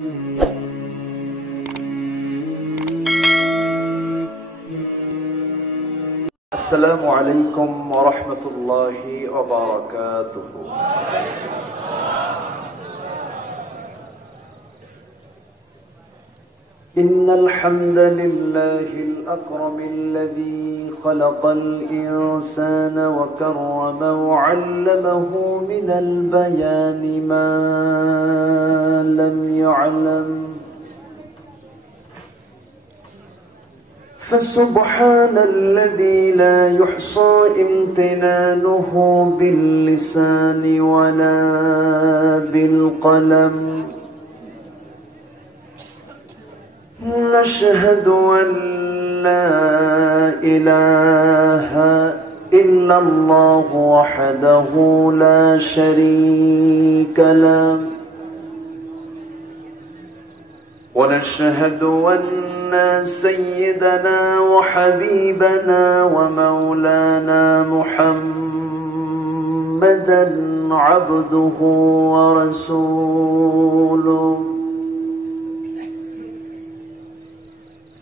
السلام عليكم ورحمة الله وبركاته. إن الحمد لله الأكرم الذي خلق الإنسان وكرمه وعلمه من البيان ما لم يعلم، فسبحان الذي لا يحصى امتنانه باللسان ولا بالقلم. نشهد أن لا إله إلا الله وحده لا شريك له، ونشهد أن سيدنا وحبيبنا ومولانا محمدا عبده ورسوله،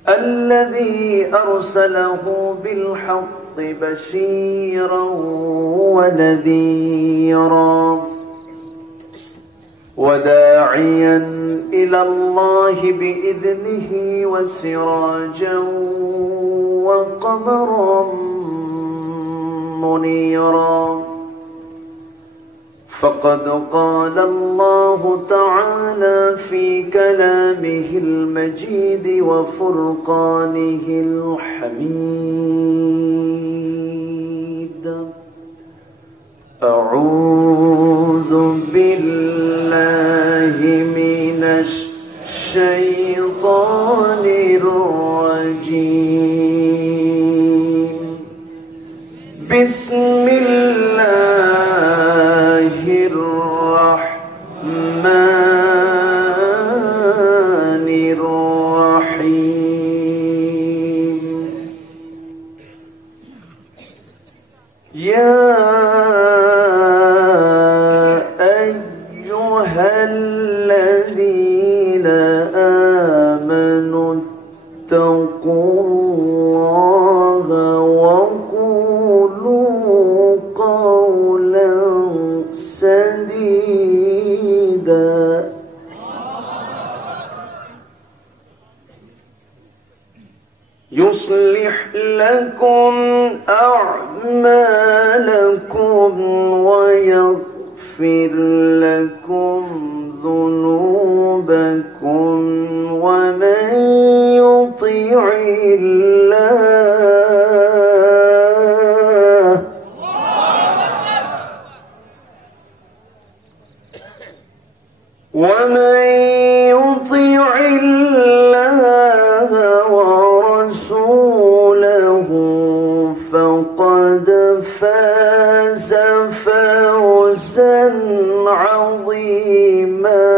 الذي أرسله بالحق بشيرا ونذيرا وداعيا إلى الله بإذنه وسراجا وقمرا منيرا. فقد قال الله تعالى في كلامه المجيد وفرقانه الحميد: أعوذ بالله من الشيطان الرجيم. بسم الله الرحمن الرحيم. يا أيها الذين آمنوا اتقوا الله وقولوا قولا سديدا يصلح لكم أعمالكم ويغفر لكم ذنوبكم، ومن يطع الله ورسوله فقد فاز فوزا عظيما.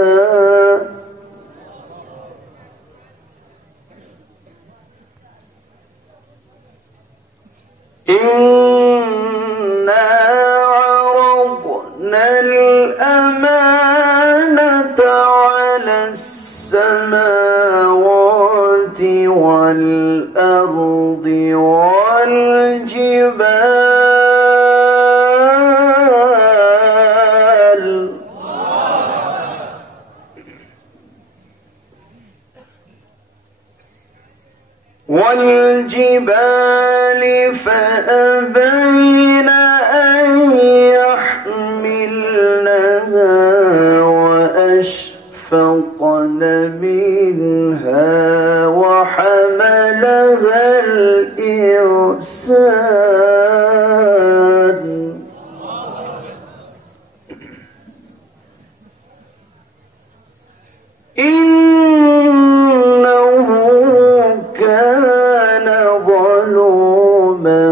إنا عرضنا الأمانة على السماوات والأرض والجبال فأبين أن يحملنها وأشفقن منها وحملها الإنسان إنه كان ظلوما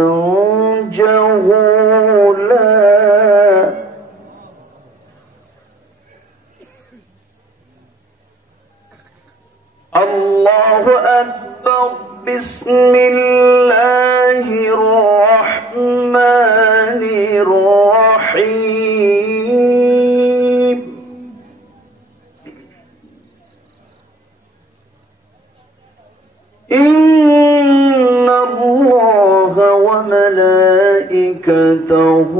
جهولا. الله أكبر. بسم الله الرحمن الرحيم. وملائكته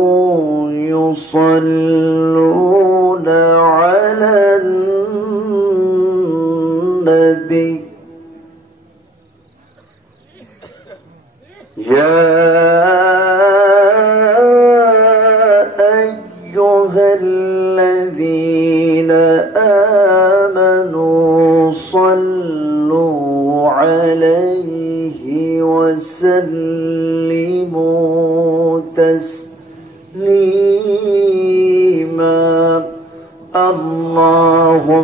يصلون على النبي يا أيها الذين آمنوا صلوا عليه وسلموا تسليما اللهم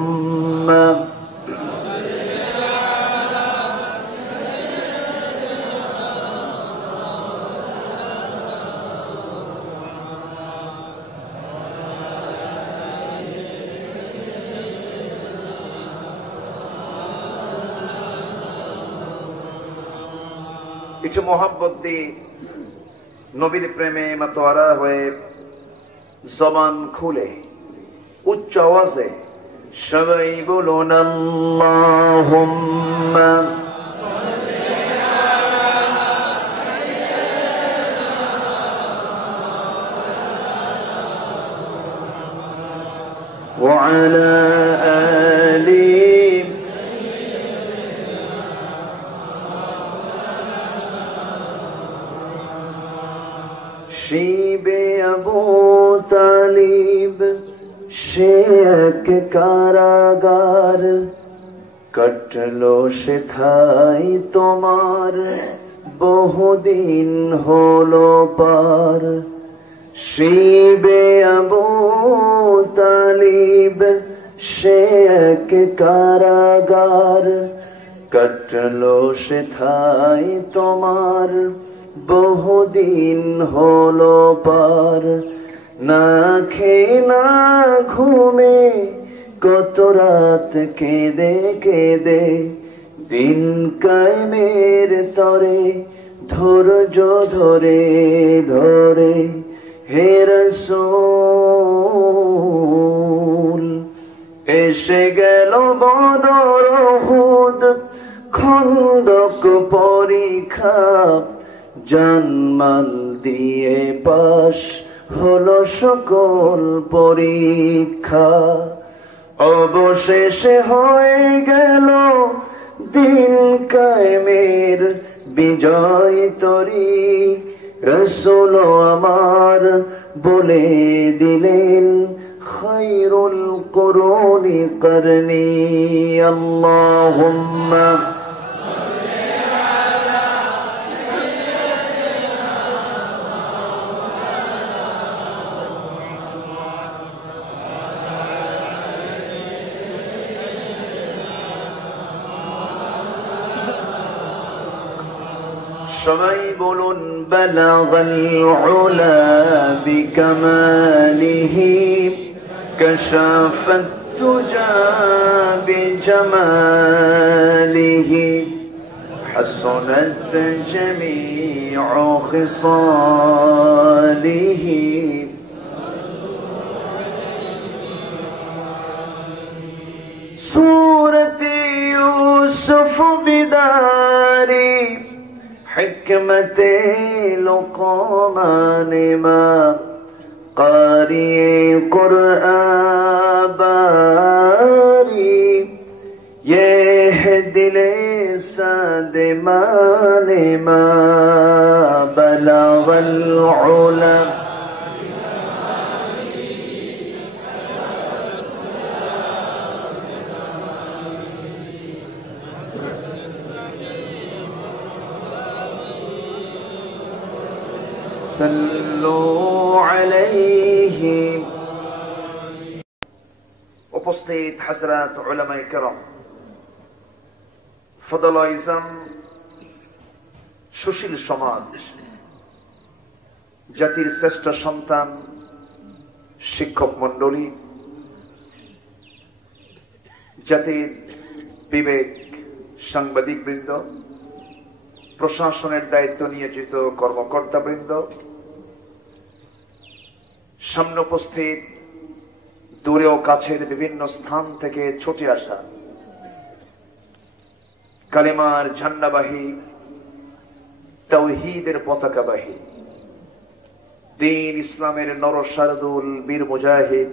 কিছু মোহাব্বত দিয়ে নবীর প্রেমে মাতোয়ারা হয়ে জবান খুলে উচ্চ আওয়াজে সবাই বলুন আল্লাহুম্মা ওয়া আলা আলি শিবে আবু তালিব সে এক কারাগার কাটলো শেখাই তোমার বহুদিন হলো পার শিবে আবু তালিব সে এক কারাগার কাটলো শেখাই তোমার বহুদিন হলো পার না খেয়ে না ঘুমে কত রাত কেঁদে কেঁদে দিন কায়েমের তরে ধৈর্য ধরে ধরে হে রাসূল এসে গেল বদর উহুদ খন্দক পরীক্ষা জানমাল দিয়ে পাশ হলো সকল পরীক্ষা অবশেষে হয়ে গেল দিন কায়েমের বিজয় তরি রাসূল আমার বলে দিলেন খায়রুল কুরুনি করনি আল্লাহুম্মা সবাই বলুন বালাগাল উলা বিকামালিহি কাশাফাত তুজা বিজামালিহি হাসানাত জামিউ খিসালিহি সূরাত ইউসুফ বিদারি حکمت لقمان امام قاری قرآن باری یہ دل ساد مان ما بلغ العلا صلوا عليه উপস্থিত হযরত উলামায়ে কেরাম ফদল ইসলাম সুশীল সমাজ জাতির শ্রেষ্ঠ সন্তান শিক্ষক মণ্ডলী জাতির বিবেক সাংবাদিকবৃন্দ প্রশাসনের দায়িত্ব নিয়োজিত কর্মকর্তাবৃন্দ সামনে উপস্থিত দূরে ও কাছের বিভিন্ন স্থান থেকে ছুটে আসা কালেমার ঝান্ডাবাহী তাওহীদের পতাকাবাহী দ্বীন ইসলামের নরশারদুল বীর মুজাহিদ,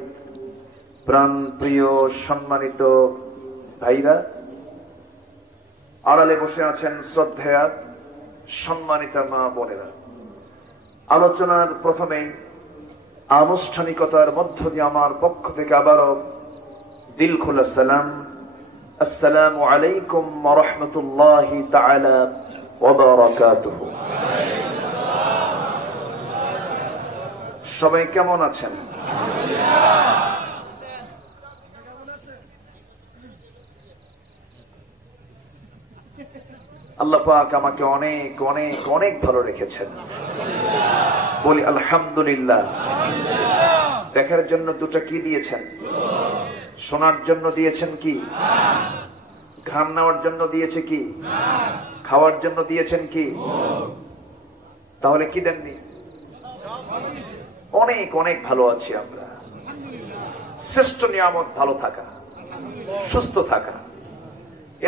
প্রাণ প্রিয় সম্মানিত ভাইরা, আড়ালে বসে আছেন শ্রদ্ধেয়া সম্মানিত মা বোনেরা। আলোচনার প্রথমে আনুষ্ঠানিকতার মধ্য দিয়ে আমার পক্ষ থেকে আবারও দিল খোলা সালাম, আসসালামু আলাইকুম ওয়া রাহমাতুল্লাহি তাআলা ওয়া বারাকাতুহু। সবাই কেমন আছেন? আল্লাহ পাক আমাকে অনেক অনেক অনেক ভালো রেখেছেন, বলি আলহামদুলিল্লাহ। দেখার জন্য দুটো কি দিয়েছেন? শোনার জন্য দিয়েছেন কি? ঘ্রাণ নেওয়ার জন্য দিয়েছে কি? খাওয়ার জন্য দিয়েছেন কি? তাহলে কি দেননি? অনেক অনেক ভালো আছি আমরা। শ্রেষ্ঠ নিয়ামত ভালো থাকা, সুস্থ থাকা।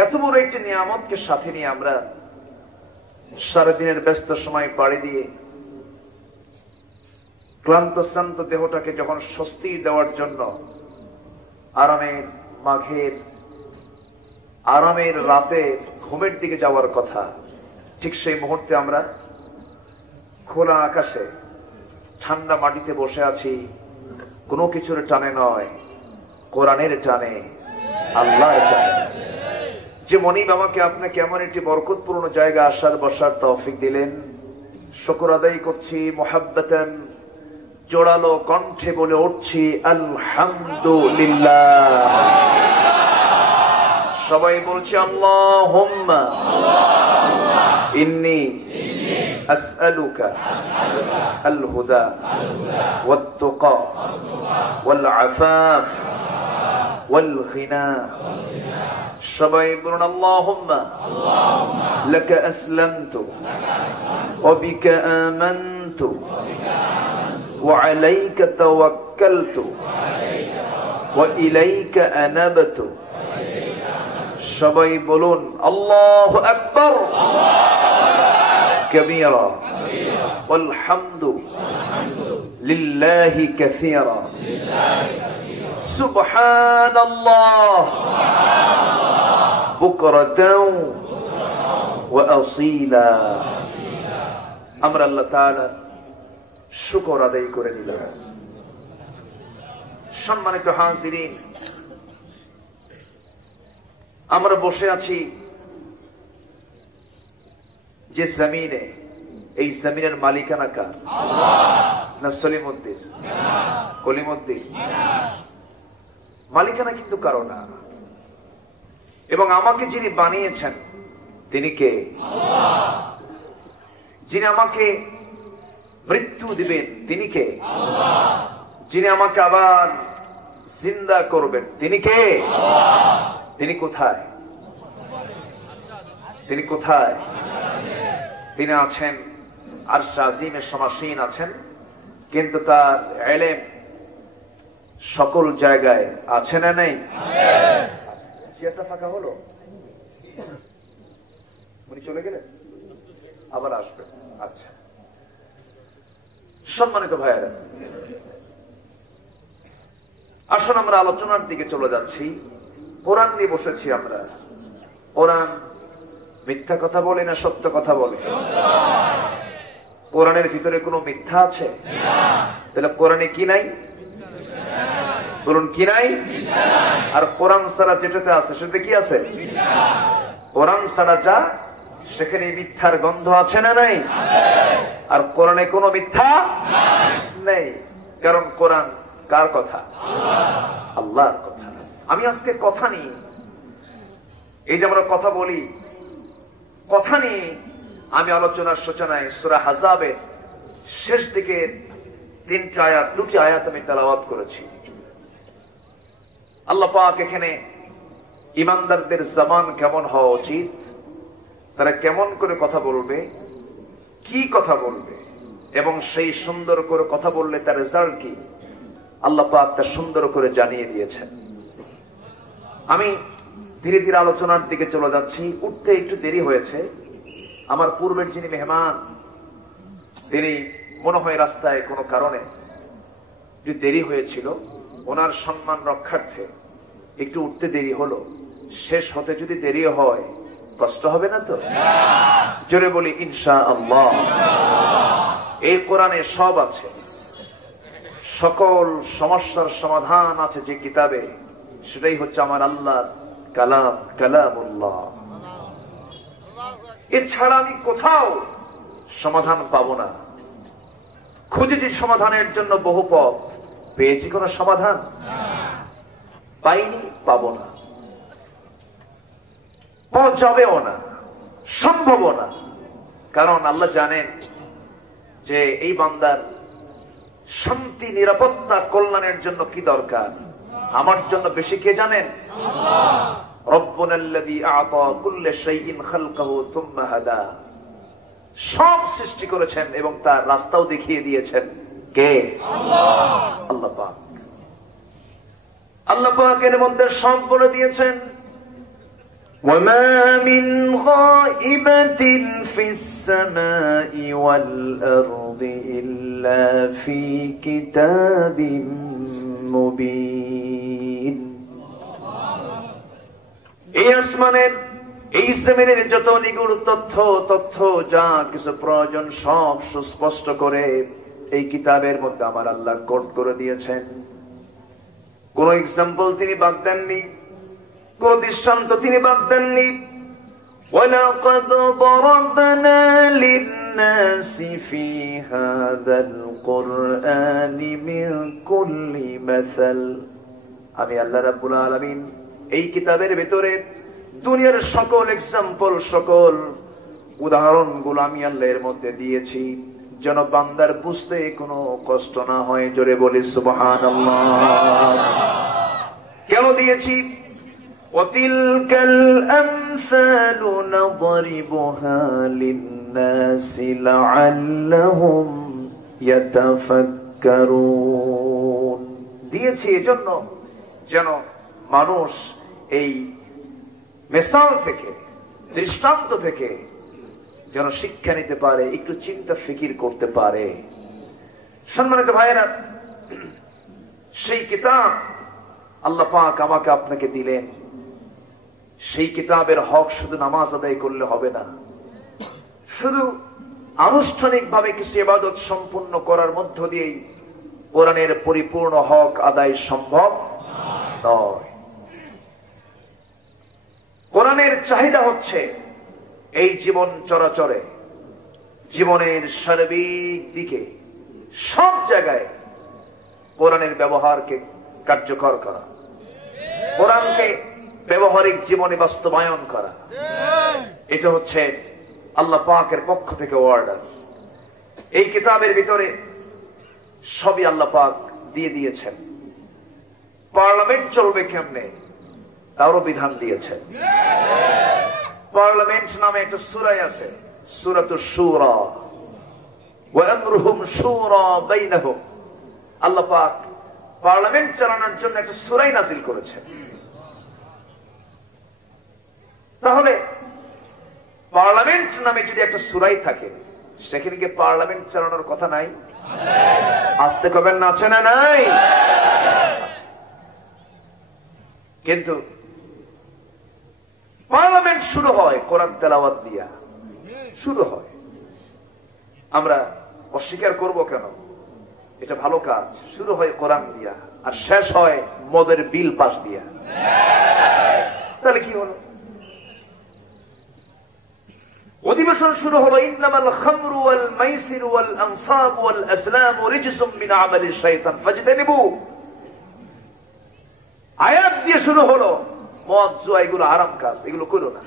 এত বড় একটি নিয়ামতকে সাথে নিয়ে আমরা সারাদিনের ব্যস্ত সময় পাড়ি দিয়ে ক্লান্ত শ্রান্ত দেহটাকে যখন স্বস্তি দেওয়ার জন্য আরামের মাঘের আরামের রাতে ঘুমের দিকে যাওয়ার কথা, ঠিক সেই মুহূর্তে আমরা খোলা আকাশে ঠান্ডা মাটিতে বসে আছি। কোনো কিছুর টানে নয়, কোরআনের টানে, আল্লাহর টানে। যে মনিব আমাকে আপনাকে এমন একটি বরকতপূর্ণ জায়গা আসার বসার তৌফিক দিলেন, শুকর আদায় করছি। মুহাব্বতান জোড়ালো কণ্ঠে বলে উঠছি আলহামদুলিল্লাহ। সবাই বলছি আল্লাহুম্মা ইন্নী আসআলুকা আল হুদা ওয়াত তুকা ওয়াল আফাফ ওয়াল গিনা। সবাই বলুন আল্লাহুম্মা লাকা আসলামতু ওয়া বিকা আমানতু ওয়া আলাইকা তাওয়াক্কালতু ওয়া ইলাইকা আনাবতু। সবাই বলুন আল্লাহু আকবার কাবীরা ওয়াল হামদু লিল্লাহি কাসীরা সুবহানাল্লাহ বুকরাতাও ওয়া আসীলা। আমরা আল্লাহ তাআলা শুকর আদায় করে নিলাম। সম্মানিত হাজিরিন, আমরা বসে আছি যে জমিনে, এই জমিনের মালিকানা কার? না সলিমউদ্দিন, কলিমউদ্দিন? মালিকানা কিন্তু কারো না। এবং আমাকে যিনি বানিয়েছেন তিনি কে? যিনি আমাকে মৃত্যু দিবেন তিনি কে? যিনি আমাকে আবার জিন্দা করবেন তিনি কে? তিনি কোথায়? তিনি কোথায়? তিনি আছেন আরশ আজিমের সমাসীন আছেন, কিন্তু তার ইলম সকল জায়গায় আছে না নেই? চেয়ারটা ফাঁকা হলো, উনি চলে গেলেন, আবার আসবেন। আচ্ছা, সম্মানিত ভাইয়েরা, আসুন আমরা আলোচনার দিকে চলে যাচ্ছি। কোরআন নিয়ে বসেছি আমরা। কোরআন মিথ্যা কথা বলে না সত্য কথা বলে? কোরআনের ভিতরে কোনো মিথ্যা আছে? তাহলে কোরআনে কি নাই? বলুন কি নাই? আর কোরআন ছাড়া যেটাতে আছে সেটাতে কি আছে? কোরআন ছাড়া যা, সেখানে মিথ্যার গন্ধ আছে না নাই? আর কোরআনে কোনো মিথ্যা নেই, কারণ কোরআন কার কথা? আল্লাহর কথা। আমি আজকে কথা নিয়ে, এই যে আমরা কথা বলি, কথা নিয়ে আমি আলোচনার সূচনায় সূরা আহজাবের শেষ দিকে দুটি আয়াত আমি তেলাওয়াত করেছি। আল্লাহ পাক এখানে ইমানদারদের জবান কেমন হওয়া উচিত, তারা কেমন করে কথা বলবে, কি কথা বলবে, এবং সেই সুন্দর করে কথা বললে তার রেজাল্ট কি, আল্লাহ পাক তা সুন্দর করে জানিয়ে দিয়েছেন। আমি ধীরে ধীরে আলোচনার দিকে চলে যাচ্ছি। উঠতে একটু দেরি হয়েছে। আমার পূর্বের যিনি মেহমান, তিনি মনে হয় রাস্তায় কোনো কারণে যে দেরি হয়েছিল, ওনার সম্মান রক্ষার্থে একটু উঠতে দেরি হলো, শেষ হতে যদি দেরি হয় কষ্ট হবে না তো? জোরে বলি ইনশাআল্লাহ। এই কোরআনে সব আছে, সকল সমস্যার সমাধান আছে যে কিতাবে, সেটাই হচ্ছে আমার আল্লাহর কালাম, কালামুল্লাহ। এছাড়া আমি কোথাও সমাধান পাবো না। খুঁজেছি সমাধানের জন্য বহু পথ, পেয়েছি কোন সমাধান? পাইনি, পাবো না, পাওয়া যাবেও না, সম্ভবও না। কারণ আল্লাহ জানেন যে এই বান্দার শান্তি, নিরাপত্তা, কল্যাণের জন্য কি দরকার। আমার জন্য বেশি কে জানেন? রব্বুনাল্লাযী আ'তা কুল্লা শাইইন খালকাহু থুম্মা হাদা। সব সৃষ্টি করেছেন এবং তার রাস্তাও দেখিয়ে দিয়েছেন কে? আল্লাহ পাক। আল্লাহ পাকের মধ্যে সব বলে দিয়েছেন, ওয়ামা মিন গায়িবাতিন ফিস সামাই ওয়াল আরদি ইল্লা ফি কিতাবিম মুবিন। এই আসমানের, এই জমিনের যত নিগুড় তথ্য যা কিছু প্রয়োজন সব সুস্পষ্ট করে এই কিতাবের মধ্যে আমার আল্লাহ কোট করে দিয়েছেন। কোন এক্সাম্পল তিনি বাদ দেননি, কোন দৃষ্টান্ত তিনি বাদ দেননি। ওয়ালাকাদ দরাবনা লিন-নাসি ফি হাযাল কুরআনি মিন কুল্লি মাসাল। আমি আল্লাহ রাব্বুল আলামিন এই কিতাবের ভিতরে দুনিয়ার সকল এক্সাম্পল, সকল উদাহরণগুলো আমি আল্লাহ এর মধ্যে দিয়েছি যেন বান্দার বুঝতে কোনো কষ্ট না হয়। জোরে বলি সুবহানাল্লাহ। কেন দিয়েছি? ওয়াতিলকাল আমসালু নাদরিবুহা লিন-নাসি লাআল্লাহুম ইয়াতাফাক্কারুন। দিয়েছি এজন্য যেন মানুষ এই মিসাল থেকে, দৃষ্টান্ত থেকে যেন শিক্ষা নিতে পারে, একটু চিন্তা ফিকির করতে পারে। সম্মানিত ভাইয়েরা, সেই কিতাব আল্লাহ পাক আমাকে আপনাকে দিলেন। সেই কিতাবের হক শুধু নামাজ আদায় করলে হবে না, শুধু আনুষ্ঠানিকভাবে কিছু ইবাদত সম্পূর্ণ করার মধ্য দিয়েই কোরআনের পরিপূর্ণ হক আদায় সম্ভব নয়। কোরআনের চাহিদা হচ্ছে এই জীবন চরাচরে, জীবনের সার্বিক দিকে, সব জায়গায় কোরআনের ব্যবহারকে কার্যকর করা, কোরআনকে ব্যবহারিক জীবনে বাস্তবায়ন করা। এটা হচ্ছে আল্লাহ পাকের পক্ষ থেকে অর্ডার। এই কিতাবের ভিতরে সবই আল্লাহ পাক দিয়ে দিয়েছেন। পার্লামেন্ট চলবে কেমনে তারও বিধান দিয়েছেন। পার্লামেন্ট নামে একটা সূরা আছে, সূরাতুশ শুরা, ওয়া আমরুহুম শুরা বাইনাহুম। আল্লাহ পাক পার্লামেন্ট চালানোর জন্য একটা সূরাই নাযিল করেছেন। তাহলে পার্লামেন্ট নামে যদি একটা সূরাই থাকে, সেখানে কি পার্লামেন্ট চালানোর কথা নাই? আসতে কবেন না, আছে না নাই? কিন্তু পার্লামেন্ট শুরু হয় কোরআন তেলাওয়াত দিয়া, শুরু হয়। আমরা অস্বীকার করব কেন? এটা ভালো কাজ। শুরু হয় কোরআন দিয়া আর শেষ হয় মদের বিল পাস দিয়া। তাহলে কি হলো? অধিবেশন শুরু হলো, ইন্নামাল খামরু ওয়াল মাইসিরু ওয়াল আনসাব ওয়াল আসলামু রিজসুম মিন আমালিশ শাইতান ফাজতানিবু। আয়াত দিয়ে শুরু হলো, মদ জুয়া এগুলো হারাম কাজ, এগুলো করো না,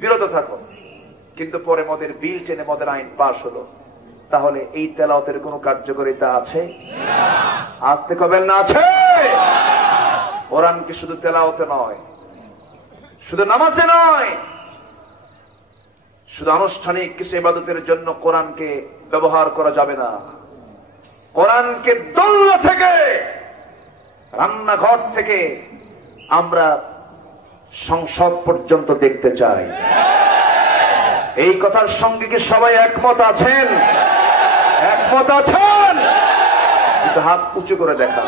বিরত থাকো। কিন্তু পরে মদের বিল টেনে মদের আইন পাশ হলো। তাহলে এই তেলাওয়াতের কোনো কার্যকারিতা আছে? আসতে কবেন না, আছে? কোরআন কি শুধু তেলাওয়াতে নয়, শুধু নামাজে নয়, শুধু আনুষ্ঠানিক কিছু ইবাদতের জন্য কোরআনকে ব্যবহার করা যাবে না। কোরআনকে দোলনা থেকে, রান্নাঘর থেকে আমরা সংসদ পর্যন্ত দেখতে চাই। এই কথার সঙ্গে কি সবাই একমত আছেন? একমত আছেন? একটু হাত উঁচু করে দেখান।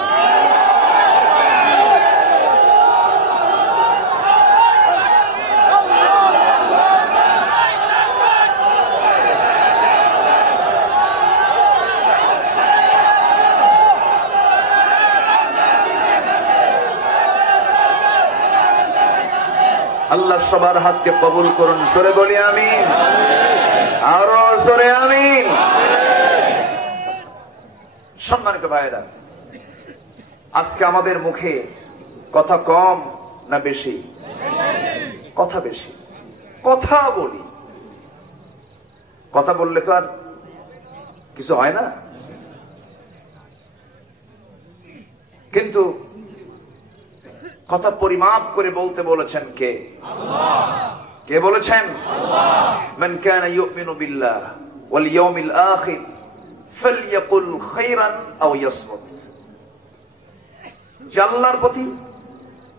আল্লাহ সবার হাতকে কবুল করুন। জোরে বলি আমিন, আরো জোরে আমিন। সম্মানিত ভাইয়েরা, আজকে আমাদের মুখে কথা কম না বেশি? কথা বেশি। কথা বলি, কথা বললে তো আর কিছু হয় না। কিন্তু কথা পরিমাপ করে বলতে বলেছেন কে? কে বলেছেন? মান কানা ইউমিনু বিল্লাহ ওয়াল ইয়াউমিল আখির ফালইয়াকুল খায়রান আও ইয়াসমুত। যে আল্লাহর প্রতি,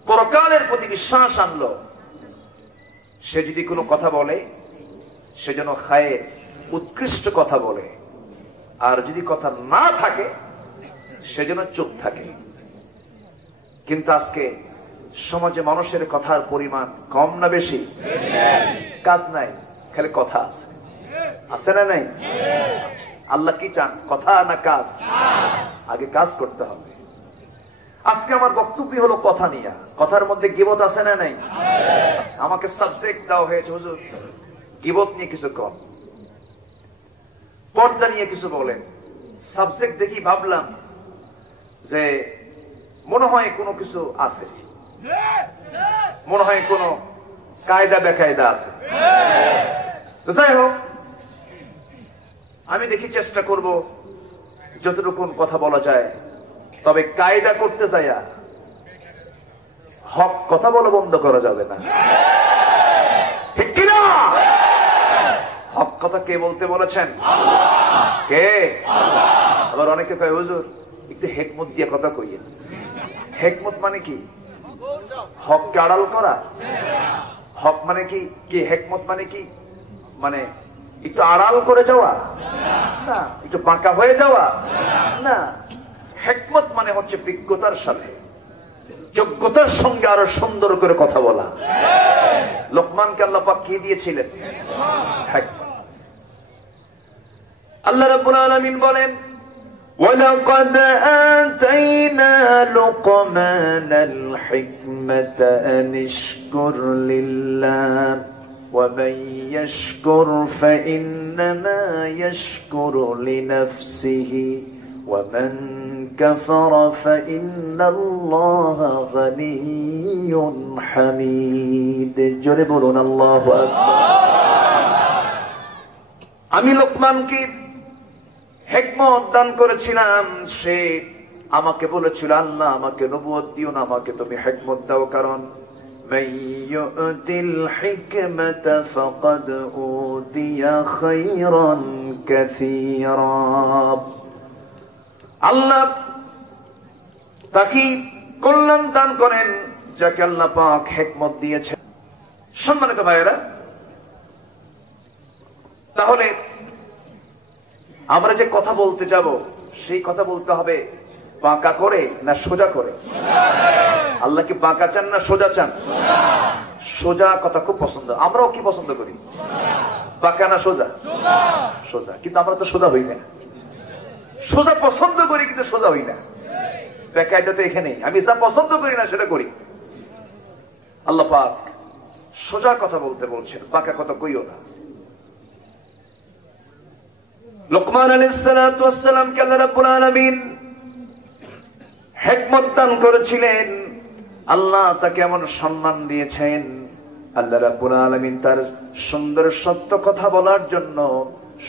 পরকালের প্রতি বিশ্বাস আনলো, সে যদি কোনো কথা বলে সে যেন খায়ের, উৎকৃষ্ট কথা বলে, আর যদি কথা না থাকে সে যেন চুপ থাকে। কিন্তু আজকে সমাজে মানুষের কথার পরিমাণ কম না বেশি? কাজ নাই, খালি কথা আছে। আছে না নাই? আল্লাহ কি চান, কথা না কাজ? আগে কাজ করতে হবে। আজকে আমার বক্তব্য হলো কথা নিয়ে। কথার মধ্যে গীবত আছে না নাই? আমাকে সাবজেক্ট দেওয়া হয়েছে, হুজুর গীবত নিয়ে কিছু কম, পর্দা নিয়ে কিছু বলেন। সাবজেক্ট দেখি ভাবলাম যে মনে হয় কোনো কিছু আছে, মনে হয় কোনো কায়দা বেকায়দা আছে। তো যাই হোক, আমি দেখি চেষ্টা করব যতটুকু কথা বলা যায়। তবে কায়দা করতে যাইয়া হক কথা বলা বন্ধ করা যাবে না, ঠিক কিনা? হক কথা কে বলতে বলেছেন? কে? আবার অনেকে কয় হুজুর একটু হেকমত দিয়ে কথা কইয়েন। হেকমত মানে কি? হককে আড়াল করা? হক মানে কি? কি হেকমত মানে কি? মানে একটু আড়াল করে যাওয়া না, একটু বাঁকা হয়ে যাওয়া না। হেকমত মানে হচ্ছে বিজ্ঞতার সাথে, যোগ্যতার সঙ্গে আরো সুন্দর করে কথা বলা। লোকমানকে আল্লাহ পাক কি দিয়েছিলেন? হেকমত। আল্লাহ রাব্বুল আলামিন বলেন, وَلَقَدْ آتَيْنَا لُقْمَانَ الْحِكْمَةَ أَنِ اشْكُرْ لِلَّهِ وَمَنْ يَشْكُرْ فَإِنَّمَا يَشْكُرُ لِنَفْسِهِ وَمَنْ كَفَرَ فَإِنَّ اللَّهَ غَنِيٌّ حَمِيدٌ। জোরে বলুন আল্লাহু আকবার। আমি লোকমানকে হিকমত দান করেছিলাম। সে আমাকে বলেছিল, আল্লাহ আমাকে নবুয়ত দিও না, আমাকে তুমি হিকমত দাও। কারণ মাইয়ুতিল হিকমাতা ফাকাদ উতিয়া খায়রান কাসীরা। আল্লাহ তাকে কল্যাণ দান করেন যাকে আল্লাহ পাক হিকমত দিয়েছেন। সম্মানিত ভাইয়েরা, তাহলে আমরা যে কথা বলতে যাব সেই কথা বলতে হবে বাঁকা করে না সোজা করে? আল্লাহ কি বাঁকা চান না সোজা চান? সোজা কথা খুব পছন্দ। আমরাও কি পছন্দ করি? বাঁকা না সোজা? সোজা। কিন্তু আমরা তো সোজা হই না। সোজা পছন্দ করি কিন্তু সোজা হই না। বেকায়দা তো এখানেই। আমি যা পছন্দ করি না সেটা করি। আল্লাহ পাক সোজা কথা বলতে বলছেন, বাঁকা কথা কইও না। লোকমান আলাইহিস সালাতু ওয়াস সালামকে আল্লাহ রাব্বুল আলামিন হিকমত দান করেছিলেন। আল্লাহ তাকে এমন সম্মান দিয়েছেন। আল্লাহ রাব্বুল আলামিন তার সুন্দর সত্য কথা বলার জন্য,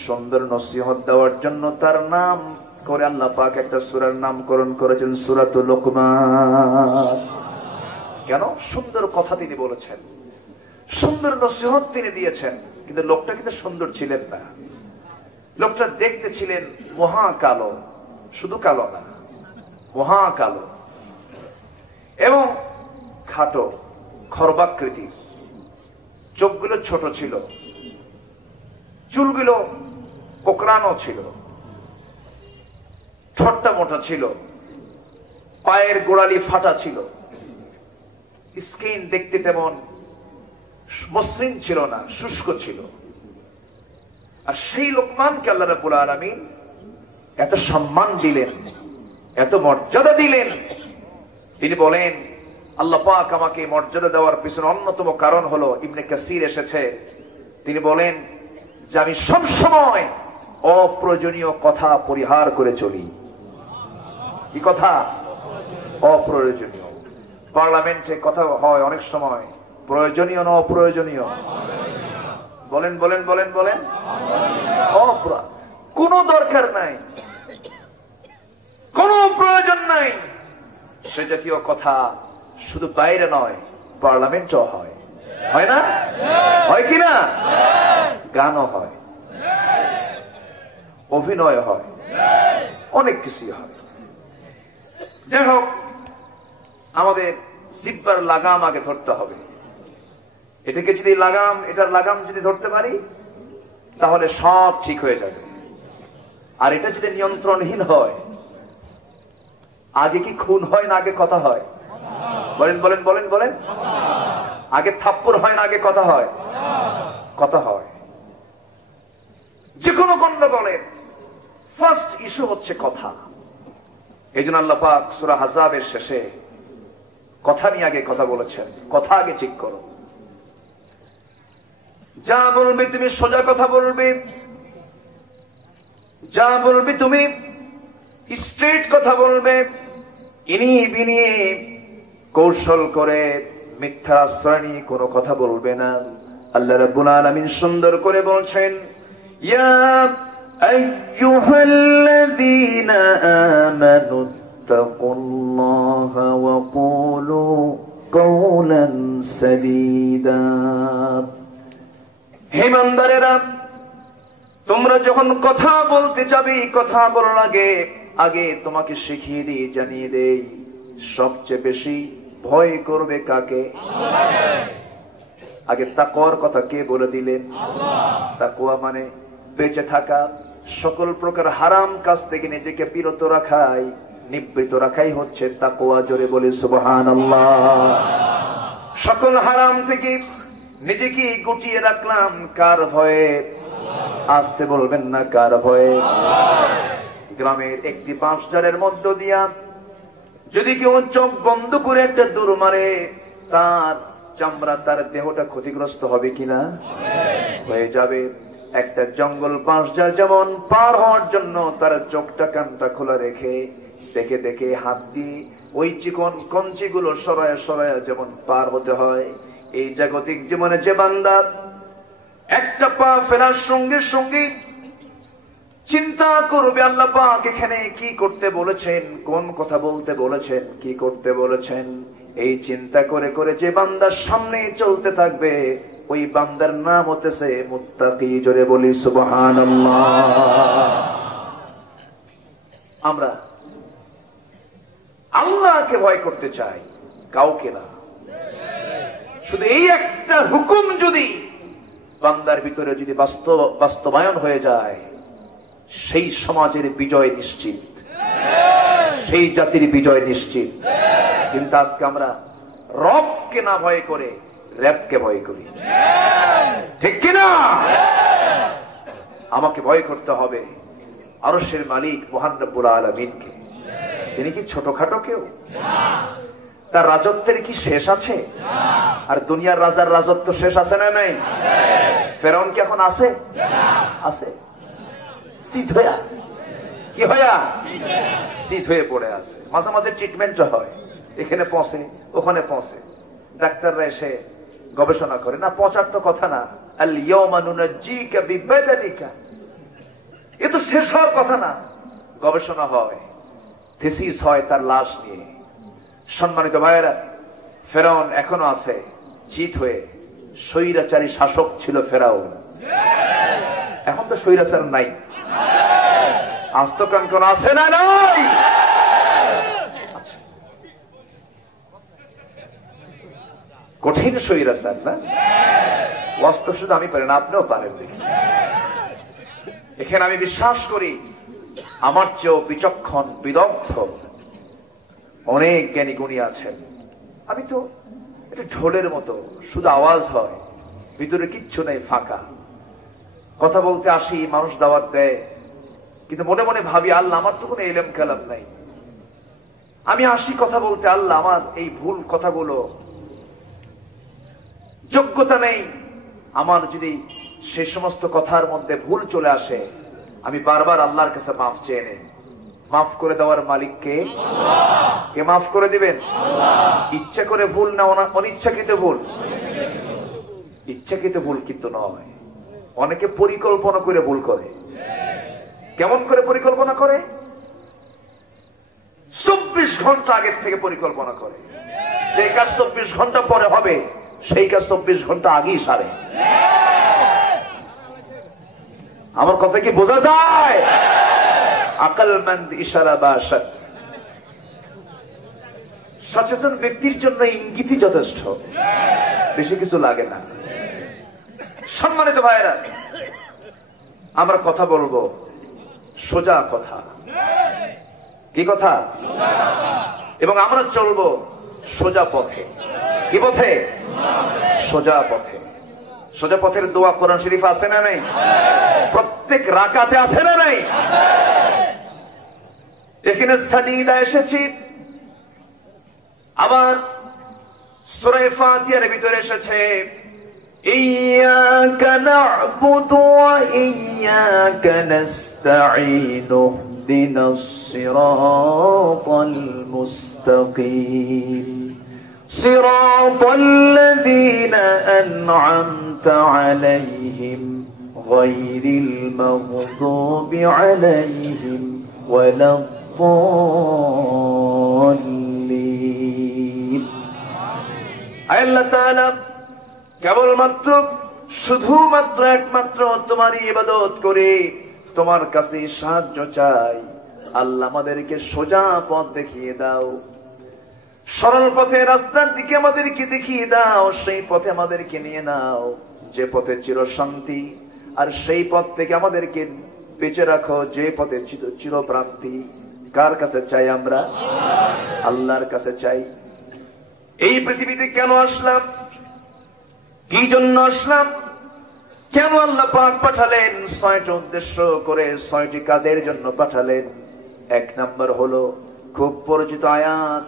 সুন্দর নসিহত দেওয়ার জন্য তার নাম করে আল্লাহ পাক একটা সূরার নামকরণ করেছেন, সূরাতুল লোকমান। কেন? সুন্দর কথা তিনি বলেছেন, সুন্দর নসিহত তিনি দিয়েছেন। কিন্তু লোকটা কিন্তু সুন্দর ছিলেন না। লোকটা দেখতে ছিলেন মহা কালো। শুধু কালো না, মহা কালো এবং খাটো, খর্বাকৃতির। চোখগুলো ছোট ছিল, চুলগুলো কোকড়ানো ছিল, ঠোঁটটা মোটা ছিল, পায়ের গোড়ালি ফাটা ছিল, স্কিন দেখতে তেমন মসৃণ ছিল না, শুষ্ক ছিল। আর সেই লোকমানকে আল্লাহ রাব্বুল আলামিন এত সম্মান দিলেন, এত মর্যাদা দিলেন। তিনি বলেন, আল্লাহ পাক আমাকে মর্যাদা দেওয়ার পিছনে অন্যতম কারণ হলো, ইবনে কাসির এসেছে, তিনি বলেন যে আমি সবসময় অপ্রয়োজনীয় কথা পরিহার করে চলি। কি কথা? অপ্রয়োজনীয়। পার্লামেন্টে কথা হয় অনেক সময় প্রয়োজনীয় না অপ্রয়োজনীয়? বলেন বলেন বলেন বলেন। কোনো দরকার নাই, কোনো প্রয়োজন নাই সে জাতীয় কথা শুধু বাইরে নয়, পার্লামেন্টও হয়। হয় না? হয় কি না? গানও হয়, অভিনয় হয়, অনেক কিছুই হয়। যাই হোক, আমাদের জিহ্বার লাগাম আগে ধরতে হবে। এটাকে যদি এটার লাগাম যদি ধরতে পারি তাহলে সব ঠিক হয়ে যাবে। আর এটা যদি নিয়ন্ত্রণহীন হয়, আগে কি খুন হয় না আগে কথা হয়? বলেন বলেন বলেন বলেন। আগে থাপ্পড় হয় না আগে কথা হয়? কথা হয়। যে কোনো গন্ডগোলের ফার্স্ট ইস্যু হচ্ছে কথা। এই জন্য আল্লাহ পাক সূরা আহজাবের শেষে কথা নিয়ে আগে কথা বলেছেন। কথা আগে ঠিক করো। যা বলবে তুমি সোজা কথা বলবে, যা বলবে তুমি স্ট্রেট কথা বলবে, ইনিয়ে বিনিয়ে কৌশল করে মিথ্যার আশ্রয় নিয়ে কোনো কথা বলবে না। আল্লাহ রাব্বুল আলামিন সুন্দর করে বলছেন, ইয়া আইয়ুহাল্লাযীনা আমানু তাকুল্লাহা ওয়া কুলু কাওলান সাদীদা। হে ইমানদারেরা, তোমরা যখন কথা বলতে যাবে, কথা বলার আগে তোমাকে শিখিয়ে দিই, জানিয়ে দেই, সবচেয়ে বেশি ভয় করবে কাকে? আগে তাকওয়ার কথা কে বলে দিলেন? তাকওয়া মানে বেঁচে থাকা, সকল প্রকার হারাম কাজ থেকে নিজেকে বিরত রাখাই, নিবৃত রাখাই হচ্ছে তাকওয়া। জোরে বলি সুবহানাল্লাহ। সকল হারাম থেকে নিজেকে গুটিয়ে রাখলাম কার ভয়ে? আসতে বলবেন না, কার ভয়ে? গ্রামের একটি বাঁশঝাড়ের মধ্য দিয়া যদি কেউ চোখ বন্ধ করে একটা দৌড় মারে, তার চামড়া, তার দেহটা ক্ষতিগ্রস্ত হবে কিনা? হয়ে যাবে। একটা জঙ্গল বাঁশঝাড় যেমন পার হওয়ার জন্য তার চোখটা কানটা খোলা রেখে দেখে দেখে হাত দিয়ে ওই চিকন কঞ্চিগুলো সরায়া সরায়া যেমন পার হতে হয়, এই জাগতিক জীবনে যে বান্দা একটা পা ফেলার সঙ্গে সঙ্গে চিন্তা করবে আল্লাহ পাক এখানে কি করতে বলেছেন, কোন কথা বলতে বলেছেন, কি করতে বলেছেন, এই চিন্তা করে করে যে বান্দার সামনে চলতে থাকবে, ওই বান্দার নাম হতেছে মুত্তাকি। জোরে বলি সুবহানাল্লাহ। আমরা আল্লাহকে ভয় করতে চাই, কাউকে না। শুধু এই একটা হুকুম যদি বান্দার ভিতরে যদি বাস্তবায়ন হয়ে যায়, সেই সমাজের বিজয় নিশ্চিত, সেই জাতির বিজয় নিশ্চিত। কিন্তু আজকে আমরা রবকে না ভয় করে র‍্যাবকে ভয় করি, ঠিক কিনা? আমাকে ভয় করতে হবে আরশের মালিক মহান রব্বুল আলামিনকে। তিনি কি ছোটখাটো কেউ? তার রাজত্বের কি শেষ আছে? আর দুনিয়ার রাজার রাজত্ব শেষ আছে না নাই? ফেরাউন কি এখন আছে? আছে। শীত হইয়া, কি হইয়া? শীত হয়ে পড়ে আছে। মাঝে মাঝে ট্রিটমেন্ট হয়, এখানে পৌঁছে ওখানে পৌঁছে, ডাক্তাররা এসে গবেষণা করে। না, পৌঁছার তো কথা না। আল ইয়াওমা নুনাজ্জিকা বিবাদানিকা, এ তো শেষ হওয়ার কথা না। গবেষণা হয়, থিসিস হয় তার লাশ নিয়ে। সম্মানিত ভাইয়েরা, ফেরাউন এখনো আছে চিত হয়ে। স্বৈরাচারী শাসক ছিল ফেরাউন, এখন তো স্বৈরাচার নাই। আস্তকাঙ্কন আছে না নাই? কঠিন স্বৈরাচার না? বাস্তব শুধু আমি পারি না, আপনিও পারেন। দেখি এখানে আমি বিশ্বাস করি আমার চেয়েও বিচক্ষণ বিদগ্ধ অনেক জ্ঞানী গুণী আছেন। আমি তো এটা ঢোলের মতো, শুধু আওয়াজ হয়, ভিতরে কিচ্ছু নেই, ফাঁকা। কথা বলতে আসি, মানুষ দাওয়াত দেয়, কিন্তু মনে মনে ভাবি আল্লাহ আমার তো কোনো ইলম কালাম নাই। আমি আসি কথা বলতে, আল্লাহ আমার এই ভুল কথাগুলো যোগ্যতা নেই। আমার যদি সে সমস্ত কথার মধ্যে ভুল চলে আসে, আমি বারবার আল্লাহর কাছে মাফ চেয়ে নেই। মাফ করে দেওয়ার মালিক কে? কে মাফ করে দিবেন? ইচ্ছা করে ভুল না, অনিচ্ছাকৃত ভুল। ইচ্ছাকৃত ভুল কিন্তু নয়। অনেকে পরিকল্পনা করে ভুল করে। কেমন করে পরিকল্পনা করে? 24 ঘন্টা আগের থেকে পরিকল্পনা করে, যে কাজ 24 ঘন্টা পরে হবে সেই কাজ 24 ঘন্টা আগেই সারে। আমার কথা কি বোঝা যায়? আকলমন্দ ইশারা বাসাত। সচেতন ব্যক্তির জন্য ইঙ্গিতই যথেষ্ট, বেশি কিছু লাগে না। সম্মানিত ভাইরা, আমরা কথা বলবো সোজা কথা। কি কথা? এবং আমরা চলবো সোজা পথে। কি পথে? সোজা পথে। সোজা পথের দোয়া কোরআন শরীফ আছে না নাই? প্রত্যেক রাকাতে আছে না নাই? এখানে সাজিদা এসেছি, আবার সূরা ফাতিহার ভিতরে এসেছে ইয়াকা না'বুদু ওয়া ইয়াকা নাস্তাঈন ইহদিনাস সিরাতাল মুস্তাকিম সিরাতাল লাযীনা আন'আমতা আলাইহিম গায়রিল মাগযুবি আলাইহিম ওয়ালাদ-দাল্লিন। আল্লাহ তাআলা কেবলমাত্র শুধুমাত্র একমাত্র তোমারই ইবাদত করে তোমার কাছে সাহায্য চাই। আল্লাহ আমাদেরকে সোজা পথ দেখিয়ে দাও, সরল পথে, রাস্তার দিকে আমাদেরকে দেখিয়ে দাও, সেই পথে আমাদেরকে নিয়ে নাও যে পথে চিরশান্তি, আর সেই পথ থেকে আমাদেরকে বেঁচে রাখো যে পথে চিরপ্রান্তি। কার কাছে চাই আমরা? আল্লাহর কাছে চাই। এই পৃথিবীতে কেন আসলাম? কি জন্য আসলাম? কেন আল্লাহ পাক পাঠালেন? 6টি উদ্দেশ্য করে 6টি কাজের জন্য পাঠালেন। 1 নাম্বার হলো খুব পরিচিত আয়াত,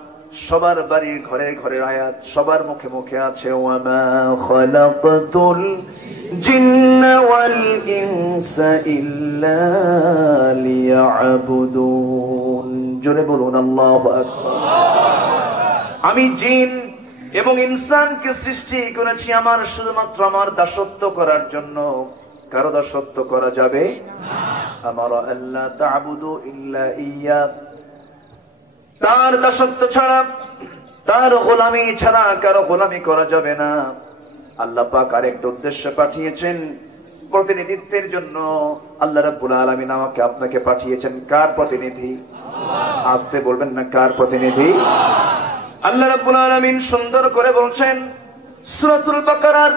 সবার বাড়ির ঘরের ঘরের আয়াত, সবার মুখে মুখে আছে, ওয়ামা খালাকতুল জিন্না ওয়াল ইনসা ইল্লা লিয়াবুদুন। জোরে বলুন আল্লাহু আকবার। আমি জিন এবং ইনসানকে সৃষ্টি করেছি আমার শুধুমাত্র আমার দাসত্ব করার জন্য। কারো দাসত্ব করা যাবে? আমার আল্লাহ তা'বুদু ইল্লা ইয়্যা, তার দাসত্ব ছাড়া, তার গোলামি ছাড়া কারো গোলামি করা যাবে না। আল্লাহ পাক আরেকটা উদ্দেশ্যে পাঠিয়েছেন, প্রতিনিধিত্বের জন্য। আল্লাহ রাব্বুল আলামিন আমাকে আপনাকে পাঠিয়েছেন কার প্রতিনিধি? আসতে বলবেন না, কার প্রতিনিধি? আল্লাহ রাব্বুল আলামিন সুন্দর করে বলছেন সূরাতুল বাকারার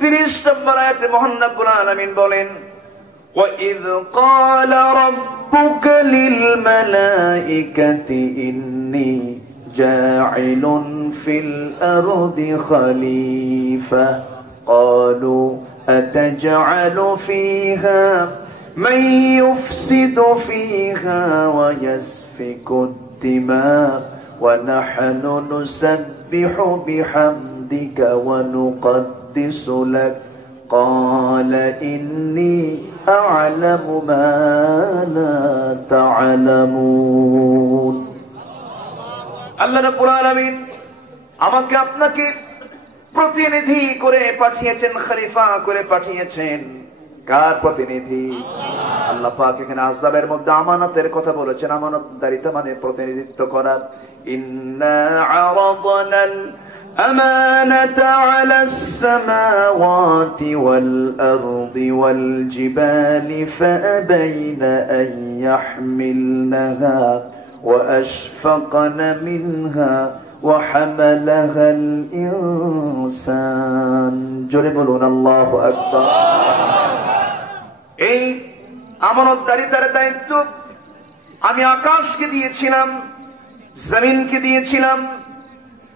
30 নম্বর আয়াতে মহান রাব্বুল আলামিন বলেন, وَإِذْ قَالَ رَبُّكَ لِلْمَلَائِكَةِ إِنِّي جَاعِلٌ فِي الْأَرْضِ خَلِيفَةً قَالُوا أَتَجْعَلُ فِيهَا مَن يُفْسِدُ فِيهَا وَيَسْفِكُ الدِّمَاءَ وَنَحْنُ نُسَبِّحُ بِحَمْدِكَ وَنُقَدِّسُ لَكَ قال إني أعلم ما لا تعلمون। আল্লাহ রাব্বুল আলামিন আমাকে আপনাকে প্রতিনিধি করে পাঠিয়েছেন, খলিফা করে পাঠিয়েছেন। কার প্রতিনিধি? আল্লাহ পাক এখানে আযাবের মধ্যে আমানতের কথা বলেছেন। আমানতদারিতা মানে প্রতিনিধিত্ব করা। ইন্না আরাদনাল أمانة على السماوات والأرض والجبال فأبين أن يحملنها وأشفقن منها وحملها الإنسان। জোরে বলুন আল্লাহু আকবার। এই আমানতদারিতার দায়িত্ব আমি আকাশকে দিয়েছিলাম, জমিনকে দিয়েছিলাম,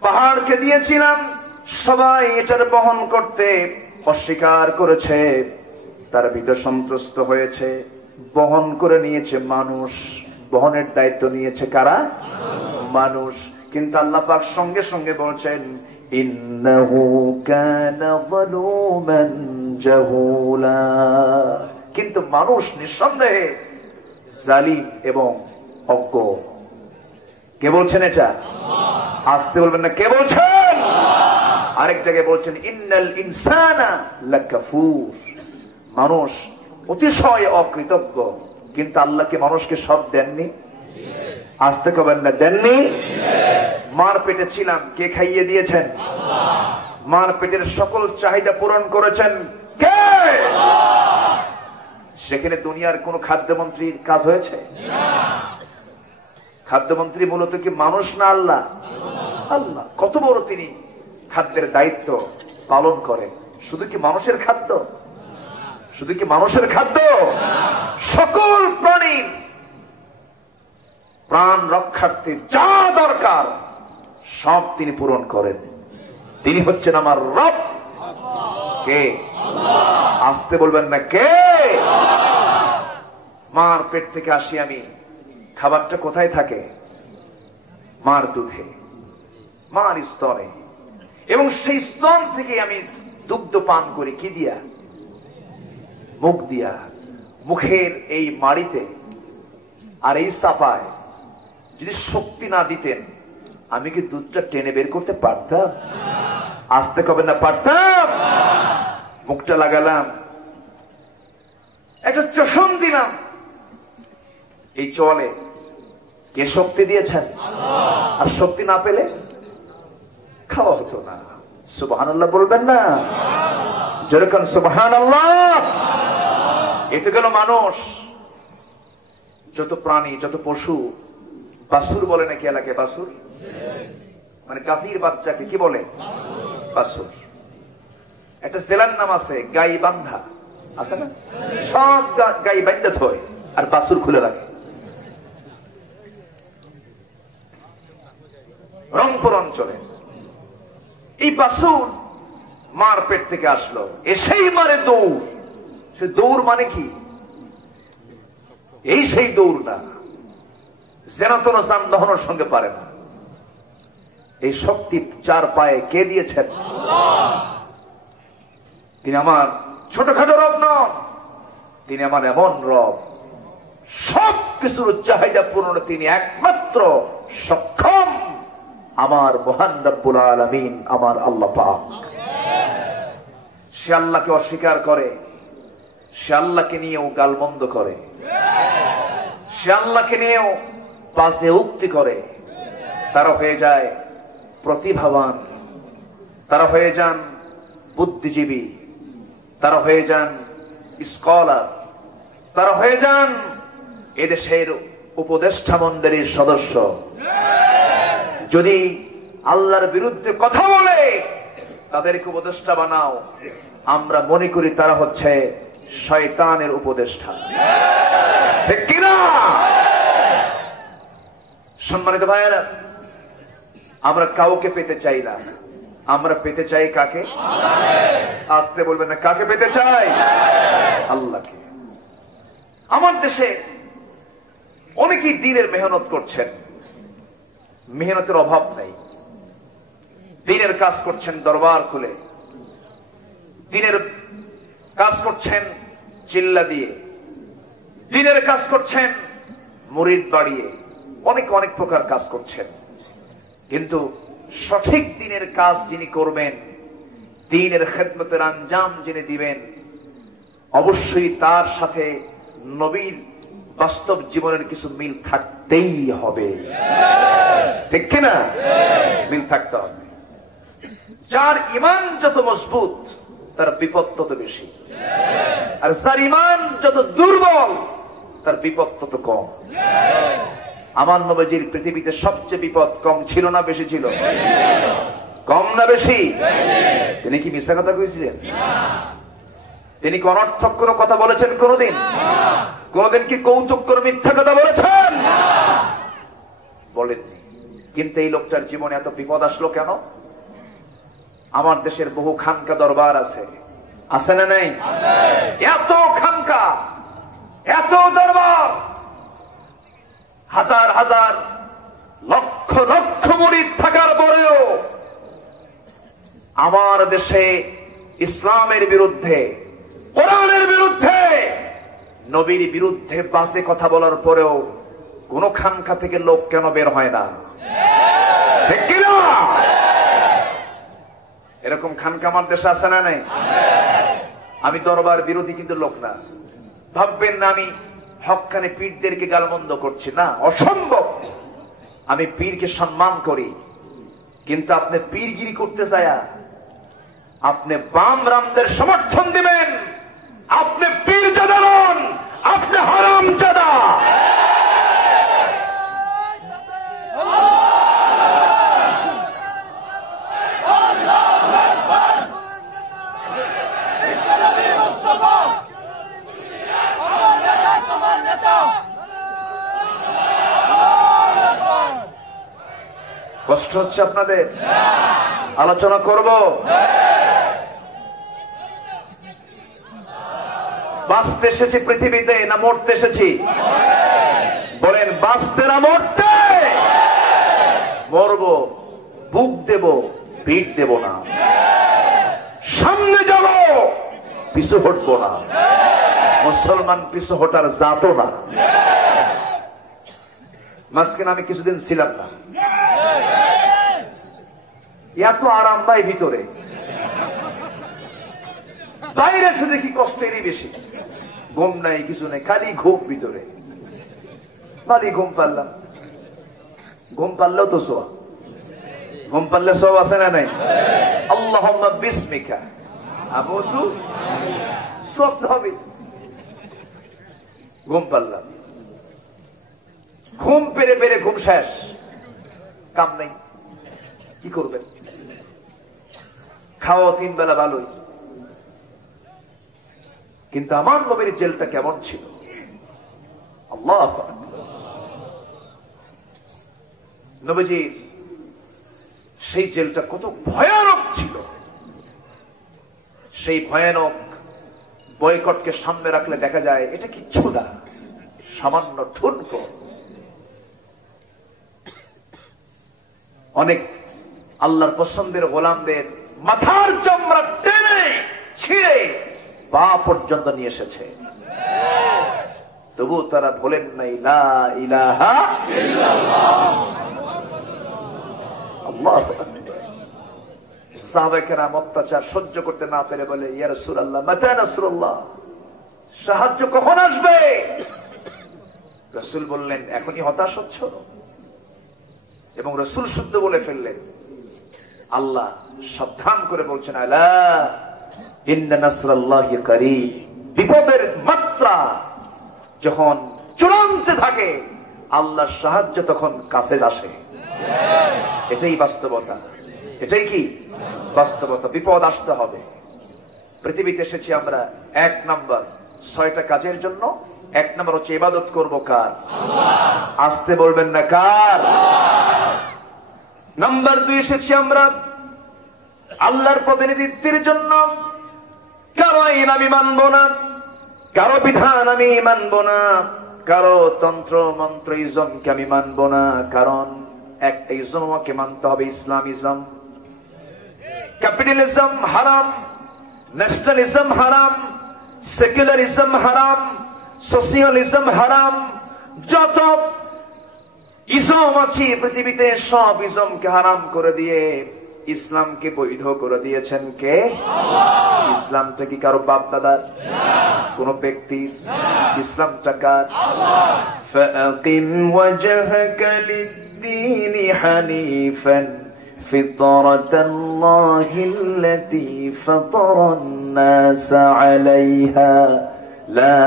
পাহাড়কে দিয়েছিলাম, সবাই এটার বহন করতে অস্বীকার করেছে, তার ভিতর সন্ত্রস্ত হয়েছে, বহন করে নিয়েছে মানুষ। বহনের দায়িত্ব নিয়েছে কারা? মানুষ। কিন্তু আল্লাহ পাক সঙ্গে সঙ্গে বলছেন ইন্নাহু কানা যালুমান জাহুলা, কিন্তু মানুষ নিঃসন্দেহে জালিম এবং অজ্ঞ। কে বলছেন এটা? আসতে বলবেন না, কে বলছেন? আরেক জায়গায় বলছেন ইন্নাল ইনসানা লাকাফুর, মানুষ অতিশয় অকৃতজ্ঞ। কিন্তু আল্লাহকে মানুষকে সব দেননি? আসতে কবেন না, দেননি। মার পেটে ছিলাম, কে খাইয়ে দিয়েছেন? মার পেটের সকল চাহিদা পূরণ করেছেন কে? সেখানে দুনিয়ার কোন খাদ্যমন্ত্রীর কাজ হয়েছে? খাদ্যমন্ত্রী মূলত কি মানুষ না আল্লাহ? আল্লাহ। কত বড় তিনি খাদ্যের দায়িত্ব পালন করেন। শুধু কি মানুষের খাদ্য? শুধু কি মানুষের খাদ্য? সকল প্রাণীর প্রাণ রক্ষার্থে যা দরকার সব তিনি পূরণ করেন। তিনি হচ্ছেন আমার রব। কে? আসতে বলবেন না, কে? মার পেট থেকে আসি আমি, খাবারটা কোথায় থাকে? মার দুধে, মার স্তনে, এবং সেই স্তন থেকে আমি দুগ্ধ পান করি কি দিয়া? মুখ দিয়া। মুখের এই মাড়িতে আর এই চাপায় যদি শক্তি না দিতেন আমি কি দুধটা টেনে বের করতে পারতাম? আসতে কবে না, পারতাম। মুখটা লাগালাম, একটা চষণ দিলাম, এই চলে কে শক্তি দিয়েছেন? আর শক্তি না পেলে খাওয়া হতো না। সুবহানাল্লাহ বলবেন না? যেরকম সুবহানাল্লাহ। এতে গেল মানুষ। যত প্রাণী, যত পশু, বাসুর বলে নাকি এলাকায়? বাসুর মানে গাভীর বাচ্চাকে কি বলে? বাসুর। একটা জেলার নাম আছে গাই বান্ধা, আছে না? সব গাই বান্ধা থয় আর বাসুর খুলে রাখে। রংপুর অঞ্চলে এই বাসুর মার পেট থেকে আসলো, এসেই মারে দৌড়। সে দৌড় মানে কি? এই সেই দৌড় না, যেন তেন যানবাহনের সঙ্গে পারে না। এই শক্তি চার পায়ে কে দিয়েছেন? তিনি আমার ছোটখাটো রব নন, তিনি আমার এমন রব, সব কিছুর চাহিদা পূরণে তিনি একমাত্র সক্ষম। আমার মহান রব্বুল আলামিন, আমার আল্লাহ পাক। সে আল্লাহকে অস্বীকার করে, সে আল্লাহকে নিয়েও গালমন্দ করে, সে আল্লাহকে নিয়েও বাজে উক্তি করে। তারা হয়ে যায় প্রতিভাবান, তারা হয়ে যান বুদ্ধিজীবী, তারা হয়ে যান স্কলার, তারা হয়ে যান এদেশের উপদেষ্টা মণ্ডলীর সদস্য। যদি আল্লাহর বিরুদ্ধে কথা বলে তাদেরকে উপদেষ্টা বানাও, আমরা মনে করি তারা হচ্ছে শয়তানের উপদেষ্টা। ঠিক কিনা? সম্মানিত ভাইয়েরা, আমরা কাউকে পেতে চাই না, আমরা পেতে চাই কাকে? আসতে বলবেন না, কাকে পেতে চাই? আল্লাহকে। আমার দেশে অনেকেই দিনের মেহনত করছেন, মেহনতের অভাব নেই। দিনের কাজ করছেন দরবার খুলে, দিনের কাজ করছেন চিল্লা দিয়ে, দিনের কাজ করছেন মুরিদ বাড়িয়ে, অনেক অনেক প্রকার কাজ করছেন। কিন্তু সঠিক দিনের কাজ যিনি করবেন, দিনের খেদমতের আঞ্জাম যিনি দিবেন, অবশ্যই তার সাথে নবীর বাস্তব জীবনের কিছু মিল থাকতেই হবে। ঠিক কিনা? মিল থাকতে হবে। যার ইমান যত মজবুত তার বিপদ তত বেশি, আর যার ইমান যত দুর্বল তার বিপদ তত কম। আমার নবীজির পৃথিবীতে সবচেয়ে বিপদ কম ছিল না বেশি ছিল? কম না বেশি? তিনি কি মিথ্যা কথা কইছিলেন? তিনি কি অনর্থক কোনো কথা বলেছেন কোনদিন? কোনদিন কি কৌতুক করে মিথ্যা কথা বলেছেন? বলেননি। কিন্তু এই লোকটার জীবনে এত বিপদ আসলো কেন? আমার দেশের বহু খানকা দরবার আছে, আছে না নেই? এত খানকা, এত দরবার, হাজার হাজার লক্ষ লক্ষ মুরিদ থাকার পরেও আমার দেশে ইসলামের বিরুদ্ধে, কোরআনের বিরুদ্ধে, নবীর বিরুদ্ধে বাজে কথা বলার পরেও কোন খানকা থেকে লোক কেন বের হয় না? ঠিক কিনা? এরকম খানকা আমার দেশে আছে না নাই? আমি দরবার বিরোধী কিন্তু লোক না, ভাববেন না আমি হক্কানে পীরদেরকে গালমন্দ করছি, না, অসম্ভব। আমি পীরকে সম্মান করি, কিন্তু আপনি পীরগিরি করতে চায়া আপনি বাম রামদের সমর্থন দিবেন, আপনি পীরজাদা নন, আপনি হারামজাদা। কষ্ট হচ্ছে আপনাদের? আলোচনা করব। বাঁচতে এসেছি পৃথিবীতে না মরতে এসেছি? বলেন, বাঁচতে না মরতে? মরবো, বুক দেব, পিঠ দেব না, সামনে যাব, পিছু হটবো না। মুসলমান পিছু হটার জাতো না। মাঝখানে আমি কিছুদিন ছিলাম না, এত আরাম পাই ভিতরে, বাইরে এসে দেখি কষ্টেরই বেশি। ঘুম নাই, কিছু নাই, খালি ঘুম ভিতরে। খালি ঘুম পারলাম, ঘুম পারলেও তো সোয়া, ঘুম পারলে সব আছে না নাই? আল্লাহুম্মা বিসমিকা আমুতু, সব হবে। ঘুম পারলাম, ঘুম পেরে পেরে ঘুম শেষ, কাম নাই, কি করবেন? খাওয়া 3 বেলা ভালোই, কিন্তু আমার নবীর জেলটা কেমন ছিল? আল্লাহু আকবার। নবীজির সেই জেলটা কত ভয়ানক ছিল। সেই ভয়ানক বয়কটকে সামনে রাখলে দেখা যায় এটা কিচ্ছু না, সামান্য ঠুনকো। অনেক আল্লাহর পছন্দের গোলামদের মাথার চামড়া টেনে ছিঁড়ে পা পর্যন্ত নিয়ে এসেছে, তবু তারা বলেন নাই লা ইলাহা ইল্লাল্লাহ। আল্লাহু আকবার। সাহাবায়ে কেরাম অত্যাচার সহ্য করতে না পেরে বলে, ইয়া রাসূলুল্লাহ মাতা নাসরুল্লাহ, সাহায্য কখন আসবে? রাসূল বললেন, এখনই হতাশ হচ্ছ? এবং রাসূল শুদ্ধ বলে ফেললেন। আল্লাহ সাবধান করে বলছেন, আলা ইন্না নাসরাল্লাহি কারীব। বিপদের মাত্রা যখন চূড়ান্তে থাকে, আল্লাহর সাহায্য তখন কাছে আসে। এটাই বাস্তবতা, এটাই কি বাস্তবতা। বিপদ আসতে হবে। পৃথিবীতে এসেছি আমরা 1 নাম্বার 6টা কাজের জন্য। 1 নাম্বার হচ্ছে ইবাদত করব কার? আসতে বলবেন না, কার? নাম্বার 2 এসেছি আমরা আল্লাহর প্রতিনিধিত্বের জন্য। কারো আইন আমি মানব না, কারো বিধান আমি মানব না, কারো তন্ত্র মন্ত্র ইজমকে আমি মানব না। কারণ একটা ইজম আমাকে মানতে হবে, ইসলামিজম। ক্যাপিটালিজম হারাম, ন্যাশনালিজম হারাম, সেকুলারিজম হারাম, সোশিয়ালিজম হারাম। যত ইজম আছে পৃথিবীতে সব ইজমকে হারাম করে দিয়ে ইসলামকে বৈধ করে দিয়েছেন কে? ইসলামটা কি কারো বাপ দাদার, কোন ব্যক্তির? ইসলামটা কার? ফাকিম ওয়াজহাকা লিদ-দীনি হানিফান ফিতরাতাল্লাহিল্লাতী ফাতারান-নাসা আলাইহা লা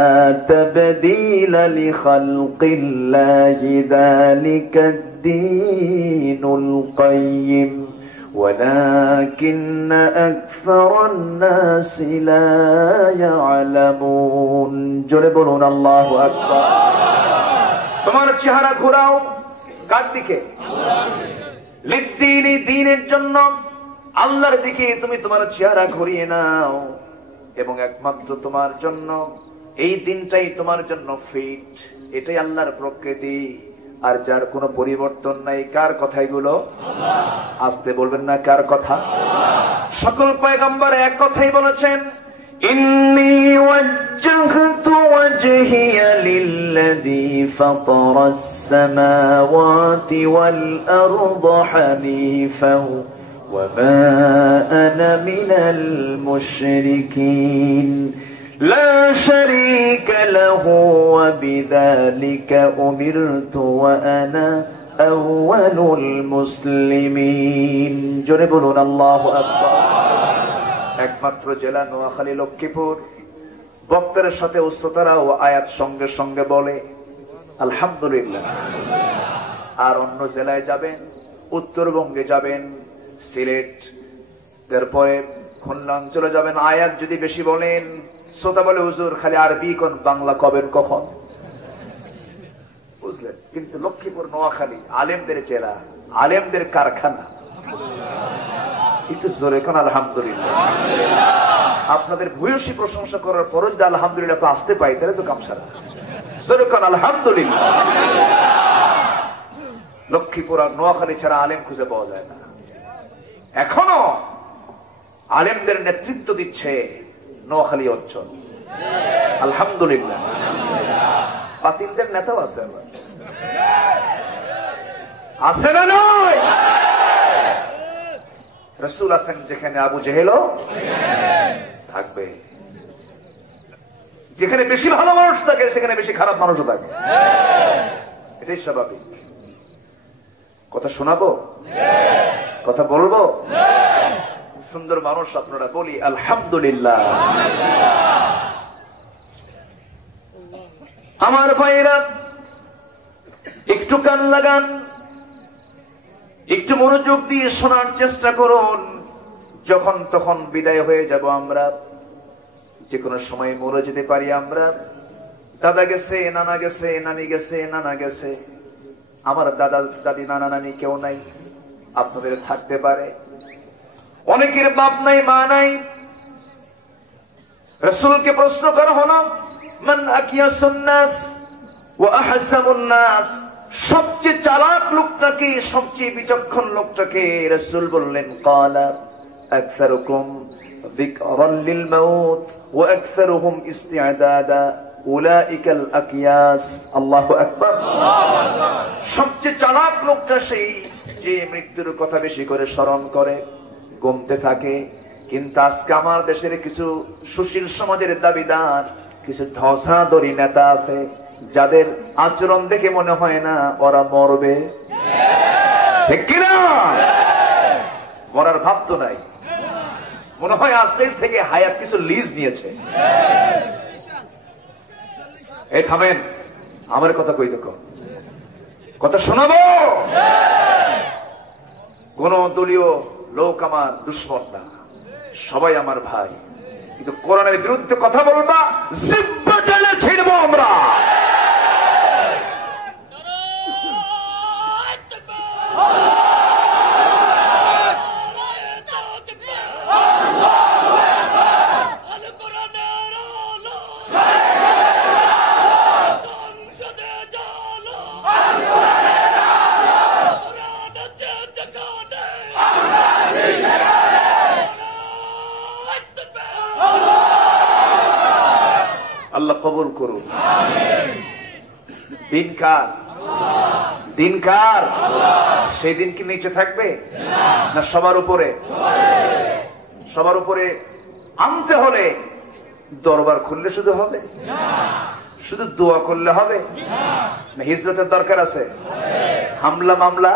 তাবদীলা লিখালকিল্লাহি যালিকাদ-দীনুল কাইয়্যিম ولكن أكثر الناس لا يعلمون জোরে বলুন আল্লাহু আকবার। তোমার চেহারা ঘোরাও কার দিকে? লিদ্দীনি, দ্বীনের জন্য, আল্লাহর দিকে তুমি তোমার চেহারা ঘুরিয়ে নাও, এবং একমাত্র তোমার জন্য এই দিনটাই তোমার জন্য ফিট। এটাই আল্লাহর প্রকৃতি, আর যার কোনো পরিবর্তন নাই। কার কথা এগুলো? আসতে বলবেন না, কার কথা? সকল পয়গম্বর এক কথাই বলেছেন, ইন্নী ওয়াজ্জাহতু ওয়াজহিয়া লিল্লাযী ফাতারাস সামাওয়াতি ওয়াল আরদা হানিফাও ওয়া মা আনা মিনাল মুশরিকিন لا شريك له وبذلك أمرت وأنا أول المسلمين জোরে বলুন আল্লাহু আকবার। একমাত্র জেলা নোয়াখালী, লক্ষ্মীপুর। বক্তাদের সাথে উস্তাদারাও আয়াত সঙ্গে সঙ্গে বলে আলহামদুলিল্লাহ। আর অন্য জেলায় যাবেন, উত্তরবঙ্গে যাবেন, সিলেট, তারপরে খুলনা অঞ্চলে যাবেন, আয়াত যদি বেশি বলেন, শ্রোতা বলে হুজুর খালি আরবি কোন, বাংলা কবেন কখন? বুঝলেন? কিন্তু লক্ষ্মীপুর নোয়াখালী আলেমদের জেলা, আলেমদের কারখানা। একটু জোরে কোন আলহামদুলিল্লাহ। আপনাদের ভূয়সী প্রশংসা করার পরও যদি আলহামদুলিল্লাহ তো আসতে পাই, তাহলে তো কামসারা। জোরে কোন আলহামদুলিল্লাহ। লক্ষ্মীপুর আর নোয়াখালী ছাড়া আলেম খুঁজে পাওয়া যায় না। এখনো আলেমদের নেতৃত্ব দিচ্ছে নোয়াখালী অঞ্চল, আলহামদুলিল্লাহ। বাতিলদের নেতাও আছে, আছে না নয়? রাসূল আছেন যেখানে, আবু জেহেলও থাকবে। যেখানে বেশি ভালো মানুষ থাকে সেখানে বেশি খারাপ মানুষও থাকে, এটাই স্বাভাবিক। কথা শোনাবো, কথা বলবো? সুন্দর মানুষ আপনারা, বলি আলহামদুলিল্লাহ। আমার ভাইরা একটু কান লাগান, একটু মনোযোগ দিয়ে শোনার চেষ্টা করুন। যখন তখন বিদায় হয়ে যাব আমরা, যে কোনো সময় মরে যেতে পারি আমরা। দাদা গেছে, নানা গেছে, নানি গেছে, নানা গেছে। আমার দাদা দাদি নানা নানি কেউ নাই, আপনাদের থাকতে পারে। অনেকের বাপ নাই, মা নাই। রাসূলকে প্রশ্ন করা হলো, মান আকিয়াসুন নাস ওয়া আহসাবুন নাস, সবচেয়ে চালাক লোকটাকে, সবচেয়ে বিচক্ষণ লোকটাকে? রাসূল বললেন, ক্বালা আকসারুকুম যিকরান লিল মাউত ওয়া আকসারুহুম ইস্তিআদাদা উলাইকাল আকিয়াস। আল্লাহু আকবার। সবচেয়ে চালাক লোকটা সেই যে মৃত্যুর কথা বেশি করে স্মরণ করে, গুমতে থাকে। কিন্তু আজকে আমার দেশের কিছু সুশীল সমাজের দাবিদার, কিছু ধসাধরি নেতা আছে, যাদের আচরণ দেখে মনে হয় না ওরা মরবে, ঠিক কিনা? মরার ভাব তো নাই, মনে হয় আজকের থেকে হায়াত কিছু লিজ নিয়েছে। এই থামেন, আমার কথা কই তো, কথা শোনাবো। কোন দলীয় লোক আমার দুশ্মন না, সবাই আমার ভাই। কিন্তু কোরআনের বিরুদ্ধে কথা বলবা, জিব্বা জেলে ছিড়বো আমরা। আল্লাহ কবুল করুন। দিনকার, দিনকার সেই দিন কি নিচে থাকবে না সবার উপরে? সবার উপরে আনতে হলে দরবার খুললে শুধু হবে? শুধু দোয়া করলে হবে না? হিজরতের দরকার আছে? হামলা মামলা,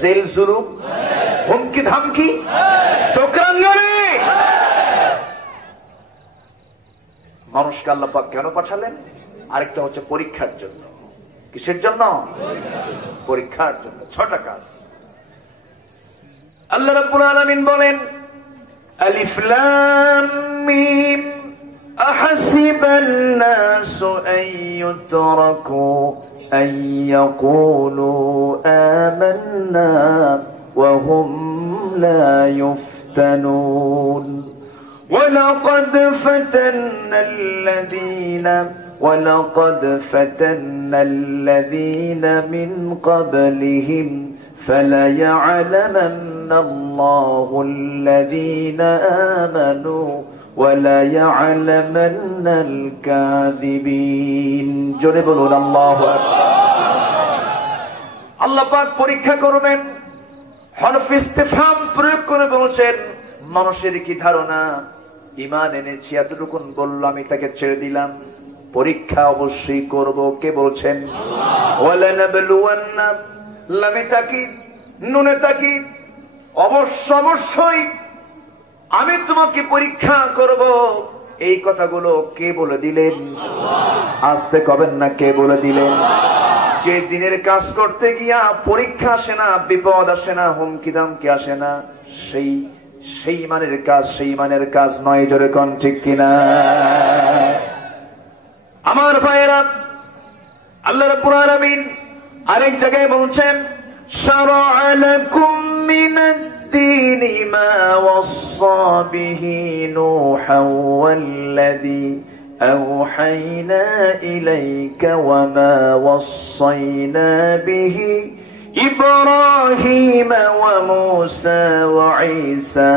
জেল জুলুম, হুমকি ধামকি, চক্রাঙ্গনে মানুষকে আল্লাহ পাক কেন পাঠালেন? আরেকটা হচ্ছে পরীক্ষার জন্য। কিসের জন্য? পরীক্ষার জন্য। 6টা কাজ। আল্লাহ রাব্বুল আলামিন বলেন আলিফ লাম মিম আহাসিবান নাসু আন ইউতরাকু আন ইয়াকুলু আমান্না ওয়া হুম লা ইফতানুন ولقد فتنا الذين من قبلهم فليعلمن الله الذين آمنوا وليعلمن الكاذبين জোরে বলুন আল্লাহু আকবার। আল্লাহ পাক পরীক্ষা করবেন, হরফ ইস্তিফহাম প্রয়োগ করে বলছেন মানুষের কি ধারণা ঈমান এনেছি এতটুকু বলল আমি তাকে ছেড়ে দিলাম, পরীক্ষা অবশ্যই করব। কে বলছেন? ওয়ালানাবলুওয়ান্না, লামে তাকিদ নুনে তাকিদ, অবশ্যই আমি তোমাকে পরীক্ষা করব। এই কথাগুলো কে বলে দিলেন? আসতে কবেন না, কে বলে দিলেন? যে দিনের কাজ করতে গিয়া পরীক্ষা আসে না, বিপদ আসে না, হুমকি দামকি আসে না, সেই মানের কাজ নয়। জোরে কোন ঠিক কিনা? আমার ভাইয়েরা, আল্লাহ রাব্বুল আলামিন আরেক জায়গায় বলছেন শারা'a লাকুম মিনাদ-দীনি মা ওয়াসসা বিহি নূহান ওয়াল্লাযী আওহায়না ইলাইকা ওয়া মা ওয়াসসায়না বিহি إبراهيم وموسى وعيسى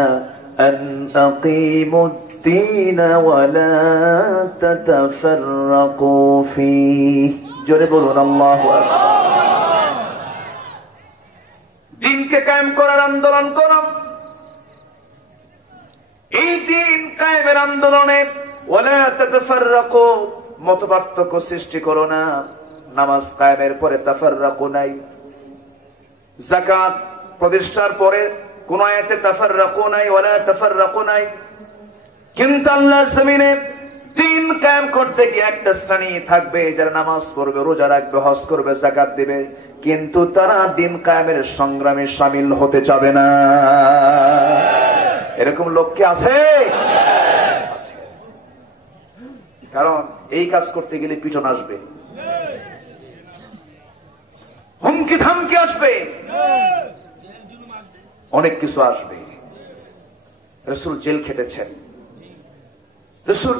أن أقيموا الدين ولا تتفرقوا فيه جربوا الله أكبر দিনকে কায়েম করার আন্দোলন করো। এই দিন কায়েমের আন্দোলনে ওয়ালা তাতাফাররাকু, মতপার্থক্য সৃষ্টি করো না। নামাজ কায়েমের পরে তাফাররাকু নাই, যাকাত প্রতিষ্ঠার পরে কোন আয়াতে তাফাররাকু নাই, ওয়ালা তাফাররাকু নাই। কিন্তু আল্লাহর জমিনে দিন কায়েম করতে গিয়ে একটা শ্রেণী থাকবে যারা নামাজ পড়বে, রোজা রাখবে, হজ করবে, যাকাত দিবে, কিন্তু তারা দিন কায়েমের সংগ্রামে শামিল হতে চাবে না। এরকম লোক কি আছে? কারণ এই কাজ করতে গেলে পিছন আসবে, হুমকি থামকি আসবে, অনেক কিছু আসবে। রাসূল জেল খেটেছেন, রাসূল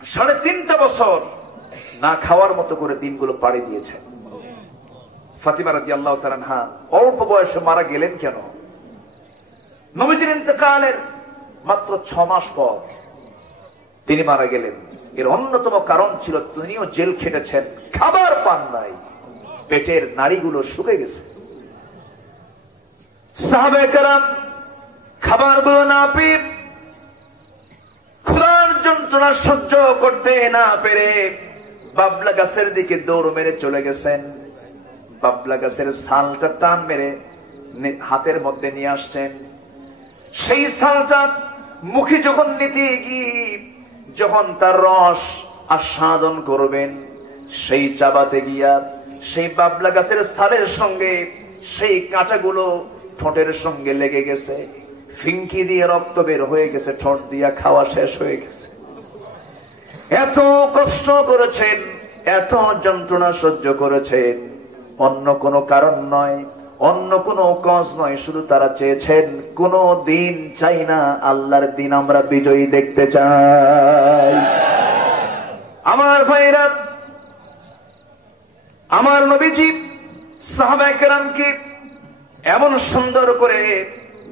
3.5 বছর না খাওয়ার মতো করে দিনগুলো পাড়ি দিয়েছেন। ফাতিমা রাদিয়াল্লাহু তাআলা আনহা অল্প বয়সে মারা গেলেন কেন? নবীজির ইন্তেকালের মাত্র 6 মাস পর তিনি মারা গেলেন। এর অন্যতম কারণ ছিল তিনিও জেল খেটেছেন, খাবার পান নাই, পেটের নাড়িগুলো শুকে গেছে। সাহাবায়ে কেরাম খাবারগুলো না পেয়ে, ক্ষুধার যন্ত্রণা সহ্য করতে না পেরে বাবলা গাছের দিকে দৌড় মেরে চলে গেছেন। বাবলা গাছের ছালটা টান মেরে হাতের মধ্যে নিয়ে আসছেন। সেই ছালটা মুখে যখন নিতে গিয়ে যখন তার রস আস্বাদন করবেন, সেই চাবাতে গিয়া সেই বাবলা গাছের ছালের সঙ্গে সেই কাঁটাগুলো ঠোঁটের সঙ্গে লেগে গেছে, ফিঙ্কি দিয়ে রক্ত বের হয়ে গেছে, ঠোঁট দিয়া খাওয়া শেষ হয়ে গেছে। এত কষ্ট করেছেন, এত যন্ত্রণা সহ্য করেছেন, অন্য কোনো কারণ নয়, অন্য কোনো কজ নয়, শুধু তারা চেয়েছেন কোনো দিন চাই না, আল্লাহর দিন আমরা বিজয়ী দেখতে চাই। আমার ভাইরা, আমার নবীজি সাহাবায়ে কেরামকে এমন সুন্দর করে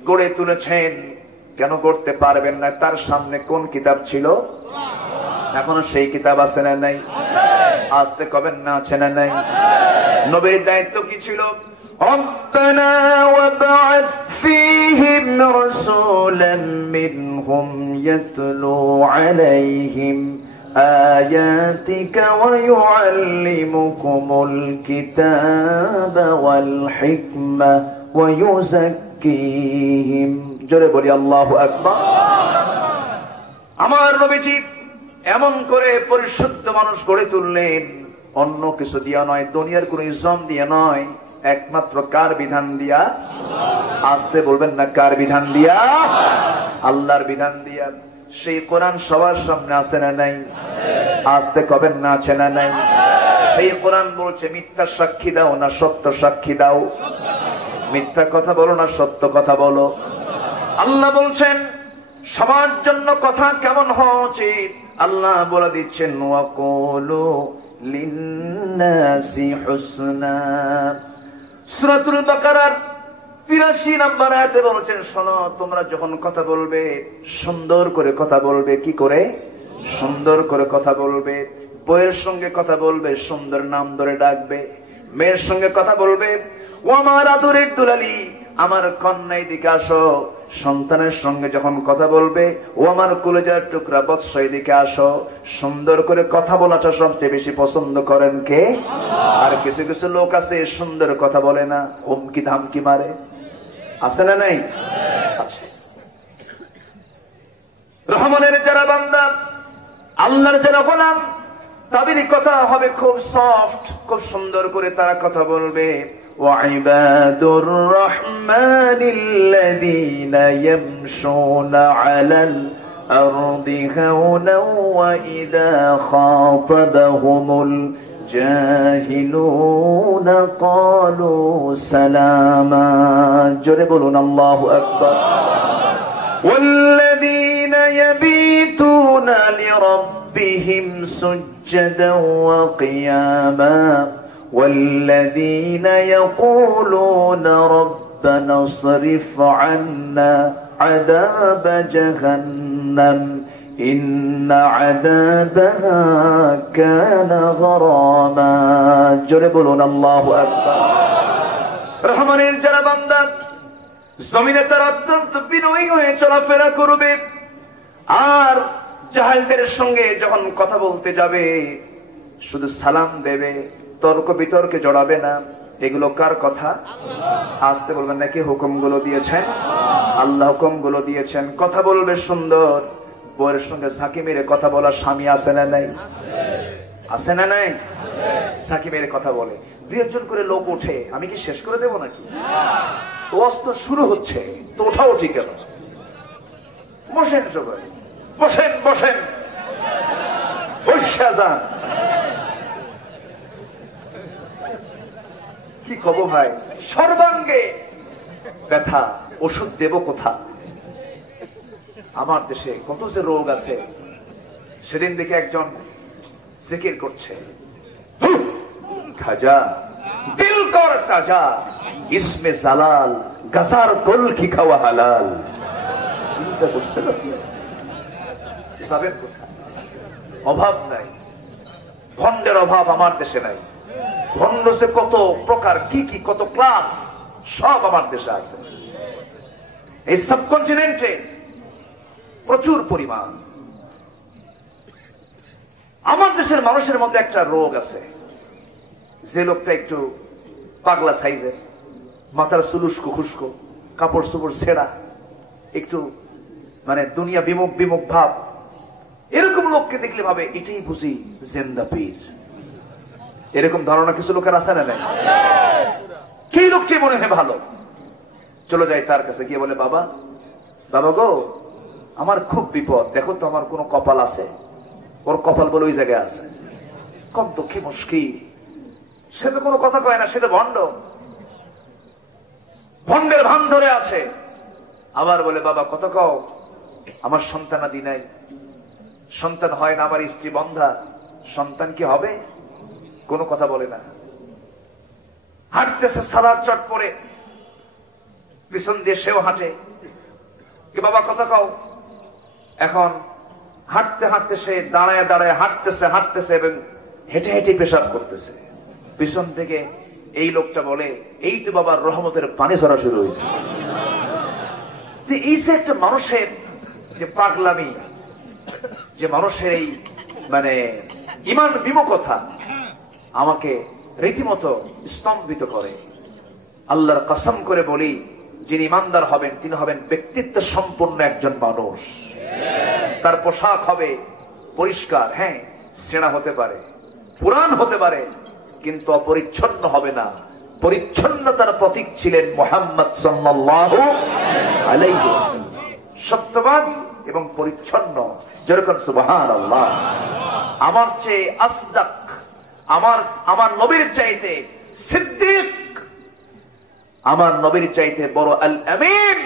গড়ে তুলেছেন। কেন গড়তে পারবেন না? তার সামনে কোন কিতাব ছিল? এখনো সেই কিতাব আছে না নাই? আসতে কবেন না, আছে না নাই? নবীর দায়িত্ব কি ছিল? ربنا وابعث فيهم رسولا منهم يتلو عليهم آياتك ويعلمكم الكتاب والحكمة ويزكيهم জোরে বলি আল্লাহু আকবার। আমার নবীজি এমন করে পরিশুদ্ধ মানুষ গড়ে তুললেন, অন্য কিছু দিয়া নয়, দুনিয়ার কোন ইজম দিয়ে নয়, একমাত্র কার বিধান দিয়া? আসতে বলবেন না কার বিধান দিয়া? আল্লাহর বিধান দিয়া। সেই কোরআন সবার সামনে আছে না নাই? আসতে কবেন না আছে না নাই? সেই কোরআন বলছে মিথ্যা সাক্ষী দাও না সত্য সাক্ষী দাও? মিথ্যা কথা বলো না সত্য কথা বলো? আল্লাহ বলছেন সবার জন্য কথা কেমন হওয়া উচিত? আল্লাহ বলে দিচ্ছেন ওয়াকুলু লিন্নাসি হুসনা। সূরাতুল বাকারার ৮৩ নম্বর আয়াতে বলেছেন শোনো, তোমরা যখন কথা বলবে সুন্দর করে কথা বলবে। কি করে? সুন্দর করে কথা বলবে। বইয়ের সঙ্গে কথা বলবে, সুন্দর নাম ধরে ডাকবে। মেয়ের সঙ্গে কথা বলবে, ও আমার আদরের দুলালি, আমার কন্যা এদিকে আসো। সন্তানের সঙ্গে যখন কথা বলবে, ও আমার কলেজার টুকরা বৎস এদিকে আসো। সুন্দর করে কথা বলাটা সবচেয়ে বেশি পছন্দ করেন কে? আর কিছু কিছু লোক আছে সুন্দর কথা বলে না, হুমকি ধামকি মারে। আছে না নাই? আছে। রহমানের যারা বান্দা, আল্লাহর যারা গোলাম, তাদের কথা হবে খুব সফট, খুব সুন্দর করে তারা কথা বলবে। ওয়াইবাদুর রহমানিল্লাযীনা ইয়ামশুনা আলাল আরদি হাওনা ওয়া ইযা খাতাবাহুমুল জাহিলুনা ক্বালু সালামা। জোরে বলুন আল্লাহু আকবার। ওয়াল্লাযীনা ইয়াবিতুনা লিরাব্বিহিম سجدا وقياما والذين يقولون ربنا اصرف عنا عذاب جهنم إن عذابها كان غراما। জোরে বলুন আল্লাহু আকবার। রহমানের যারা বান্দা জমিনে তারা অত্যন্ত বিনয়ী হয়ে চলাফেরা করবে, আর জাহেলদের সঙ্গে যখন কথা বলতে যাবে শুধু সালাম দেবে, তর্ক বিতর্কে জড়াবে না। এগুলো কার কথা? আসতে বলবেন নাকি হুকুমগুলো দিয়েছেন? আল্লাহ হুকুমগুলো দিয়েছেন। কথা বলবে সুন্দর। বউয়ের সঙ্গে ঝাঁকি মেরে কথা বলা স্বামী আছে না নাই? আছে না নাই? ঝাঁকি মেরে কথা বলে। ২-১ করে লোক ওঠে, আমি কি শেষ করে দেবো নাকি? তো অস্ত্র শুরু হচ্ছে, তো ওঠাও ঠিক কেন? বসেন সবাই, বসেন বসেন, যান। কি কব ভাই, সর্বাঙ্গে ব্যথা, ওষুধ দেব কোথা? আমার দেশে কত যে রোগ আছে। সেদিন দেখে একজন জিকির করছে, খাজা দিল কর তাজা ইসমে জালাল গাজার কল কি খাওয়া হালাল। চিন্তা করছে না? অভাব নাই, ভণ্ডের অভাব আমার দেশে নাই। ভণ্ড যে কত প্রকার, কি কি কত ক্লাস, সব আমার দেশে আছে। এই সাবকন্টিনেন্টে প্রচুর পরিমাণ। আমার দেশের মানুষের মধ্যে একটা রোগ আছে, যে লোকটা একটু পাগলা সাইজের, মাথার চুলুস্কো খুস্কো, কাপড় চোপড় ছেঁড়া, একটু মানে দুনিয়া বিমুখ বিমুখ ভাব, এরকম লোককে দেখলে ভাবে এটাই বুঝি জেন্দা পীর। এরকম ধারণা কিছু লোকের আছে না? কি লোকটি মনে হয় ভালো, চলে যায় তার কাছে, গিয়ে বলে বাবা, বাবা গো, আমার খুব বিপদ, দেখো তো আমার কোন কপাল আছে? ওর কপাল বলে ওই জায়গায় আছে। কম তো কি মুশকিল, সে তো কোনো কথা কয় না, সে তো ভণ্ড, ভণ্ডের ভান ধরে আছে। আবার বলে বাবা কত কও, আমার সন্তানাদি নাই, সন্তান হয় না, আমার স্ত্রী বন্ধা, সন্তান কি হবে? কোনো কথা বলে না। হাঁটতেছে সালার চট পরে, পিছন দিয়ে সেও হাঁটে, কি বাবা কথা কও। এখন হাঁটতে হাঁটতে সে দাঁড়ায় দাঁড়ায় হাঁটতেছে হাঁটতেছে এবং হেঁটে হেঁটে পেশাব করতেছে। পিছন থেকে এই লোকটা বলে, এই তো বাবার রহমতের পানি ঝরা শুরু হয়েছে। এই যে একটা মানুষের যে পাগলামি, যে মানুষের এই মানে ইমান বিমুখতা আমাকে রীতিমতো স্তম্ভিত করে। আল্লাহর কসম করে বলি, যিনি ইমানদার হবেন তিনি হবেন ব্যক্তিত্ব সম্পন্ন একজন মানুষ। তার পোশাক হবে পরিষ্কার, হ্যাঁ ছেঁড়া হতে পারে, পুরান হতে পারে, কিন্তু অপরিচ্ছন্ন হবে না, পরিচ্ছন্নতার প্রতীক ছিলেন মুহাম্মদ সাল্লাল্লাহু আলাইহি ওয়াসাল্লাম। সত্যবাদী এবং পরিচ্ছন্ন, যেরকম সুবহানাল্লাহ। আমার চেয়ে আসদাক, আমার নবীর চাইতে সিদ্দিক, আমার নবীর চাইতে বড় আল আমিন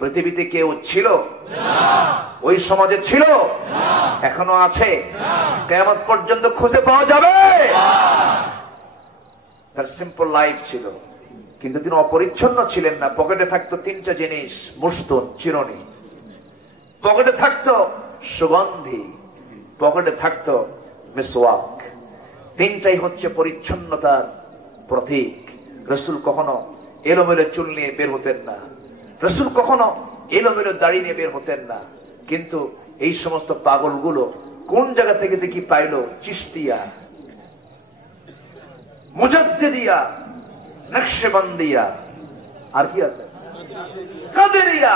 পৃথিবীতে কেউ ছিল? ওই সমাজে ছিল? এখনো আছে? কিয়ামত পর্যন্ত খুঁজে পাওয়া যাবে? তার সিম্পল লাইফ ছিল, কিন্তু তিনি অপরিচ্ছন্ন ছিলেন না। পকেটে থাকতো তিনটা জিনিস, মুস্তুন, চিরুনি, পকেটে থাকতো সুগন্ধি, পকেটে থাকতো মিসওয়াক। তিনটাই হচ্ছে পরিচ্ছন্নতার প্রতীক। রাসূল কখনো এলোমেলো চুল নিয়ে বের হতেন না, রাসূল কখনো এলোমেলো দাড়ি নিয়ে বের হতেন না। কিন্তু এই সমস্ত পাগলগুলো কোন জায়গা থেকে যে কি পাইলো, চিশতিয়া, মুজাদ্দিদিয়া, নকশবন্দিয়া, আর কি আছে, কাদেরিয়া,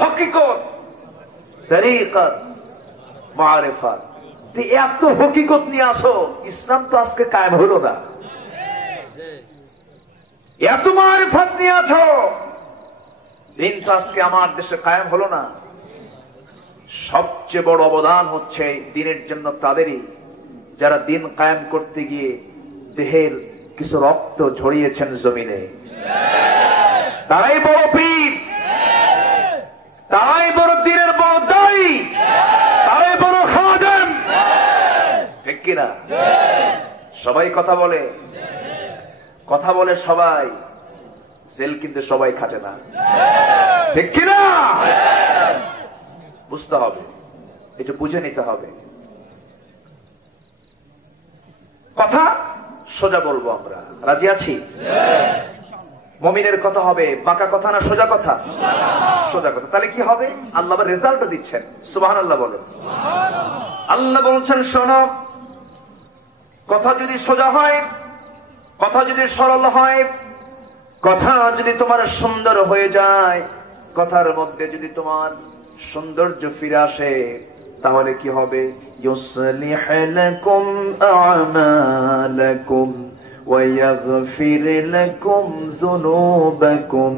হকিকত, তরিকত, মারিফাত। এত হকিকত নিয়ে আসো, ইসলাম তো আজকে কায়েম হলো না। এত মারিফাত নিয়ে আছো, দিন তো আজকে আমার দেশে কায়েম হলো না। সবচেয়ে বড় অবদান হচ্ছে দিনের জন্য তাদেরই, যারা দিন কায়েম করতে গিয়ে দেহের কিছু রক্ত ঝরিয়েছেন জমিনে। তারাই বড় পীর, তারাই বড় দিনের বড় দায়ী, তারাই বড় খাদেম। ঠিক কিনা? সবাই কথা বলে, কথা বলে সবাই, জেল কিন্তু সবাই খাটে না। ঠিক কিনা? বুঝতে হবে, এটা বুঝে নিতে হবে। কথা সোজা বলবো আমরা, রাজি আছি? মুমিনের কথা হবে বাঁকা কথা না সোজা কথা? সোজা কথা। তাহলে কি হবে? আল্লাহ রেজাল্ট দিচ্ছেন। সুবহানাল্লাহ বলো। আল্লাহ বলছেন, শোনো, কথা যদি সোজা হয়, কথা যদি সরল হয়, কথা যদি তোমার সুন্দর হয়ে যায়, কথার মধ্যে যদি তোমার সৌন্দর্য ফিরে আসে, তাহলে কি হবে? ইউসলিহ লাকুম আ'মালাকুম ওয়া ইয়াগফির লাকুম যুনুবাকুম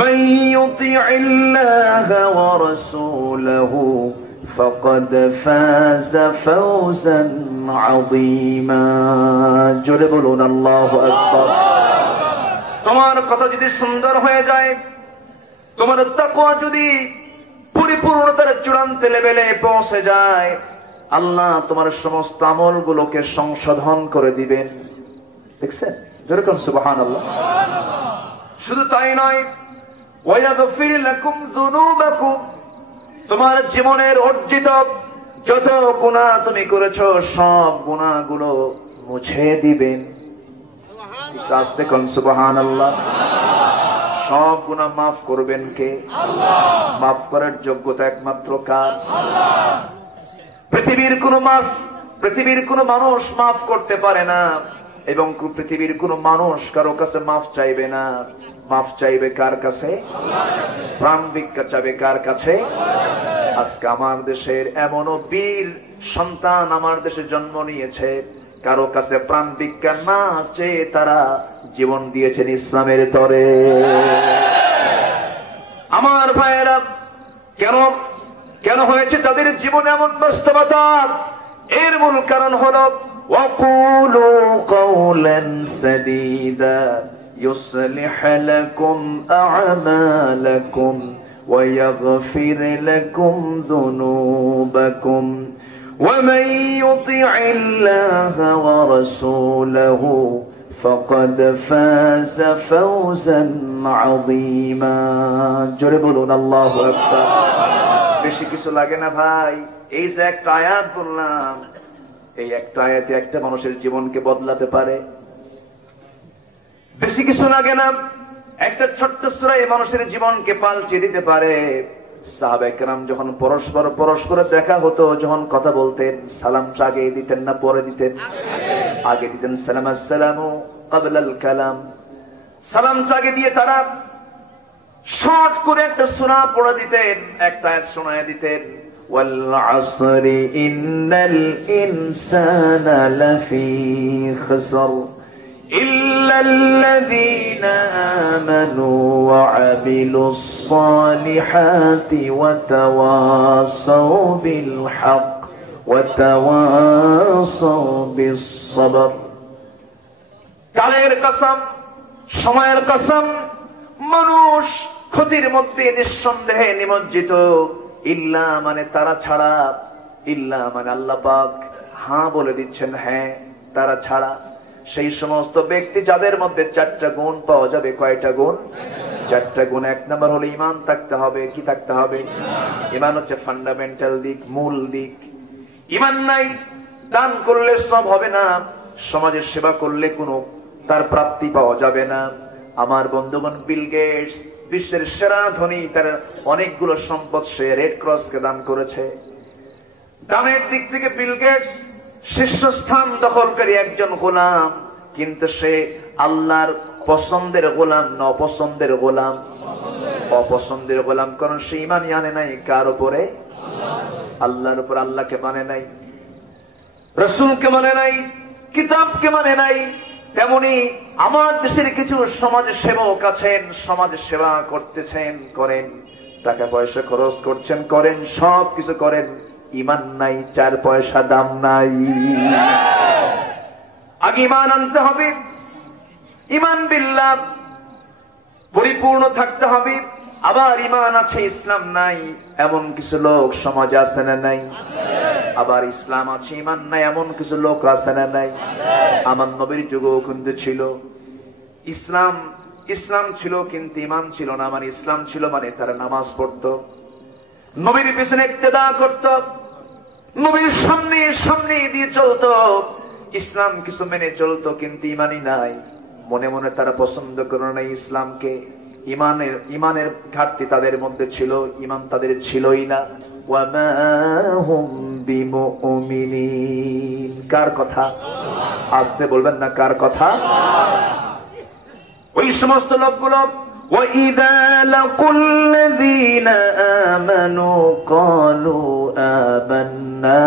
মান ইউতি'ইল্লাহা ওয়া রাসূলাহু ফাকাদ ফাযা ফাওজান আযীমা। জোরে বলুন আল্লাহু আকবার। তোমার কথা যদি সুন্দর হয়ে যায়, তোমার তাকওয়া যদি পরিপূর্ণতার চূড়ান্ত লেভেলে পৌঁছে যায়, আল্লাহ তোমার সমস্ত আমলগুলোকে সংশোধন করে দিবেন। দেখছেন? যেরকম সুবহানাল্লাহ। শুধু তাই নয়, ওয়া ইয়াগফির লাকুম যুনুবাকুম, তোমার জীবনের অর্জিত যত গুনাহ তুমি করেছো সব গুনাহগুলো মুছে দিবেন। আস্তে কোন সুবহানাল্লাহ। সব গুনাহ মাফ করবেন কে? আল্লাহ। মাফ করার যোগ্যতা একমাত্র কার? আল্লাহ। পৃথিবীর কোন মানুষ মাফ করতে পারে না, এবং পৃথিবীর কোন মানুষ কারো কাছে মাফ চাইবে না। মাফ চাইবে কার কাছে? আল্লাহর কাছে। প্রাণ ভিক্ষা চাইবে কার কাছে? আজকে আমার দেশের এমনও বীর সন্তান আমার দেশে জন্ম নিয়েছে, কারো কাছে প্রাণ ভিক্ষা না চেয়ে তারা জীবন দিয়েছেন ইসলামের তরে। আমার ভাইয়েরা, কেন হয়েছে তাদের জীবনে এমন বাস্তবতা? এর মূল কারণ হলো ওয়াকুলু কাওলান সাদীদা ইউসলিহ লাকুম আ'মালাকুম ওয়া ইয়াগফির লাকুম যুনুবাকুম ومن يطع الله ورسوله فقد فاز فوزا عظيما। জোরে বলুন আল্লাহু আকবার। বেশি কিছু লাগে না ভাই, এই যে একটা আয়াত বললাম, এই একটা আয়াতে একটা মানুষের জীবনকে বদলাতে পারে। বেশি কিছু লাগে না, একটা ছোট্ট সূরা এই মানুষের জীবনকে পাল্টে দিতে পারে। সাহাবায়ে কেরাম যখন পরস্পর দেখা হতো, যখন কথা বলতেন, সালাম আগে দিতেন না পরে দিতেন? আগে দিতেন। সালাম আসসালামু ক্বাবলাল কালাম। সালাম আগে দিয়ে তারা শর্ট করে একটা সূরা পড়ে দিতেন, একটা আয়াত শোনায় দিতেন। والعصر إن الإنسان لفي خسر إلا الذين آمنوا وعملوا الصالحات وتواصوا بالحق وتواصوا بالصبر কালের কসম, সময়ের কসম, মানুষ ক্ষতির মধ্যে নিঃসন্দেহে নিমজ্জিত। ইল্লা মানে তারা ছাড়া, ইল্লা মানে আল্লাহ পাক হ্যাঁ বলে দিচ্ছেন, হ্যাঁ তারা ছাড়া সেই সমস্ত ব্যক্তি যাদের মধ্যে 4টা গুণ পাওয়া যাবে। কয়টা গুণ? 4টা গুণ। 1 নম্বর হলো ঈমান থাকতে হবে। কি থাকতে হবে? ঈমান হচ্ছে ফান্ডামেন্টাল দিক, মূল দিক। ঈমান নাই, দান করলে সব হবে না, সমাজের সেবা করলে কোনো তার প্রাপ্তি পাওয়া যাবে না। আমার বন্ধুগণ, বিল গেটস বিশ্বের সেরা ধনী, তার অনেকগুলো সম্পদ সে রেড ক্রসকে দান করেছে। দানের দিক থেকে বিল গেটস শীর্ষস্থান দখলকারী একজন গোলাম, কিন্তু সে আল্লাহর পছন্দের গোলাম না অপছন্দের গোলাম? অপছন্দের গোলাম, কারণ সে ঈমানই আনে নাই। কার উপরে? আল্লাহর উপর। আল্লাহকে মানে নাই, রাসূলকে মানে নাই, কিতাবকে মানে নাই। তেমনি আমার দেশের কিছু সমাজ সেবক আছেন, সমাজ সেবা করতেছেন, করেন, টাকা পয়সা খরচ করছেন, করেন, সব কিছু করেন, ঈমান নাই, 4 পয়সা দাম নাই। আগে ঈমান আনতে হবে, ঈমান বিল্লাহ পরিপূর্ণ থাকতে হবে। আবার ঈমান আছে, ইসলাম নাই, এমন কিছু লোক সমাজে আছে না নাই? আবার ইসলাম আছে, ঈমান নাই, এমন কিছু লোক আছে না নাই? আমার নবীর যুগেও কিন্তু ছিল ইসলাম, ইসলাম ছিল কিন্তু ঈমান ছিল না। মানে ইসলাম ছিল মানে তারা নামাজ পড়তো, নবীর পিছনে ইক্তেদা করত, নবীর সামনে সামনে দিয়ে চলতো, ইসলাম কিছু মেনে চলতো, কিন্তু ঈমানই নাই। মনে মনে তারা পছন্দ করে না ইসলামকে। ঈমানের ঘাটতি তাদের মধ্যে ছিল, ঈমান তাদের ছিলই না। ওয়ামা হুম বিমুমিনিন। কার কথা? আসতে বলবেন না, কার কথা? ওই সমস্ত লোকগুলো وَإِذَا لَقُوا الَّذِينَ آمَنُوا قَالُوا آمَنَّا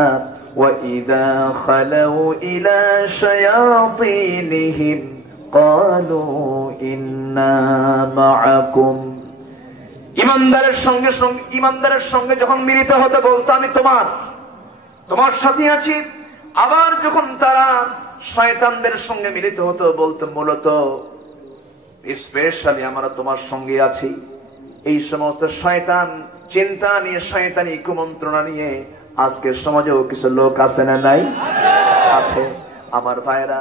وَإِذَا خَلَوْا إِلَى شَيَاطِينِهِمْ قَالُوا إِنَّا مَعَكُمْ। ইমানদারের সঙ্গে যখন মিলিত হতে বলতো আমি তোমার সাথে আছি, আবার যখন তারা শয়তানদের সঙ্গে মিলিত হতো বলতো মূলত স্পেশালি আমরা তোমার সঙ্গে আছি। এই সমস্ত শয়তান চিন্তা নিয়ে, শয়তানি কুমন্ত্রণা নিয়ে আজকের সমাজেও কিছু লোক আছে না নাই? আছে। আমার ভাইরা,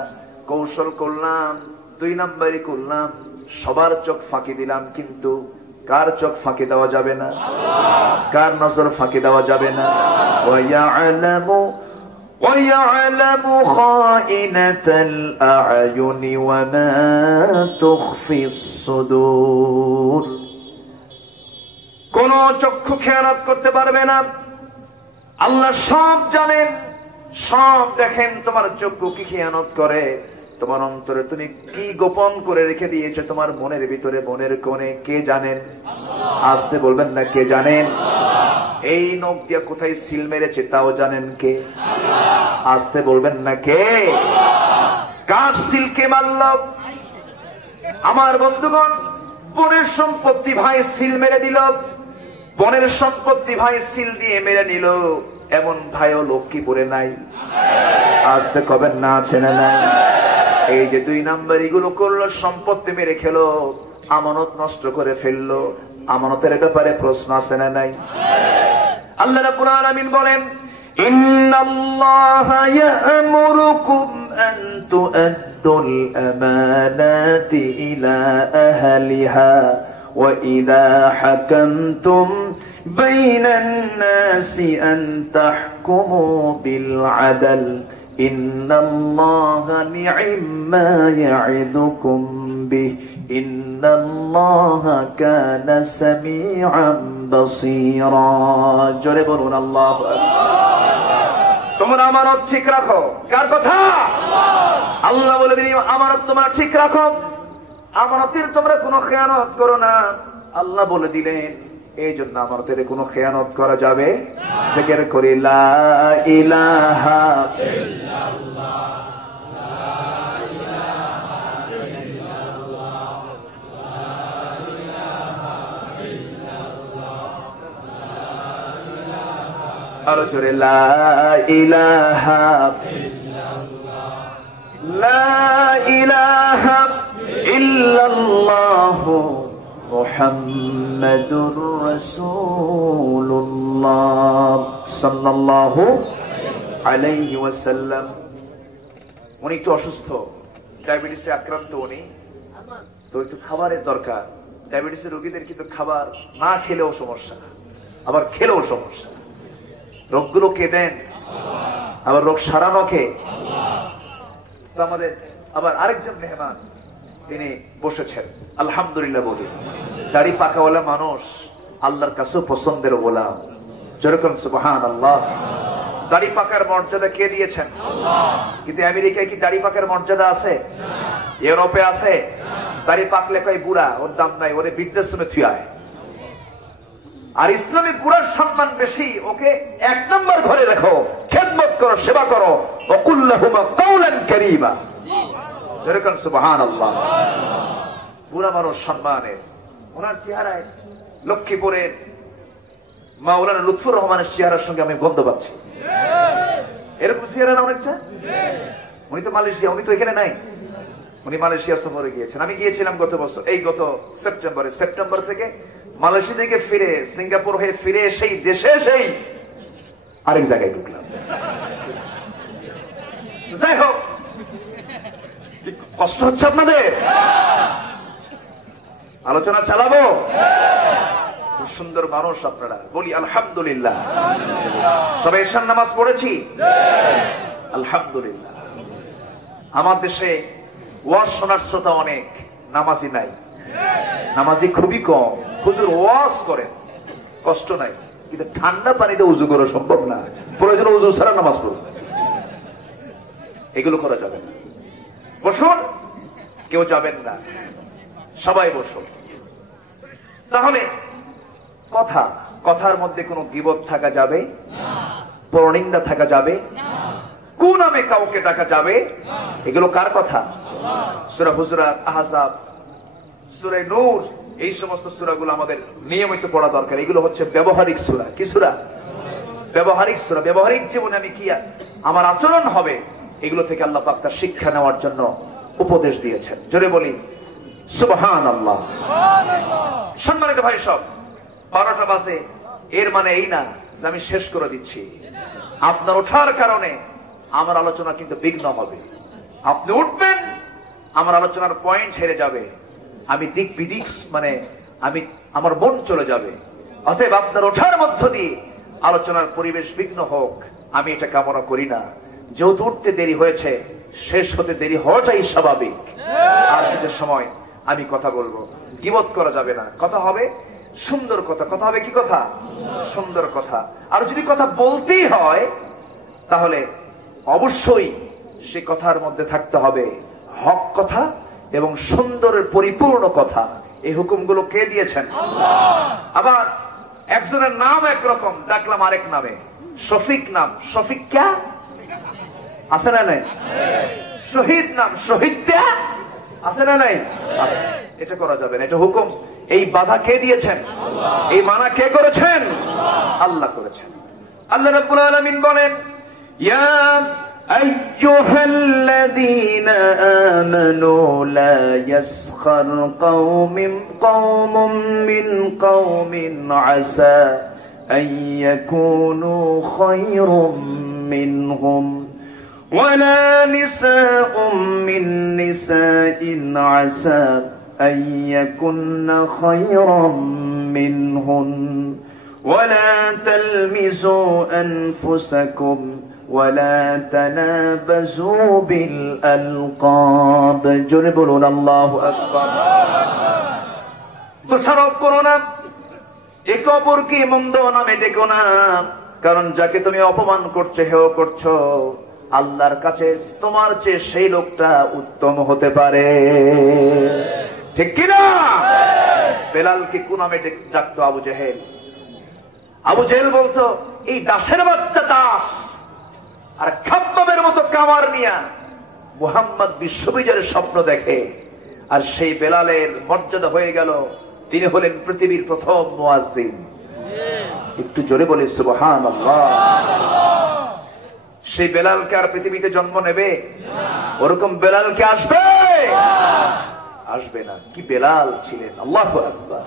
কৌশল করলাম, 2 নম্বরই করলাম, সবার চোখ ফাঁকি দিলাম, কিন্তু কার চোখ ফাঁকি দেওয়া যাবে না? কার নজর ফাঁকি দেওয়া যাবে না? وَيَعْلَمُ خَائِنَةَ الْأَعْيُنِ وَمَا تُخْفِي الصُّدُورُ। কোন চক্ষু খেয়ানত করতে পারবে না। আল্লাহ সব জানেন, সব দেখেন। তোমার চক্ষু কি খেয়ানত করে, তোমার অন্তরে তুমি কি গোপন করে রেখে দিয়েছো তোমার মনের ভিতরে, মনের কোণে, কে জানেন? আসতে বলবেন না, কে জানেন? এই নখ দিয়ে কোথায় সিল মেরেছে তাও জানেন কে? আসতে বলবেন না, কে? কার সিল কে মারল? আমার বন্ধুগণ, বোনের সম্পত্তি ভাই সিল মেরে দিল, বোনের সম্পত্তি ভাই সিল দিয়ে মেরে নিল, এমন ভাইও লক্ষ্মীপুরে নাই। আসতে কবেন না, আছে না নাই? এই যে 2 নম্বর এগুলো করলো, সম্পত্তি মেরে খেলো, আমানত নষ্ট করে ফেললো। আমানতের ব্যাপারে প্রশ্ন আছে না নাই? আল্লাহ রাব্বুল আলামিন বলেন, ইন্নাল্লাহা ইয়া'মুরুকুম আন তু'আদ্দুল আমানাতি ইলা আহলিহা ওয়া ইযা হাকামতুম বাইনান নাসি আন তাহকুমু বিল আদল ইন্নাল্লাহা নি'ম্মা ইয়া'iদুকুম বিহি ইন্নাল্লাহা কানা সামিআন বাসীরা। জোরে বলুন আল্লাহু আকবার। তোমরা আমানত ঠিক রাখো। কার কথা? আল্লাহ বলে দিলেন আমানত তোমরা ঠিক রাখো, আমানতের তোমরা কোনো খেয়ানত করো না। আল্লাহ বলে দিলেন এই জন্য আমাদের কোনো খেয়ানত করা যাবে। জিকির করি লা ইলাহা ইল্লাল্লাহ, আরো জোরে লা ইলাহা লা ইলাহা ইল্লাল্লাহু মুহাম্মাদুর রাসূলুল্লাহ সাল্লাল্লাহু আলাইহি ওয়াসাল্লাম। উনি একটু অসুস্থ, ডায়াবেটিসে আক্রান্ত উনি, তো একটু খাবারের দরকার। ডায়াবেটিসের রোগীদের কিন্তু খাবার না খেলেও সমস্যা, আবার খেলেও সমস্যা। রোগগুলো কে দেন, আবার রোগ সারানো কে? তো আমাদের আবার আরেকজন মেহমান তিনি বসেছেন, আলহামদুলিল্লাহ বলি। দাড়ি পাকাওয়ালা মানুষ আল্লাহর কাছেও পছন্দের গোলাম, যেরকম সুবহানাল্লাহ। দাড়ি পাকার মর্যাদা কে দিয়েছেন? কিন্তু আমেরিকায় কি দাড়ি পাকার মর্যাদা আছে? ইউরোপে আছে? দাড়ি পাকলে কয় বুড়া, ওর দাম নাই, ওরে বৃদ্ধাশ্রমে থুয়ায়। আর ইসলামী বুড়ার সম্মান বেশি, ওকে এক নম্বর ঘরে রাখো, খেদমত করো, সেবা করো। ওয়াকুল্লাহুমা কাওলান কারীমা, যেরকম সুবহানাল্লাহ। বুড়া মানুষ সম্মানের। ওনার চেহারায় লক্ষ্মীপুরের মাওলানা লুৎফুর রহমানের চেহারার সঙ্গে আমি গন্ধ পাচ্ছি। এরকম চেহারা না অনেকটা? উনি তো মালয়েশিয়া, উনি তো এখানে নাই, উনি মালয়েশিয়া সফরে গিয়েছেন। আমি গিয়েছিলাম গত বছর, এই গত সেপ্টেম্বর থেকে মালয়েশিয়া থেকে ফিরে, সিঙ্গাপুর হয়ে ফিরে সেই দেশে সেই আরেক জায়গায় ঢুকলাম। যাই হোক, কষ্ট হচ্ছে আপনাদের? আলোচনা চালাবো? খুব সুন্দর মানুষ আপনারা, বলি আলহামদুলিল্লাহ। সবাই ঈশার নামাজ পড়েছি আলহামদুলিল্লাহ। আমার দেশে ওয়াজ শোনার শ্রোতা অনেক, নামাজি নাই, নামাজি খুবই কম। হুজুর ওয়াজ করেন, কষ্ট নাই, কিন্তু ঠান্ডা পানিতে উজু করা সম্ভব না। প্রয়োজন উজু ছাড়া নামাজ পড়ুন, এগুলো করা যাবে না। বসুন, কেউ যাবেন না, সবাই বসুন। তাহলে কথার মধ্যে কোনো গীবত থাকা যাবে, পরনিন্দা থাকা যাবে, কোন নামে কাউকে ডাকা যাবে? এগুলো কার কথা? সূরা হুজুরাত, আহজাব, সূরা নূর, এই সমস্ত সূরাগুলো আমাদের নিয়মিত পড়া দরকার। এগুলো হচ্ছে ব্যবহারিক সূরা। কি সূরা? ব্যবহারিক সূরা। ব্যবহারিক জীবনে আমি কি আমার আচরণ হবে, এগুলো থেকে আল্লাহ পাক তার শিক্ষা নেওয়ার জন্য উপদেশ দিয়েছেন। জোরে বলি সুবহানাল্লাহ। সম্মানিত ভাই সব, 12টা বাজে, এর মানে এই না যে আমি শেষ করে দিচ্ছি। আপনার ওঠার কারণে আমার আলোচনা কিন্তু বিঘ্ন হবে। আপনি উঠবেন, আমার আলোচনার পয়েন্ট হেরে যাবে, আমি দিক বিদিক আমার মন চলে যাবে। অতএব আপনার ওঠার মধ্য দিয়ে আলোচনার পরিবেশ বিঘ্ন হোক, আমি এটা কামনা করি না। যেহেতু উঠতে দেরি হয়েছে, শেষ হতে দেরি হওয়াটাই স্বাভাবিক। আর কিছু সময় আমি কথা বলবো, গীবত করা যাবে না। কথা হবে সুন্দর কথা। কথা হবে কি কথা? সুন্দর কথা। আর যদি কথা বলতেই হয়, তাহলে অবশ্যই সে কথার মধ্যে থাকতে হবে হক কথা এবং সুন্দরের পরিপূর্ণ কথা। এই হুকুমগুলো কে দিয়েছেন? আবার একজনের নাম একরকম, ডাকলাম আরেক নামে। শফিক নাম, শফিক ক্যা আছে না নাই? শহীদ নাম, শহীদ ক্যা আছে না নাই? এটা করা যাবে না, এটা হুকুম। এই বাধা কে দিয়েছেন? এই মানা কে করেছেন? আল্লাহ করেছেন। আল্লাহ রাব্বুল আলামিন বলেন, ইয়া আইয়ুহাল্লাযীনা আমানু লা ইয়াসখার কওমুম মিন কওমিন আসা আন ইয়াকুনু খায়রুম মিনহুম ওয়ালা নিসাউম মিন নিসাইন আসা أن يكن خيرا منهن ولا تلمزوا أنفسكم ولا تنابزوا بالألقاب جربوا الله أكبر দোষারোপ করো না, একে অপরকে মন্দ নামে ডেকো না, কারণ যাকে তুমি অপমান করছো, হেয় করছো, আল্লাহর কাছে তোমার চেয়ে সেই লোকটা উত্তম হতে পারে। ঠিক কিনা? বেলালকে কোন নামে ডাকতো? আবু জেহেল। আবু জেহেল বলতো, এই দাসের বাচ্চা দাস, আর খাব্বাবের মতো কামার নিয়া মুহাম্মদ বিশ্ববিজয়ের স্বপ্ন দেখে। আর সেই বেলালের মর্যাদা হয়ে গেল, তিনি হলেন পৃথিবীর প্রথম মুয়াজ্জিন। একটু জোরে বলি সুবহানাল্লাহ। সেই বেলালকে আর পৃথিবীতে জন্ম নেবে? ওরকম বেলালকে আসবে? আসবে না। কি বেলাল ছিলেন! আল্লাহু আকবার।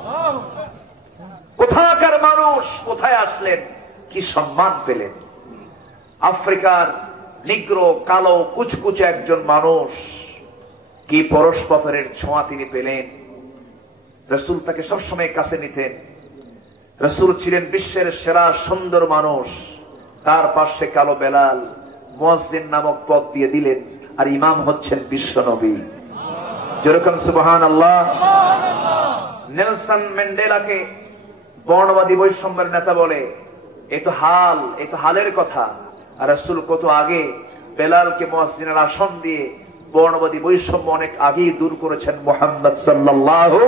কোথাকার মানুষ কোথায় আসলেন, কি সম্মান পেলেন! আফ্রিকার নিগ্রো, কালো, কুচকুচে একজন মানুষ, কি পরশপথরের ছোঁয়া তিনি পেলেন। রাসূল তাকে সবসময় কাছে নিতেন। রাসূল ছিলেন বিশ্বের সেরা সুন্দর মানুষ, তার পাশে কালো বেলাল মুয়াজ্জিন নামক পদ দিয়ে দিলেন, আর ইমাম হচ্ছেন বিশ্ব নবী। যেরকম সুবহানাল্লাহ। নেলসন ম্যান্ডেলাকে বর্ণবাদী বৈষম্যের নেতা বলে, এ তো হালের কথা। আর রাসূল কত আগে বেলালকে মুয়াজ্জিনের আসন দিয়ে বর্ণবাদী বৈষম্য অনেক আগেই দূর করেছেন মুহাম্মদ সাল্লাল্লাহু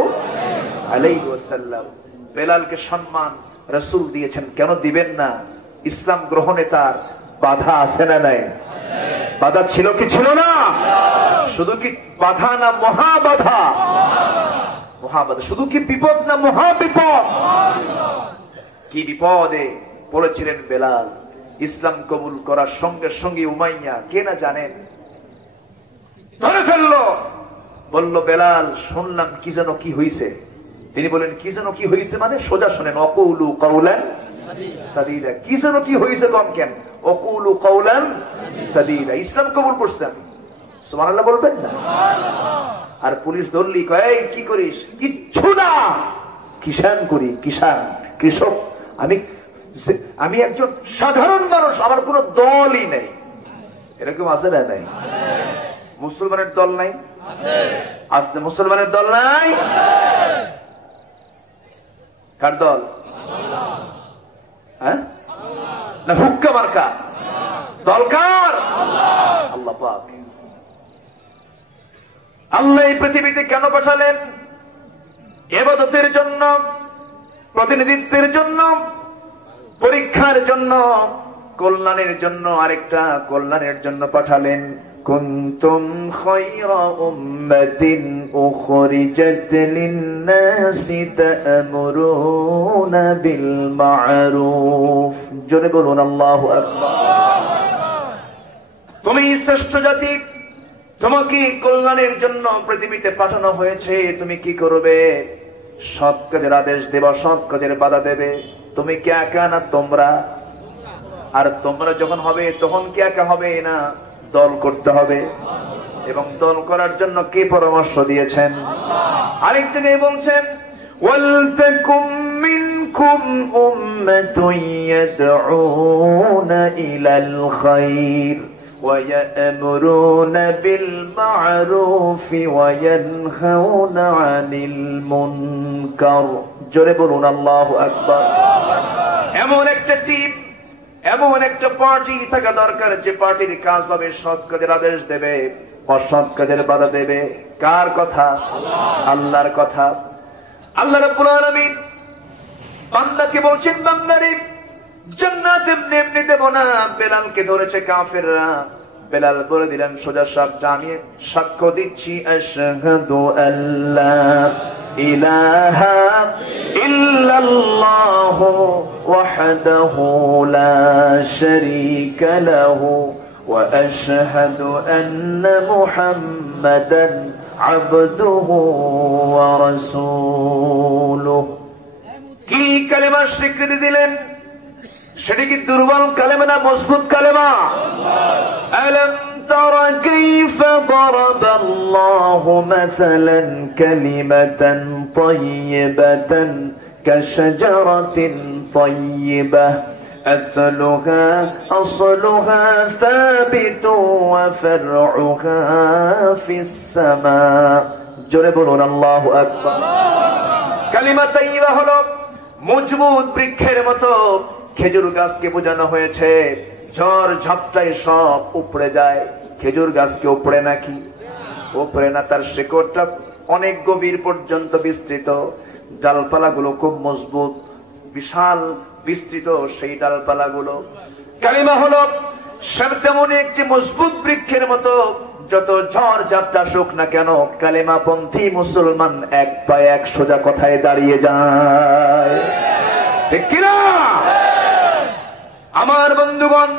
আলাইহি ওয়াসাল্লাম। বেলালকে সম্মান রাসূল দিয়েছেন, কেন দিবেন না? ইসলাম গ্রহণে তার বাধা আছে না নাই? বাধা ছিল কি ছিল না? শুধু কি বাধা না মহাবাধা? মহাবাধা। শুধু কি বিপদ না মহাবিপদ? কি বিপদে পড়েছিলেন বেলাল! ইসলাম কবুল করার সঙ্গে সঙ্গে উমাইয়া, কে না জানেন, ধরে ফেললো। বলল, বেলাল শুনলাম কি যেন কি হইছে। তিনি বলেন, কি যেন কি হইছে মানে? সোজা শোনেন, অকুলু কাউলান সাদীদা। কি যেন কি হইছে কম কেন? অকুলু কাউলান সাদীদা। ইসলাম কবুল করছেন, সুবহানাল্লাহ বলবেন না? আর পুলিশ ধরলি, কয় কি করিস? কিচ্ছু না, কিষান করি, কিষান, কৃষক। আমি একজন সাধারণ মানুষ, আমার কোন দলই নেই। এরকম আছে না? নাই। মুসলমানের দল নাই? আসলে মুসলমানের দল নাই। কার দল? হ্যাঁ না হুক্কা মার্কা? দল কার? আল্লাহ পাক। আল্লাহ এই পৃথিবীতে কেন পাঠালেন? ইবাদতের জন্য, প্রতিনিধিত্বের জন্য, পরীক্ষার জন্য, কল্যাণের জন্য। আরেকটা কল্যাণের জন্য পাঠালেন। কুনতুম খায়রা উম্মাতিন উখরিজাত লিন-নাসি তা'মুরুনা বিল মা'রুফ। জোরে বলুন আল্লাহু আকবার। তুমি শ্রেষ্ঠ জাতি, তোমাকে কল্যাণের জন্য পৃথিবীতে পাঠানো হয়েছে। তুমি কি করবে? সৎ কাজের আদেশ দেবা, সৎ কাজের বাধা দেবে। তুমি কি একা না তোমরা? আর তোমরা যখন হবে তখন কি একা হবে না, দল করতে হবে। এবং দল করার জন্য কে পরামর্শ দিয়েছেন? আরেক জায়গায় বলছেন, ওয়ালতাকুম মিনকুম উম্মাতুন ইয়াদউনা ইলাল খায়র ওয়া ইয়া'মুরুনা বিল মা'রুফি ওয়া ইয়ানহাউনা আনিল মুনকার। জোরে বলুন আল্লাহু আকবার। এমন একটা টিম, এমন একটা পার্টি থাকা দরকার যে পার্টির কাজ হবে সৎ কাজের আদেশ দেবে, অসৎ কাজের বাধা দেবে। কার কথা? আল্লাহর কথা। আল্লাহ রাব্বুল আলামিন বান্দাকে বলছেন, বান্দারে জান্নাত এমনি এমনি দেব না। বেলালকে ধরেছে কাফেররা। বেলাল বলে দিলেন সোজা সাপ, জানিয়ে সাক্ষ্য দিচ্ছি, আশহাদু আল্লা ইলাহা ইল্লাল্লাহু ওয়াহদাহু লা শারীকা লাহু ওয়া আশহাদু আন্না মুহাম্মাদান আবদুহু ওয়া রাসূলুহু। কি কালেমার স্বীকৃতি দিলেন? সেটা কি দুর্বল কালেমা না মজবুত কালেমা? আলাম তারা কাইফা দারাবাল্লাহু মাসালান কালিমাতান তাইয়্যিবাতান কাশাজারাতিন তাইয়্যিবাহ আসলুহা সাবিতুন ওয়া ফারউহা ফিস সামা। জোরে বলুন আল্লাহু আকবার। কালিমা তাইয়্যিবা হলো মজবুত বৃক্ষের মতো। খেজুর গাছকে বোঝানো হয়েছে, ঝড় ঝাপটায় সব উপড়ে যায়। খেজুর গাছকে উপড়ে নাকি? উপড়ে না, তার শিকড়টা অনেক গভীর পর্যন্ত বিস্তৃত, ডালপালাগুলো খুব মজবুত, বিশাল বিস্তৃত সেই ডালপালাগুলো। কালিমা হলো তেমন একটি মজবুত বৃক্ষের মতো, যত ঝড় ঝাপটা আসুক না কেন কালিমাপন্থী মুসলমান এক পায়ে এক সোজা কথায় দাঁড়িয়ে যায়, ঠিক কিনা? আমার বন্ধুগণ,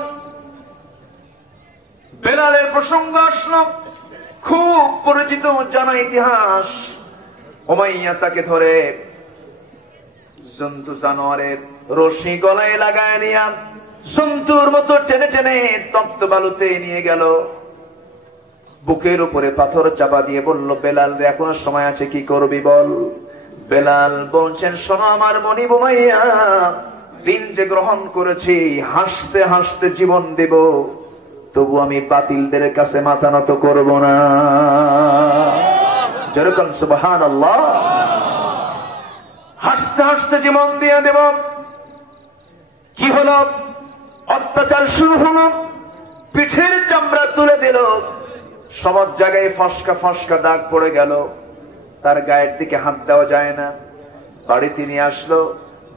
বেলালের প্রসঙ্গ আসলো, খুব পরিচিত জানা ইতিহাস। উমাইয়া তাকে ধরে জন্তু জানোয়ারের রশি গলায় লাগায় নিয়া জন্তুর মতো টেনে টেনে তপ্ত বালুতে নিয়ে গেল। বুকের উপরে পাথর চাপা দিয়ে বলল, বেলাল রে এখনো সময় আছে, কি করবি বল। বেলাল বলছেন, শোনো আমার মনি উমাইয়া, দিন যে গ্রহণ করেছি হাসতে হাসতে জীবন দেব, তবু আমি বাতিলদের কাছে মাথা নত করব না। যেরকম সুবহানাল্লাহ। হাসতে হাসতে জীবন দিয়ে দেব। কি হলো? অত্যাচার শুরু হলো, পিঠের চামড়া তুলে দিল, সব জায়গায় ফসকা ফসকা দাগ পড়ে গেল, তার গায়ের দিকে হাত দেওয়া যায় না। বাড়িতে নিয়ে আসলো,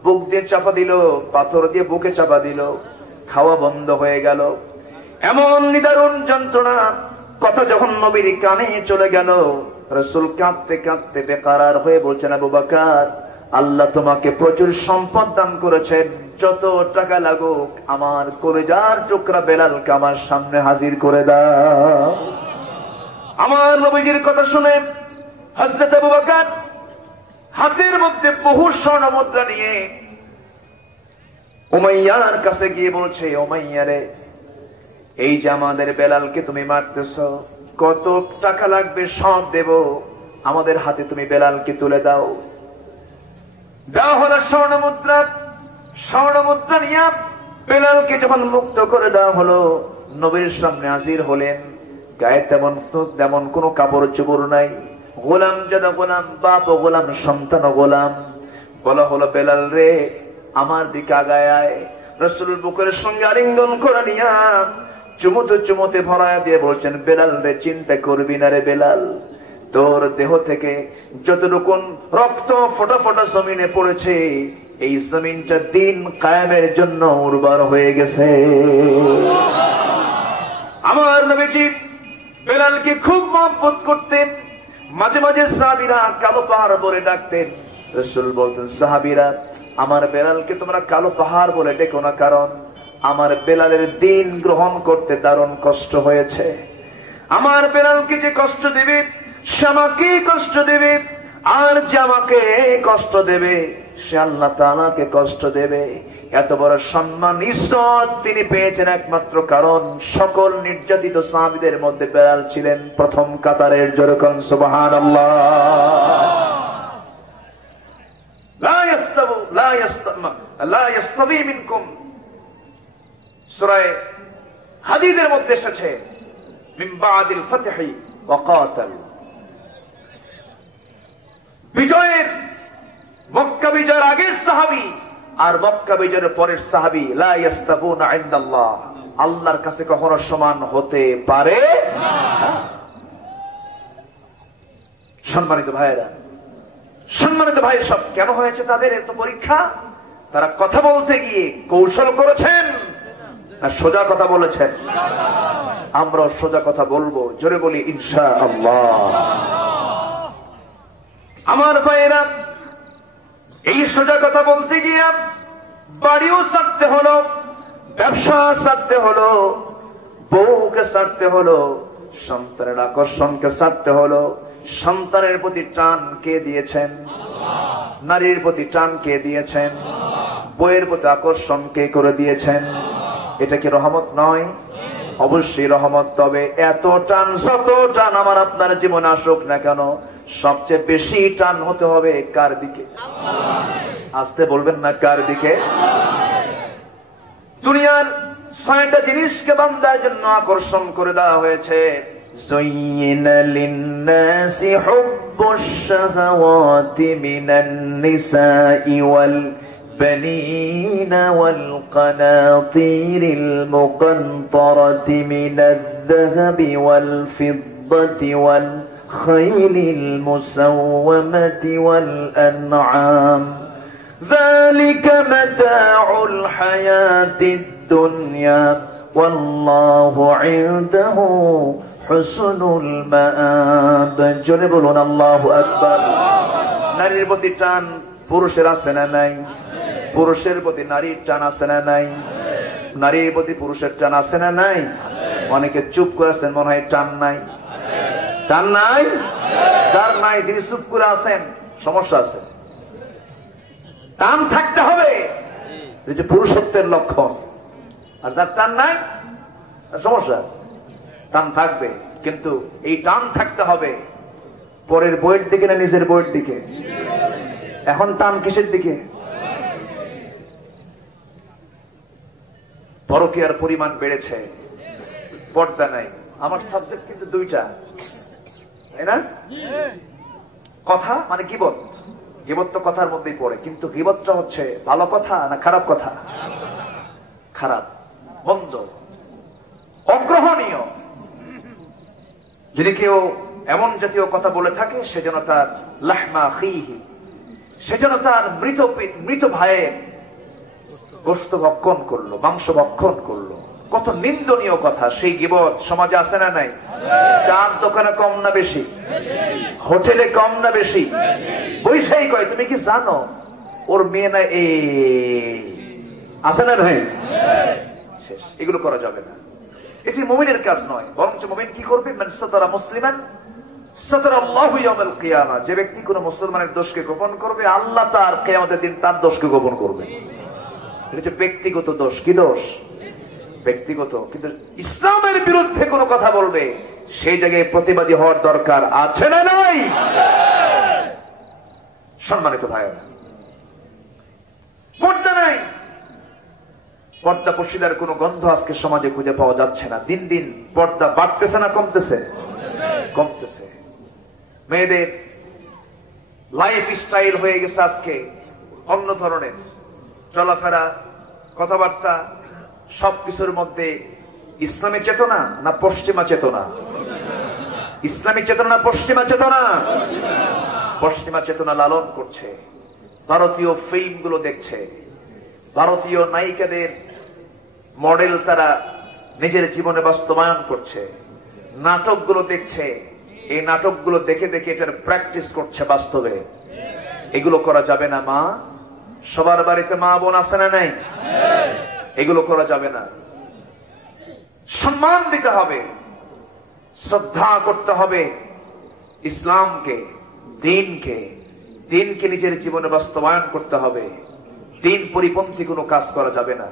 বুক দিয়ে চাপা দিল, পাথর দিয়ে বুকে চাপা দিল, খাওয়া বন্ধ হয়ে গেল। এমন নিদারুণ যন্ত্রণা। কথা যখন নবীর কানে চলে গেল, রাসূল কাঁদতে কাঁদতে বেকারার হয়ে বলছেন, আবু বকর, আল্লাহ তোমাকে প্রচুর সম্পদ দান করেছেন, যত টাকা লাগুক আমার কলিজার টুকরা বেলালকে আমার সামনে হাজির করে দাও। আমার নবীজির কথা শুনে হযরত আবু বকর হাতের মধ্যে বহু স্বর্ণ মুদ্রা নিয়ে উমাইয়ার কাছে গিয়ে বলছে, উমাইয়া রে, এই যে আমাদের বেলালকে তুমি মারতেছ, কত টাকা লাগবে সব দেব, আমাদের হাতে তুমি বেলালকে তুলে দাও। দেওয়া হলো স্বর্ণ মুদ্রা। স্বর্ণ মুদ্রা নিয়ে বেলালকে যখন মুক্ত করে দেওয়া হলো, নবীর সামনে হাজির হলেন। গায়ে তেমন কোন কাপড় চোপড় নাই, গোলাম জাদা গোলাম, বাপ ও গোলাম, সন্তান ও গোলাম। বলা হলো, বেলাল রে আমার দিকে আগায় আয়। রাসূল বুকের সঙ্গে আলিঙ্গন করে নিয়া চুমুতে চুমুতে ভরায়া দিয়ে বলছেন, বেলাল রে চিন্তা করবি না রে বেলাল, তোর দেহ থেকে যতটুকু রক্ত ফোটা ফোটা জমিনে পড়েছে, এই জমিনটা দিন কায়েমের জন্য উর্বর হয়ে গেছে। আমার নবীজি বেলালকে খুব মহব্বত করতেন। মাঝে মাঝে সাহাবীরা কালো পাহাড় বলে ডাকতেন। রাসূল বলতেন, সাহাবীরা আমার বেলালকে তোমরা কালো পাহাড় বলে ডেকো না, কারণ আমার বেলালের দিন গ্রহণ করতে দারুণ কষ্ট হয়েছে। আমার বেলালকে যে কষ্ট দেবে সে আমাকে কষ্ট দেবে, আর যে আমাকে কষ্ট দেবে সে আল্লাহ তাআলাকে কষ্ট দেবে। এত বড় সম্মান ইজ্জত তিনি পেয়েছেন একমাত্র কারণ সকল নির্যাতিত সাহাবীদের মধ্যে বেলাল ছিলেন প্রথম কাতারের। যেরকম সুবহানাল্লাহ। লা ইয়াস্তাবি মিনকুম, সূরা হাদীদের মধ্যে এসেছে, মিন বাদিল ফাতহি ওয়া কাতাল। বিজয়ের মক্কা বিজয়ের আগের সাহাবী আর মক্কা বিজয়ের পরের সাহাবী লা ইয়াস্তাবুনা ইনদাল্লাহ, আল্লাহর কাছে কখনো সমান হতে পারে না। সম্মানিত ভাইয়েরা, সম্মানিত ভাই সব, কেন হয়েছে তাদের এত পরীক্ষা? তারা কথা বলতে গিয়ে কৌশল করেছেন না সোজা কথা বলেছেন? আমরা সোজা কথা বলবো, জোরে বলি ইনশাআল্লাহ। আমার ভাইয়েরা, এই সোজা কথা বলতে গিয়ে বাড়িও ছাড়তে হলো, ব্যবসা ছাড়তে হলো, বউকে ছাড়তে হলো, সন্তানের আকর্ষণকে ছাড়তে হলো। সন্তানের প্রতি টান কে দিয়েছেন? নারীর প্রতি টান কে দিয়েছেন? বইয়ের প্রতি আকর্ষণ কে করে দিয়েছেন? এটা কি রহমত নয়? অবশ্যই রহমত। তবে এত টান, যত টান আমার আপনার জীবনে আসুক না কেন, সবচেয়ে বেশি টান হতে হবে কার দিকে? আসতে বলবেন না, কার দিকে? দুনিয়ার 6টা জিনিসকে বান্দার জন্য আকর্ষণ করে দেওয়া হয়েছে। زين للناس حب الشهوات من النساء والبنين والقناطير المقنطرة من الذهب والفضة خيل المسومة والأنعام ذلك متاع الحياة الدنيا والله عنده حسن المآب জোরে বলুন আল্লাহু আকবার নারীর প্রতি টান পুরুষের আছে না নাই পুরুষের প্রতি নারীর টান আছে না নাই নারীর প্রতি পুরুষের টান আছে না নাই অনেকে চুপ করে আছেন মনে হয় টান নাই টান নাই যার নাই তিনি চুপ করে আছেন সমস্যা আছে টান থাকতে হবে এই যে পুরুষত্বের লক্ষণ আর যার টান নাই সমস্যা আছে টান থাকবে কিন্তু এই টান থাকতে হবে পরের বইয়ের দিকে না নিজের বইয়ের দিকে এখন টান কিসের দিকে পরকীয়ার পরিমাণ বেড়েছে পর্দা নাই আমার সাবজেক্ট কিন্তু দুইটা তাই না কথা মানে গীবত গীবত তো কথার মধ্যেই পড়ে কিন্তু গীবতটা হচ্ছে ভালো কথা না খারাপ কথা খারাপ মন্দ অগ্রহণীয় যদি কেউ এমন জাতীয় কথা বলে থাকে সেজন্য তার লাহমা আখিহি সেজন্য তার মৃত ভাইয়ের গোশত ভক্ষণ করলো মাংস ভক্ষণ করলো কত নিন্দনীয় কথা সেই গীবত সমাজে আছে না নাই চার দোকানে কম না বেশি হোটেলে কম না বেশি বৈশাই কয় তুমি কি জানো ওর মেয়ে না এ আছে না ভাই শেষ এগুলো করা যাবে না এটি মুমিনের কাজ নয় বরঞ্চ মুমিন কি করবে মান সাতারা মুসলিমান সাতারাল্লাহু ইয়াউমাল কিয়ামা যে ব্যক্তি কোন মুসলমানের দোষকে গোপন করবে আল্লাহ তার কিয়ামতের দিন তার দোষকে গোপন করবে এটা হচ্ছে ব্যক্তিগত দোষ কি দোষ ব্যক্তিগত কিন্তু ইসলামের বিরুদ্ধে কোন কথা বলবে সেই জায়গায় প্রতিবাদী হওয়ার দরকার আছে না নাই সম্মানিত ভাইয়েরা পর্দা নাই পর্দা পশিদার কোন গন্ধ আজকে সমাজে খুঁজে পাওয়া যাচ্ছে না দিন দিন পর্দা বাড়তেছে না কমতেছে কমতেছে মেয়েদের লাইফ স্টাইল হয়ে গেছে আজকে অন্য ধরনের চলাফেরা কথাবার্তা সবকিছুর মধ্যে ইসলামী চেতনা না পশ্চিমা চেতনা ইসলামিক চেতনা না পশ্চিমা চেতনা পশ্চিমা চেতনা লালন করছে ভারতীয় ফিল্মগুলো দেখছে ভারতীয় নায়িকাদের মডেল তারা নিজের জীবনে বাস্তবায়ন করছে নাটকগুলো দেখছে এই নাটকগুলো দেখে দেখে এটার প্র্যাকটিস করছে বাস্তবে এগুলো করা যাবে না মা সবার বাড়িতে মা বোন আছে না নাই এগুলো করা যাবে না সম্মান দিতে হবে শ্রদ্ধা করতে হবে ইসলামকে দিনকে দিনকে নিজের জীবনে বাস্তবায়ন করতে হবে দিন পরিপন্থী কোনো কাজ করা যাবে না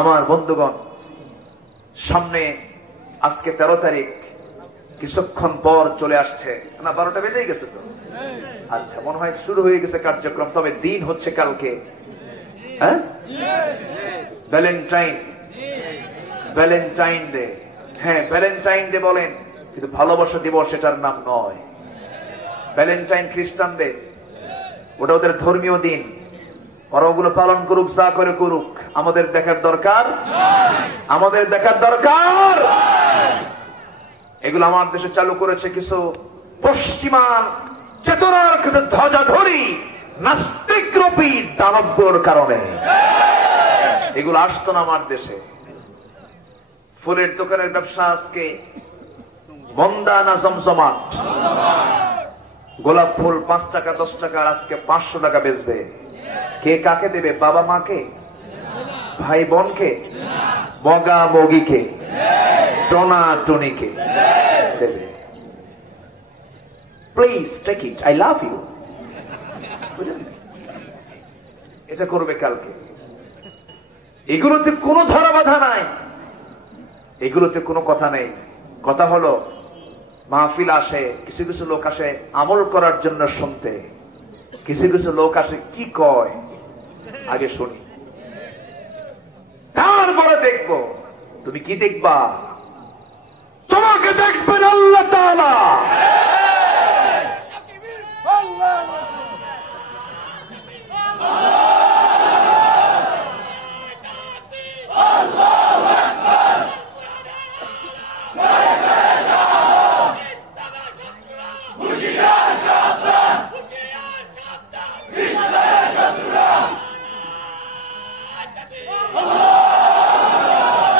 আমার বন্ধুগণ সামনে আজকে 13 তারিখ কিছুক্ষণ পর চলে আসছে না 12টা বেজেই গেছে তো আচ্ছা মনে হয় শুরু হয়ে গেছে কার্যক্রম তবে দিন হচ্ছে কালকে হ্যাঁ ভ্যালেন্টাইন ডে হ্যাঁ ভ্যালেন্টাইন ডে বলেন কিন্তু ভালোবাসা দিবস এটার নাম নয় ভ্যালেন্টাইন খ্রিস্টানদের ওটা ওদের ধর্মীয় দিন ওরা ওগুলো পালন করুক যা করে করুক আমাদের দেখার দরকার আমাদের দেখার দরকার এগুলো আমার দেশে চালু করেছে কিছু পশ্চিমা চেতনার কাছে ধ্বজাধরি নাস্তিকরূপী দানবগুলোর কারণে এগুলো আসতো না আমার দেশে ফুলের দোকানের ব্যবসা আজকে মন্দা না জমজমাট গোলাপ ফুল 5 টাকা 10 টাকা আজকে 500 টাকা বেচবে কে কাকে দেবে বাবা মাকে ভাই বোনকে মগা মগিকে টোনা টনিকে দেবে please take it I love you এটা করবে কালকে এগুলোতে কোনো ধরা বাধা নাই এগুলোতে কোনো কথা নেই কথা হলো মাহফিল আসে কিছু কিছু লোক আসে আমল করার জন্য শুনতে কিছু কিছু লোক আসে কি কয় আগে শুনি তারপরে দেখবো তুমি কি দেখবা তোমাকে দেখবেন আল্লাহ তাআলা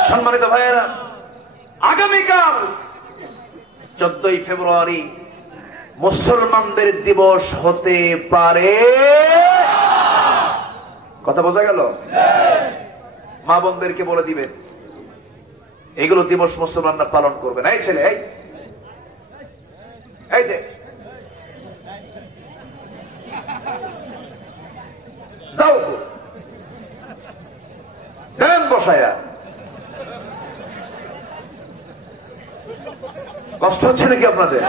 সম্মানিত ভাইয়েরা, আগামীকাল 14ই ফেব্রুয়ারি মুসলমানদের দিবস হতে পারে। কথা বোঝা গেল? মা বোনদেরকে বলে দিবেন এগুলো দিবস মুসলমানরা পালন করবেন। এই ছেলে, এই যে যাও দেন বসায়া। কষ্ট হচ্ছে নাকি আপনাদের?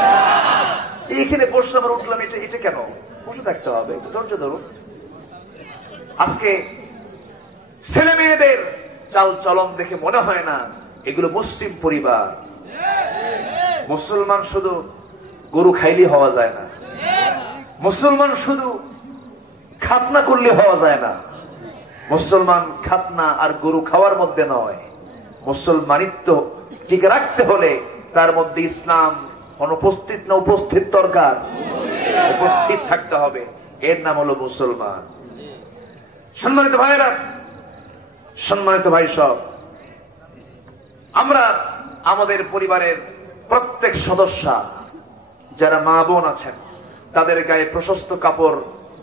এইখানে বসে আবার উঠলাম, এটা কেন? বসে থাকতে হবে, ধৈর্য ধরুন। আজকে ছেলে মেয়েদের চাল চলন দেখে মনে হয় না এগুলো মুসলিম পরিবার। মুসলমান শুধু গরু খাইলে হওয়া যায় না, মুসলমান শুধু খাতনা করলে হওয়া যায় না। মুসলমান খাতনা আর গরু খাওয়ার মধ্যে নয়, মুসলমানিত্ব টিকে রাখতে হলে তার মধ্যে ইসলাম অনুপস্থিত না উপস্থিত দরকার, উপস্থিত থাকতে হবে। এর নাম হলো মুসলমান। সম্মানিত ভাইয়েরা, সম্মানিত ভাই সব, আমরা আমাদের পরিবারের প্রত্যেক সদস্য যারা মা বোন আছেন তাদের গায়ে প্রশস্ত কাপড়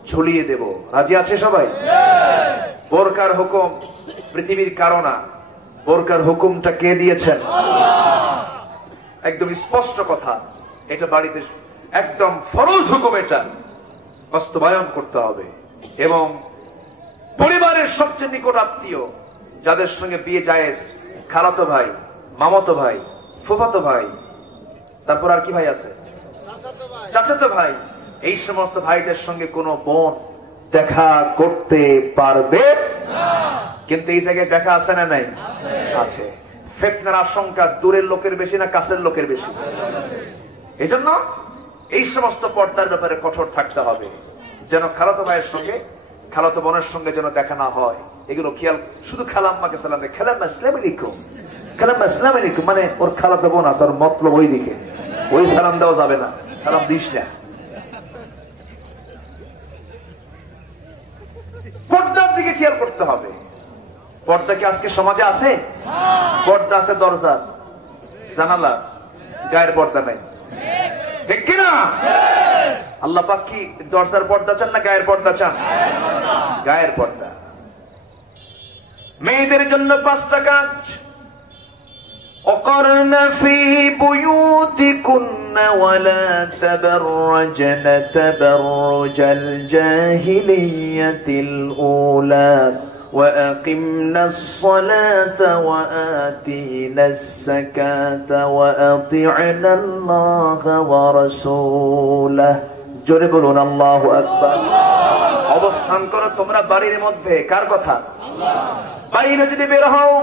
ঝুলিয়ে দেব। রাজি আছে সবাই? বোরকার হুকুম পৃথিবীর কারো না, বোরকার হুকুমটা কে দিয়েছেন? একদম স্পষ্ট কথা, এটা বাড়িতে একদম ফরজ হুকুম, এটা বাস্তবায়ন করতে হবে। এবং পরিবারের সবচেয়ে নিকট আত্মীয় যাদের সঙ্গে বিয়ে জায়েজ, খালাতো ভাই, মামাতো ভাই, ফুফাতো ভাই, তারপর আর কি ভাই আছে? চাচাতো ভাই, এই সমস্ত ভাইদের সঙ্গে কোনো বোন দেখা করতে পারবে? কিন্তু এই জায়গায় দেখা আছে না নাই? আছে। ফিতনার আশঙ্কা দূরের লোকের বেশি না কাছের লোকের বেশি? এই জন্য এই সমস্ত পর্দার ব্যাপারে কঠোর থাকতে হবে, যেন খালাতো ভাইয়ের সঙ্গে খালাতো বোনের সঙ্গে যেন দেখা না হয়। এগুলো খেয়াল, শুধু খালাম্মাকে সালাম দেয়, খালাম্মা আসসালামু আলাইকুম, খালাম্মা আসসালামু আলাইকুম, মানে ওর খালাতো বোন আছে, ওর মতলব ওই দিকে, ওই সালাম দেওয়া যাবে না, সালাম দিস না। পর্দার দিকে খেয়াল করতে হবে। পর্দা কি আজকে সমাজে আছে? পর্দা আছে দরজা জানালা, গায়ের পর্দা নাই, ঠিক কিনা? আল্লাহ পাক কি দরজার পর্দা চান না গায়ের পর্দা চান? গায়ের পর্দা। মেয়েদের জন্য 5টা কাজ। وقرن في بيوتكن ولا تبرجن تبرج الجاهلية الأولى وأقمنا الصلاة وآتينا الزكاة وأطعنا الله ورسوله। জোরে বলুন আল্লাহু আকবার। অবস্থান করো তোমরা বাড়ির মধ্যে। কার কথা? বাইরে যদি বের হও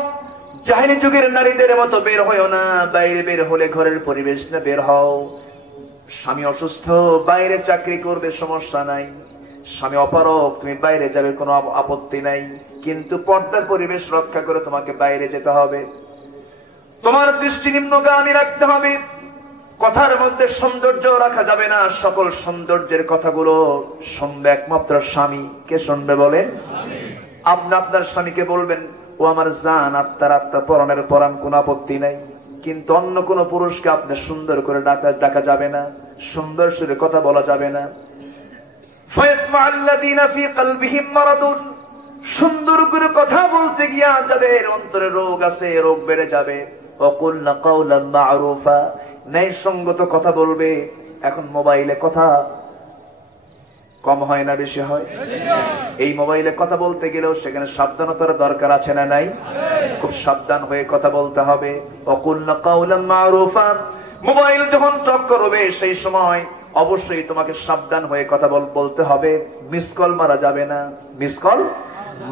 জাহেলি যুগের নারীদের মতো বের হও না। বাইরে বের হলে ঘরের পরিবেশ না বের হও। স্বামী অসুস্থ, বাইরে চাকরি করবে, সমস্যা নাই। স্বামী অপারগ, তুমি বাইরে যাবে, কোনো আপত্তি নাই। কিন্তু পর্দার পরিবেশ রক্ষা করে তোমাকে বাইরে যেতে হবে। তোমার দৃষ্টি নিম্নগামী রাখতে হবে। কথার মধ্যে সৌন্দর্য রাখা যাবে না। সকল সৌন্দর্যের কথাগুলো শুনবে একমাত্র স্বামী। কে শুনবে বলেন? আপনি আপনার স্বামীকে বলবেন, ও আমার জান, আপনার আত্মা পরনের পরাণ, কোন আপত্তি নাই। কিন্তু অন্য কোন পুরুষকে আপনি সুন্দর করে ডাকা যাবে না, সুন্দর সুরে কথা বলা যাবে না। সুন্দর করে কথা বলতে গিয়া যাদের অন্তরে রোগ আছে, রোগ বেড়ে যাবে। ওয়াকুলনা কাওলান মা'রুফা, ন্যায়সঙ্গত কথা বলবে। এখন মোবাইলে কথা কম হয় না বেশি হয়? এই মোবাইলে কথা বলতে গেলেও সেখানে সাবধানতার দরকার আছে না নাই? খুব সাবধান হয়ে কথা বলতে হবে। ওয়াকুলনা কাওলান মা'রুফা, মোবাইল যখন টক করবে সেই সময় অবশ্যই তোমাকে সাবধান হয়ে কথা বলতে হবে। মিস কল মারা যাবে না, মিস কল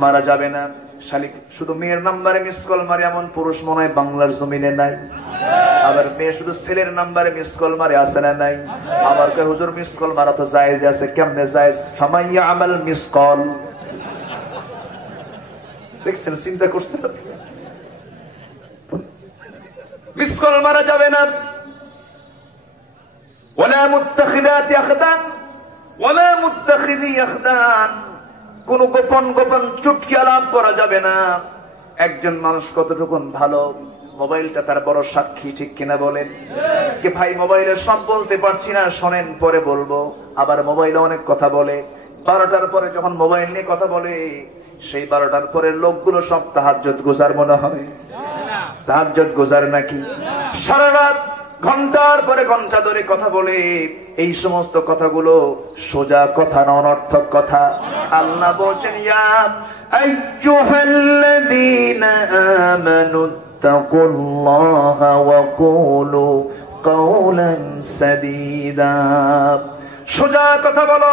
মারা যাবে না। শালিক শুধু মেয়ের নাম্বারে মিস কল মারে এমন পুরুষ মনে হয় বাংলার জমিনে নাই। আবার মেয়ে শুধু ছেলের নাম্বারে মিস কল মারে, আছে না নাই? আমার কে হুজুর মিস কল মারা তো জায়েজ আছে। কেমনে জায়েজ? ফামাইয়া আমাল মিস কল। দেখছেন, চিন্তা করছেন? মিস কল মারা যাবে না। ওয়ালা মুত্তাখিদাতি আখদান ওয়ালা মুত্তাখিদি আখদান, কোন গোপন গোপন চুটকি আলাপ করা যাবে না। একজন মানুষ কতটুকু ভালো, মোবাইলটা তার বড় সাক্ষী, ঠিক কিনা বলেন? কি ভাই মোবাইলে সব বলতে পারছি না, শোনেন পরে বলবো। আবার মোবাইলে অনেক কথা বলে, 12টার পরে যখন মোবাইল নিয়ে কথা বলে, সেই 12টার পরে লোকগুলো সব তাহাজ্জুদ গুজার মনে হয়। তাহাজ্জুদ গুজার নাকি? সারা রাত ঘন্টার পরে ঘন্টা ধরে কথা বলে। এই সমস্ত কথাগুলো সোজা কথা না, অনর্থক কথা। আল্লাহ বলছেন, ইয়া আইয়ুহাল্লাযীনা আমানু তাকুল্লাহা ওয়া কুলু কাওলান সাদীদা। সোজা কথা বলো,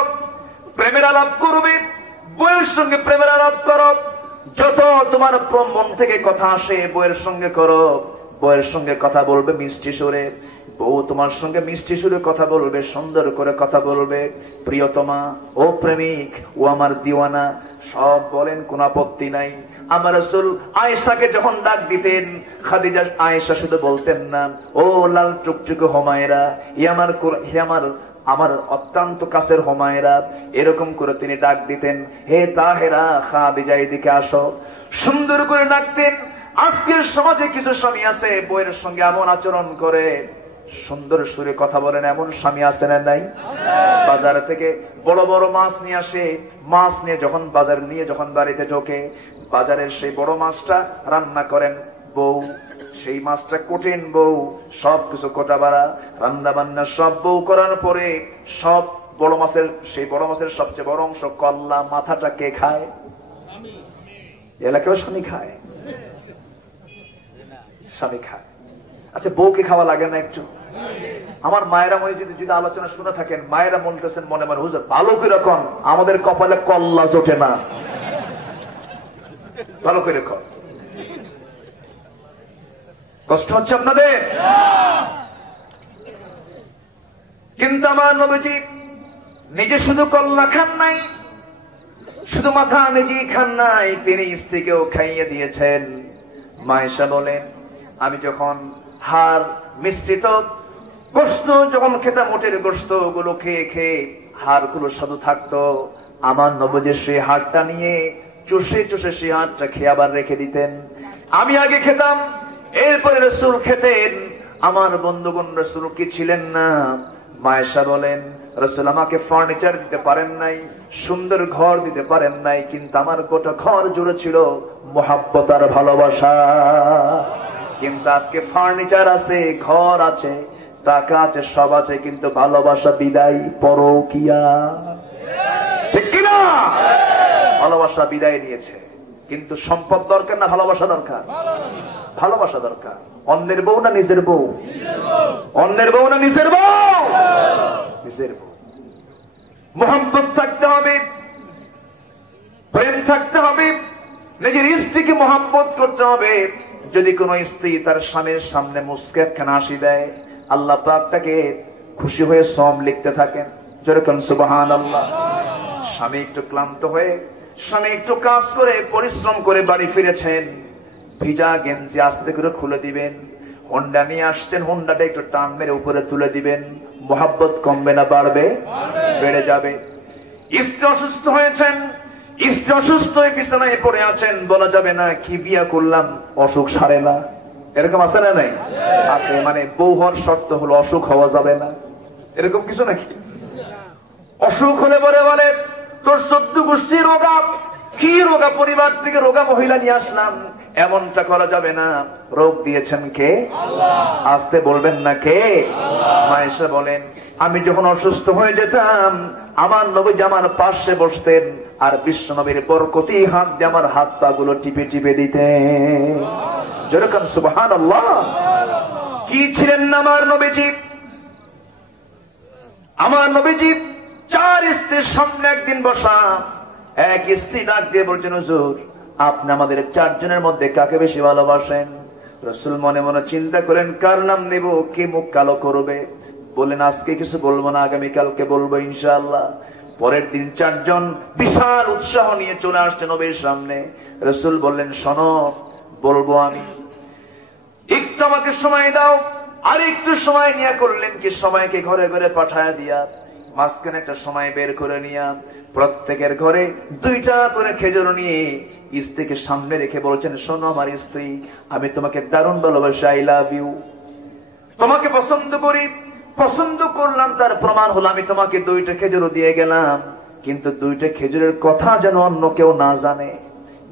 প্রেমের আলাপ করবে, বউয়ের সঙ্গে প্রেমের আলাপ করো। যত তোমার মন থেকে কথা আসে বউয়ের সঙ্গে করো। বউয়ের সঙ্গে কথা বলবে মিষ্টি সুরে, বউ তোমার সঙ্গে মিষ্টি সুরে কথা বলবে, সুন্দর করে কথা বলবে। প্রিয়তমা, ও প্রেমিক, ও আমার দিওয়ানা, সব বলেন, কোন আপত্তি নাই। আমার রাসূল আয়েশাকে যখন ডাক দিতেন, খাদিজা আয়েশা শুধু বলতেন না, ও লাল টুকটুকে হুমায়রা, আমার অত্যন্ত কাছের হুমায়রা, এরকম করে তিনি ডাক দিতেন। হে তাহেরা, খাদিজা এদিকে আসো, সুন্দর করে ডাকতেন। আজকের সমাজে কিছু স্বামী আছে বউয়ের সঙ্গে এমন আচরণ করে, সুন্দর সুরে কথা বলেন, এমন স্বামী আছে না নাই? বাজার থেকে বড় বড় মাছ নিয়ে আসে, মাছ নিয়ে যখন বাজার নিয়ে যখন বাড়িতে ঢোকে, বাজারের সেই বড় মাছটা রান্না করেন বউ, সেই মাছটা কঠিন বউ, সবকিছু কোটা বাড়া, রান্না বান্না সব বউ করার পরে সব বড় মাছের, সেই বড় মাছের সবচেয়ে বড় অংশ কল্লা, মাথাটা কে খায়? এলাকাও স্বামী খায়, স্বামী খায়। আচ্ছা, বউকে খাওয়া লাগে না একটু? আমার মায়েরা মনে যদি আলোচনা শুনে থাকেন, মায়েরা বলতেছেন মনে মনে, হুজুর ভালো করে কন, আমাদের কপালে কল্লা জোটে না, ভালো করে কন। কষ্ট হচ্ছে আপনাদের? কিন্তু আমার নবীজি নিজে শুধু কল্লা খান নাই, শুধু মাথা নিজেই খান নাই, তিনি স্ত্রীকেও খাইয়ে দিয়েছেন। মায়েশা বলেন, আমি যখন হাড় মিশ্রিত গোশত যখন খেতাম, মোটের গোশত গুলো খেয়ে খেয়ে হাড়গুলো শুধু থাকতো, আমার নবীজি সেই হাড়টা নিয়ে চুষে চুষে সেই হাড়টা খেয়ে আবার রেখে দিতেন। আমি আগে খেতাম, এরপরে রাসূল খেতেন। আমার বন্ধুগণ, রাসূল কি ছিলেন না? মায়েশা বলেন, রাসূল আমাকে ফার্নিচার দিতে পারেন নাই, সুন্দর ঘর দিতে পারেন নাই, কিন্তু আমার গোটা ঘর জুড়ে ছিল মুহাব্বত আর ভালোবাসা। কিন্তু আজকে ফার্নিচার আছে, ঘর আছে, টাকা আছে, সব আছে, কিন্তু ভালোবাসা বিদায়, পরকিয়া, ঠিক কিনা? ভালোবাসা বিদায় নিয়েছে। কিন্তু সম্পদ দরকার না ভালোবাসা দরকার? ভালোবাসা দরকার। অন্যের বউ না নিজের বউ? অন্যের বউ না নিজের বউ? নিজের বউ। মুহাব্বত থাকতে হবে, প্রেম থাকতে হবে, নিজের স্ত্রীকে মুহাব্বত করতে হবে। যদি কোন স্ত্রী তার স্বামীর সামনে মুস্কে একখানা হাসি দেয়, আল্লাহ পাক তাকে খুশি হয়ে সওয়াব লিখতে থাকেন। যেরকম সুবহানাল্লাহ। স্বামী একটু ক্লান্ত হয়ে, স্বামী একটু কাজ করে পরিশ্রম করে বাড়ি ফিরেছেন, ভিজা গেঞ্জি আস্তে করে খুলে দিবেন। হোন্ডা নিয়ে আসছেন, হোন্ডাটা একটু টান মেরে উপরে তুলে দিবেন। মুহাব্বত কমবে না বাড়বে? বেড়ে যাবে। স্ত্রী অসুস্থ হয়েছেন, স্ত্রী অসুস্থ হয়ে বিছানায় পড়ে আছেন, বলা যাবে না কি বিয়া করলাম, অসুখ সারে না। এরকম আছে না নাই? আছে। মানে বউ হওয়ার শর্ত হলো অসুখ হওয়া যাবে না, এরকম কিছু নাকি? অসুখ হলে বলে বলে তোর 14 গোষ্ঠীর রোগা, কি রোগা, পরিবার থেকে রোগা মহিলা নিয়ে আসলাম, এমনটা করা যাবে না। রোগ দিয়েছেন কে? আল্লাহ। আসতে বলবেন না কে? মায়েশা বলেন, আমি যখন অসুস্থ হয়ে যেতাম, আমার নবী আমার পাশে বসতেন, আর বিশ্ব নবীর বরকতি হাত দিয়ে আমার হাত পা গুলো টিপে টিপে দিতেন। যেরকম সুবহানাল্লাহ। কি ছিলেন না আমার নবীজি? আমার নবীজি 4 স্ত্রীর সামনে একদিন বসা, এক স্ত্রী ডাক দিয়ে বলছেন, হুজুর আপনি আমাদের 4 জনের মধ্যে কাকে বেশি ভালোবাসেন? রাসূল মনে মনে চিন্তা করেন, কার নাম নেব, কে মুখ কালো করবে। বললেন, আজকে কিছু বলবো না, আগামীকালকে বলবো ইনশাআল্লাহ। পরের দিন 4 জন বিশাল উৎসাহ নিয়ে চলে আসছে নবীর সামনে। রাসূল বললেন, শোনো, বলবো আমি, একটু আমাকে সময় দাও। আর একটু সময় নিয়ে করলেন কি, সময়কে ঘরে ঘরে পাঠায় দিয়া মাঝখানে একটা সময় বের করে নিয়া প্রত্যেকের ঘরে 2টা করে খেজুর নিয়ে স্ত্রীকে সামনে রেখে বলছেন, শোনো আমার স্ত্রী, আমি তোমাকে দারুণ ভালোবাসি, আই লাভ ইউ, তোমাকে পছন্দ করি, পছন্দ করলাম, তার প্রমাণ হলো আমি তোমাকে 2টা খেজুরও দিয়ে গেলাম, কিন্তু 2টা খেজুরের কথা যেন অন্য কেউ না জানে।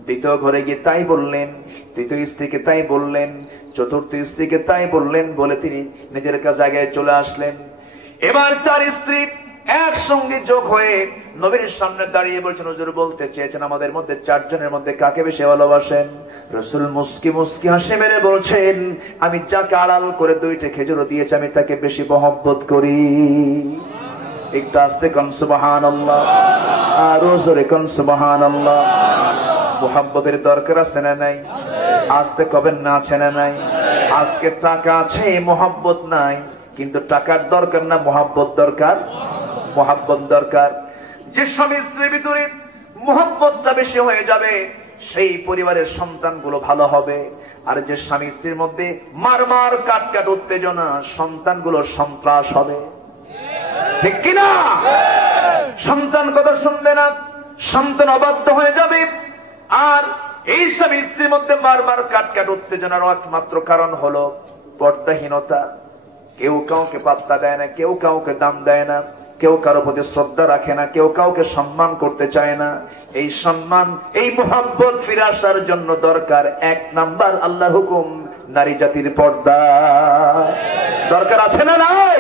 দ্বিতীয় ঘরে গিয়ে তাই বললেন, তৃতীয় স্ত্রীকে তাই বললেন, চতুর্থ স্ত্রীকে তাই বললেন, বলে তিনি নিজের জায়গায় চলে আসলেন। এবার 4 স্ত্রী একসঙ্গে যোগ হয়ে নবীর সামনে দাঁড়িয়ে বলছেন, হুজুর বলতে চেয়েছেন আমাদের মধ্যে 4 জনের মধ্যে কাকে বেশি ভালোবাসেন? রাসূল মুস্কি মুস্কি হাসি মেরে বলছেন, আমি যাকে আড়াল করে 2টা খেজুর দিয়েছি আমি তাকে বেশি মহব্বত করি। একটু আস্তে কোন সুবহানাল্লাহ, আরো জোরে কোন সুবহানাল্লাহ। মহব্বতের দরকার আছে না নাই? আস্তে কবেন না, আছে না নাই? আজকে টাকা আছে, মহব্বত নাই, কিন্তু টাকার দরকার না, মহব্বত দরকার। মহব্বত দরকার। যে স্বামী স্ত্রীর ভিতরে মহব্বতটা বেশি হয়ে যাবে, সেই পরিবারের সন্তানগুলো ভালো হবে। আর যে স্বামী স্ত্রীর মধ্যে মারমার কাট কাট উত্তেজনা, সন্তানগুলো সন্ত্রাস হবে, ঠিক কিনা? সন্তান কথা শুনবে না, সন্তান অবাধ্য হয়ে যাবে। আর এই স্বামী স্ত্রীর মধ্যে মারমার কাট কাট উত্তেজনার একমাত্র কারণ হলো পর্দাহীনতা। কেউ কাউকে পাত্তা দেয় না, কেউ কাউকে দাম দেয় না, কেউ কারো প্রতি শ্রদ্ধা রাখে না, কেউ কাউকে সম্মান করতে চায় না। এই সম্মান, এই মোহাব্বত ফিরে আসার জন্য দরকার 1 নাম্বার আল্লাহর হুকুম, নারী জাতির পর্দা। দরকার আছে না নাই?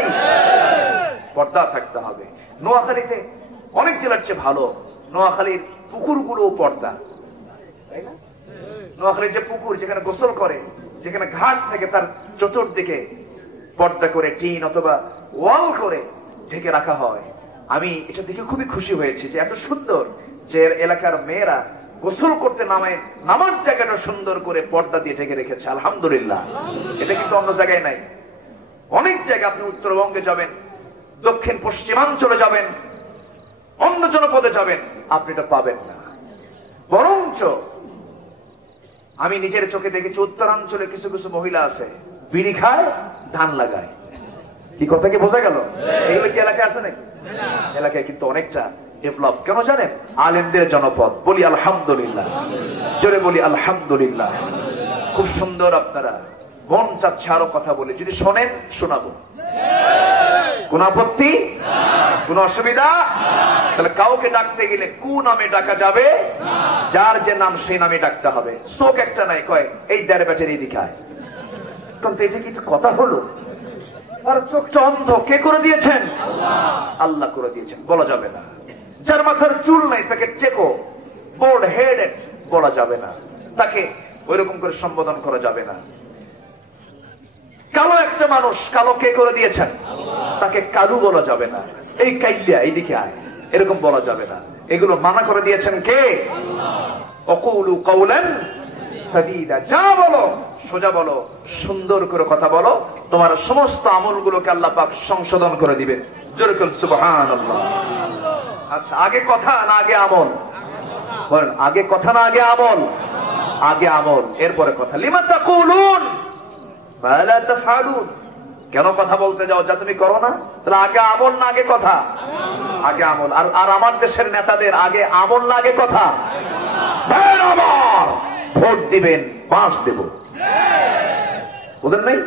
পর্দা থাকতে হবে। নোয়াখালীতে অনেক জেলার চেয়ে ভালো, নোয়াখালীর পুকুরগুলো পর্দা, তাই না? নোয়াখালীর যে পুকুর, যেখানে গোসল করে, যেখানে ঘাট থেকে তার চতুর্দিকে পর্দা করে টিন অথবা ওয়াল করে ঢেকে রাখা হয়। আমি এটা দেখে খুবই খুশি হয়েছি যে এত সুন্দর, যে এলাকার মেয়েরা গোসল করতে নামার জায়গাটা সুন্দর করে পর্দা দিয়ে ঢেকে রেখেছে। আলহামদুলিল্লাহ। এটা কিন্তু অন্য জায়গায় নাই। অনেক জায়গায় আপনি উত্তরবঙ্গে যাবেন, দক্ষিণ পশ্চিমাঞ্চলে যাবেন, অন্য জনপদে যাবেন, আপনি এটা পাবেন না। বরঞ্চ আমি নিজের চোখে দেখেছি উত্তরাঞ্চলে কিছু কিছু মহিলা আছে, বিড়ি খায়, ধান লাগায়। কি কথা কি বোঝা গেল? এগুলো কি এলাকায় আছে নাকি? এলাকায় কিন্তু অনেকটা ডেভেলপ। কেন জানেন? আলেমদের জনপদ। বলি আলহামদুলিল্লাহ, জোরে বলি আলহামদুলিল্লাহ। খুব সুন্দর। আপনারা মন চাচ্ছে আরো কথা বলে, যদি শোনেন শোনাবো, কোন আপত্তি, কোন অসুবিধা? তাহলে কাউকে ডাকতে গেলে কোন নামে ডাকা যাবে? যার যে নাম সেই নামে ডাকতে হবে। চোখ একটা নাই, কয় এই দেড় ব্যাচের এই দিকায়, কিন্তু এটা কি কথা হলো? আর চোখটা অন্ধ কে করে দিয়েছেন? আল্লাহ করে দিয়েছেন, বলা যাবে না। যার মাথার চুল নাই তাকে টেকো, বোল্ড হেডেড বলা যাবে না, তাকে ওইরকম করে সম্বোধন করা যাবে না। কালো একটা মানুষ, কালো কে করে দিয়েছেন? তাকে কালু বলা যাবে না। এই কাইলিয়া, এইদিকে আয়, এরকম বলা যাবে না। এগুলো মানা করে দিয়েছেন কে? অকুলু কওলান সাদীদা। যা বলো সোজা বলো, সুন্দর করে কথা বলো, তোমার সমস্ত আমলগুলোকে আল্লাহ পাক সংশোধন করে দিবেন। জোরে বলুন সুবহানাল্লাহ। আচ্ছা, আগে কথা না আগে আমল? বলেন, আগে কথা না আগে আমল? আগে আমল, এরপরে কথা। লিমা তাকুলুন মা লা তাফআলুন। কেন কথা বলতে যাও যা তুমি করো না? তাহলে আগে আমল না আগে কথা? আগে আমল। আর আমার দেশের নেতাদের আগে আমল না আগে কথা? ভোট দিবেন, বাঁশ দেব, বুঝেন নাই?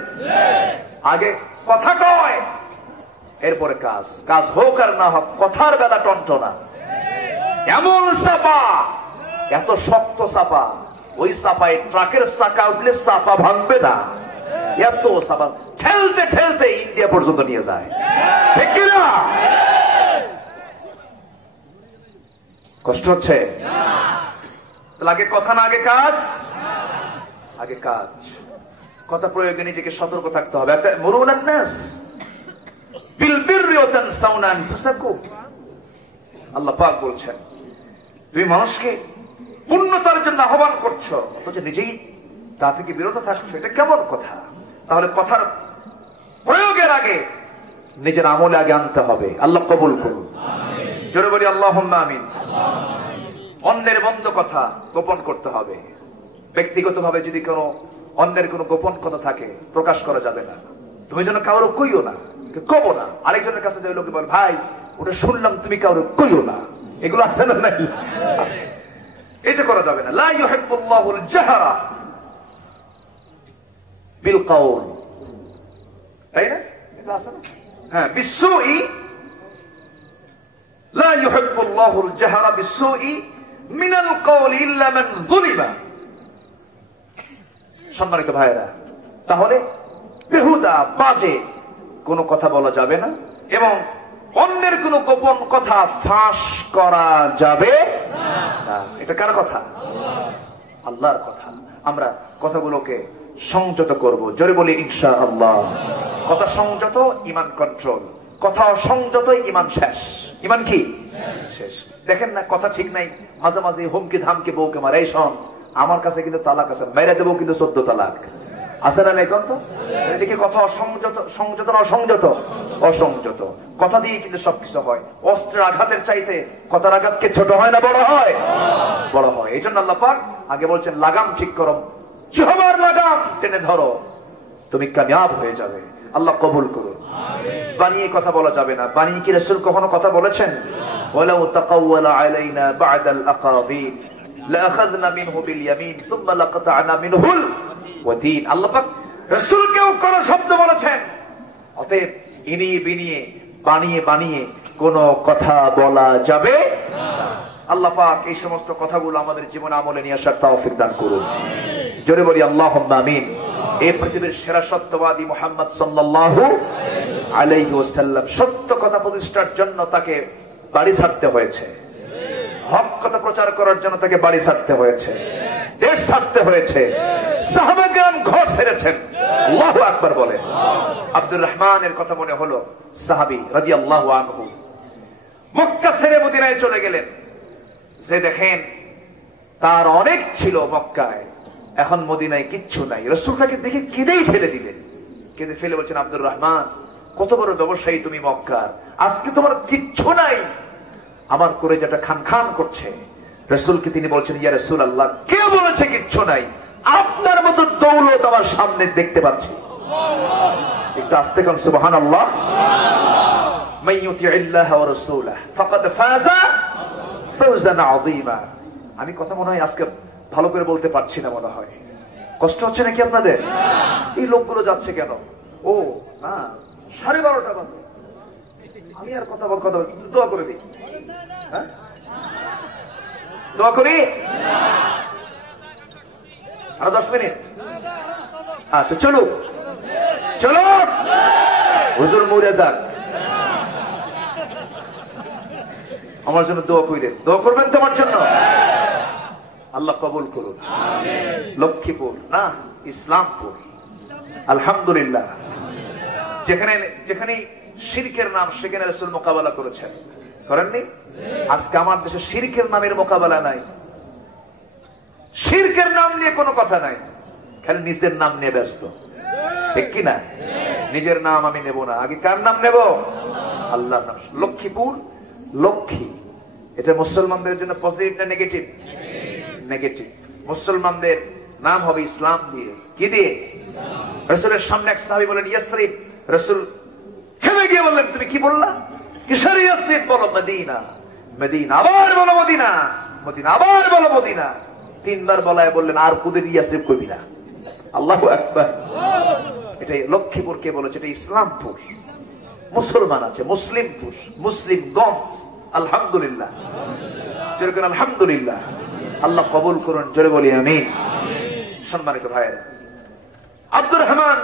আগে কথা কয়, এরপরে কাজ। কাজ হোক আর না হোক, কথার বেলা টনটনা। এমন চাপা, এত শক্ত চাপা, ওই চাপায় ট্রাকের চাকা উঠলে চাপা ভাঙবে না। এত চাপা ঠেলতে ঠেলতে ইন্ডিয়া পর্যন্ত নিয়ে যায়, ঠিক কিনা? কষ্ট হচ্ছে? আগে কথা না আগে কাজ? আগে কাজ। কথা প্রয়োগে নিজেকে সতর্ক থাকতে হবে। আল্লাহ পাক বলছেন, তুমি মানুষকে পূর্ণতার জন্য আহ্বান করছো, অথচ নিজেই তা থেকে বিরত থাকছো। এটা কেমন কথা? তাহলে কথার প্রয়োগের আগে নিজের আমলে আগে আনতে হবে। আল্লাহ কবুল করুন। জোরে বলি আল্লাহুম্মা আমিন। অন্যের বন্ধ কথা গোপন করতে হবে। ব্যক্তিগতভাবে যদি কোনো অন্যের কোনো গোপন কথা থাকে, প্রকাশ করা যাবে না। তুমি যেন কারো কইও না, কবো না। আরেকজনের কাছে যাই লোকে বল, ভাই ওটা শুনলাম, তুমি কারো কইও না। এগুলো আছে না নাই? এটা করা যাবে না। লা ইউহিব্বুল্লাহুল জাহরা বিল কাউল, তাই না? এটা আছে না? হ্যাঁ, বিসসুই, লা ইউহিব্বুল্লাহুল জাহরা বিসসুই মিনাল কাউলি ইল্লা মান যুলিমা। সম্মানিত ভাইরা, তাহলে বেহুদা বাজে কোনো কথা বলা যাবে না এবং অন্যের কোনো গোপন কথা ফাঁস করা যাবে না। এটা কার কথা? আল্লাহর কথা। আমরা কথাগুলোকে সংযত করব, জোরে বলি ইনশাআল্লাহ। কথা সংযত, ইমান কন্ট্রোল। কথা সংযত, ইমান শেষ। ইমান কি শেষ? দেখেন না, কথা ঠিক নাই, মাঝে মাঝে হুমকি ধামকি বউকে মারে, এই শোন আমার কাছে কিন্তু তালাক আছে, মেরে দেবো কিন্তু 14 তালাক আছে না? এখন তো এদিকে কথা অসংযত, সংযত না অসংযত? অসংযত। কথা দিয়ে কিন্তু সবকিছু হয়। অস্ত্রের আঘাতের চাইতে কথার আঘাতকে ছোট হয় না বড় হয়? বড় হয়। এই জন্য আল্লাহ পাক আগে বলছেন লাগাম ঠিক করো, জিহ্বার লাগাম টেনে ধরো, তুমি কামিয়াব হয়ে যাবে। আল্লাহ কবুল করুন। বানিয়ে কথা বলা যাবে না। বানিয়ে কি রাসূল কখনো কথা বলেছেন? ওয়ালাউ তাকাওয়ালা আলাইনা বা'দাল আকাবির লাআখাযনা মিনহু বিল ইয়ামিন সুম্মা লাকাতা'না মিনহুল ওয়াতিন। আল্লাহ পাক রাসূলকেও কোন শব্দ বলেছেন। অতএব ইনিয়ে বিনিয়ে বানিয়ে বানিয়ে কোন কথা বলা যাবে না। আল্লাহ পাক এই সমস্ত কথাগুলো আমাদের জীবনে আমলে নিয়ে আসার তৌফিক দান করুন। জোরে বলি আল্লাহুম্মা আমিন। এই পৃথিবীর সেরা সত্যবাদী মুহাম্মদ সাল্লাল্লাহু আলাইহি ওয়াসাল্লাম, সত্য কথা প্রতিষ্ঠার জন্য তাকে বাড়ি ছাড়তে হয়েছে, হক কথা প্রচার করার জন্য তাকে বাড়ি ছাড়তে হয়েছে, দেশ ছাড়তে হয়েছে, সাহাবায়ে কেরাম ঘর ছেড়েছেন। আল্লাহু আকবার বলে। আব্দুর রহমানের কথা মনে হলো, সাহাবী রাদিয়াল্লাহু আনহু মক্কা ছেড়ে মদিনায় চলে গেলেন। যে দেখেন তার অনেক ছিল মক্কায়, এখন মদিনায় কিচ্ছু নাই। রাসূলকে দেখে কেঁদেই ফেলে দিলেন। কেঁদে ফেলে বলছেন, আব্দুর রহমান কত বড় ব্যবসায়ী তুমি মক্কার, আজকে তোমার কিচ্ছু নাই, আমার কলেজাটা খান খান করছে। রাসূলকে তিনি বলছেন, ইয়া রাসূলুল্লাহ, কে বলেছে কিচ্ছু নাই? আপনার মতো দৌলত আমার সামনে দেখতে পাচ্ছি। একটু আস্তে কোন সুবহানাল্লাহ। মান ইউতিইল্লাহ ওয়া রাসূলাহু ফাকাদ ফাযা ফাওজান আযীমা। আমি কথা মনে হয় আজকে ভালো করে বলতে পারছি না, মনে হয় কষ্ট হচ্ছে নাকি আপনাদের? এই লোকগুলো যাচ্ছে কেন? ও না, 12:30 বাজে। আমি আর কথা দোয়া করে দিই। হ্যাঁ, দোয়া করি। আর 10 মিনিট। আচ্ছা চলো চলো, হুজুর মরে যাক, আমার জন্য দোয়া কইলেন। দোয়া করবেন তো আমার জন্য? আল্লাহ কবুল করুন। লক্ষ্মীপুর না, ইসলামপুর, আলহামদুলিল্লাহ। যেখানে যেখানে শিরকের নাম, সেখানে রাসূল মোকাবেলা করেছেন, করেননি? আজকে আমার দেশে শিরকের নামের মোকাবেলা নাই। শিরকের নাম নিয়ে কোনো কথা নাই, খালি নিজের নাম নিয়ে ব্যস্ত, ঠিক কিনা? নিজের নাম আমি নেব না, আগে কার নাম নেব? আল্লাহর নাম। লক্ষ্মীপুর, লক্ষ্মী, এটা মুসলমানদের জন্য পজিটিভ না নেগেটিভ? নেগেটিভ। মুসলমানদের নাম হবে ইসলাম দিয়ে। কি দিয়ে? রাসূলের সামনে এক সাহাবী বলেন ইয়াসরিব। রাসূল থেমে গিয়ে বললেন, তুমি কি বললা? কিসের ইয়াসরিব? বলো মদিনা। মদিনা। আবার বলো মদিনা। মদিনা। আবার বলো মদিনা। 3 বার বলায় বললেন, আর কুদের ইয়াসরিব কইবি না। আল্লাহু আকবার। এটাই লক্ষ্মীপুর কে বলেছে? এটা ইসলামপুর। মুসলমান আছে, মুসলিমপুর, মুসলিমগঞ্জ। আলহামদুলিল্লাহ, যেরকম আলহামদুলিল্লাহ। আল্লাহ কবুল করুন, জোরে বলি আমিন। সম্মানিত ভাইয়েরা, আব্দুর রহমান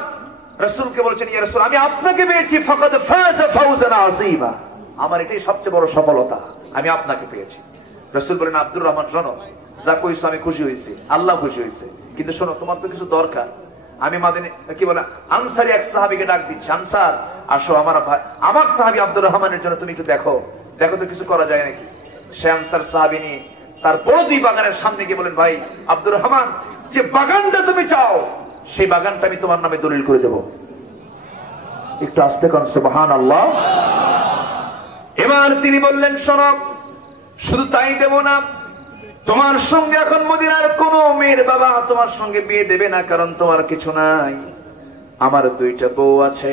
রাসূলকে বলেছেন, ইয়া রাসূল, আমি আপনাকে পেয়েছি, ফাকাদ ফাযা ফাওজান আযীমা, আমার এটাই সবচেয়ে বড় সফলতা, আমি আপনাকে পেয়েছি। রাসূল বলেন, আব্দুর রহমান শোনো, যা কইছো আমি খুশি হয়েছি, আল্লাহ খুশি হয়েছে, কিন্তু শোনো তোমার তো কিছু দরকার। আমি মাদিনী কি বলে আনসারী এক সাহাবীকে ডাক দিচ্ছি, আনসার আসো, আমার ভাই, আমার সাহাবী আব্দুর রহমানের জন্য তুমি একটু দেখো, দেখো তো কিছু করা যায় নাকি। সে আনসার সাহাবী নিয়ে তার বড় 2 বাগানের সামনে গিয়ে বলেন, ভাই আব্দুর রহমান, যে বাগানটা তুমি চাও সেই বাগানটা আমি তোমার নামে দলিল করে দেব। একটু আস্তে কোন সুবহানাল্লাহ। এবার তিনি বললেন, শোনো, শুধু তাই দেব না, তোমার সঙ্গে এখন মদিনার কোন মেয়ের বাবা তোমার সঙ্গে বিয়ে দেবে না, কারণ তোমার কিছু নাই। আমার 2টা বউ আছে,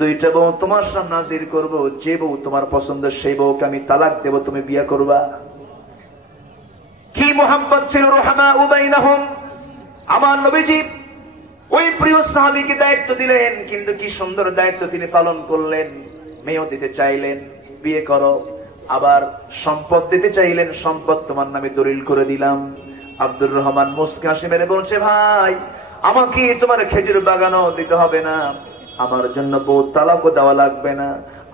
2টা বউ তোমার সামনে হাজির করব, যে বউ তোমার পছন্দ সেই বউকে আমি তালাক দেব, তুমি বিয়ে করবা। কি মোহাম্মত ছিল, রুহামা বাইনাহুম। আমার নবীজি ওই প্রিয় সাহাবীকে দায়িত্ব দিলেন, কিন্তু কি সুন্দর দায়িত্ব তিনি পালন করলেন। মেয়েও দিতে চাইলেন, বিয়ে করো। আবার সম্পদ দিতে চাইলেন, সম্পদ তোমার নামে দলিল করে দিলাম। আব্দুর রহমান মুস্কি হাসি মেরে বলছে, ভাই আমাকে তোমার খেজুর বাগানও দিতে হবে না, আমার জন্য বউ তালাকও দেওয়া লাগবে না,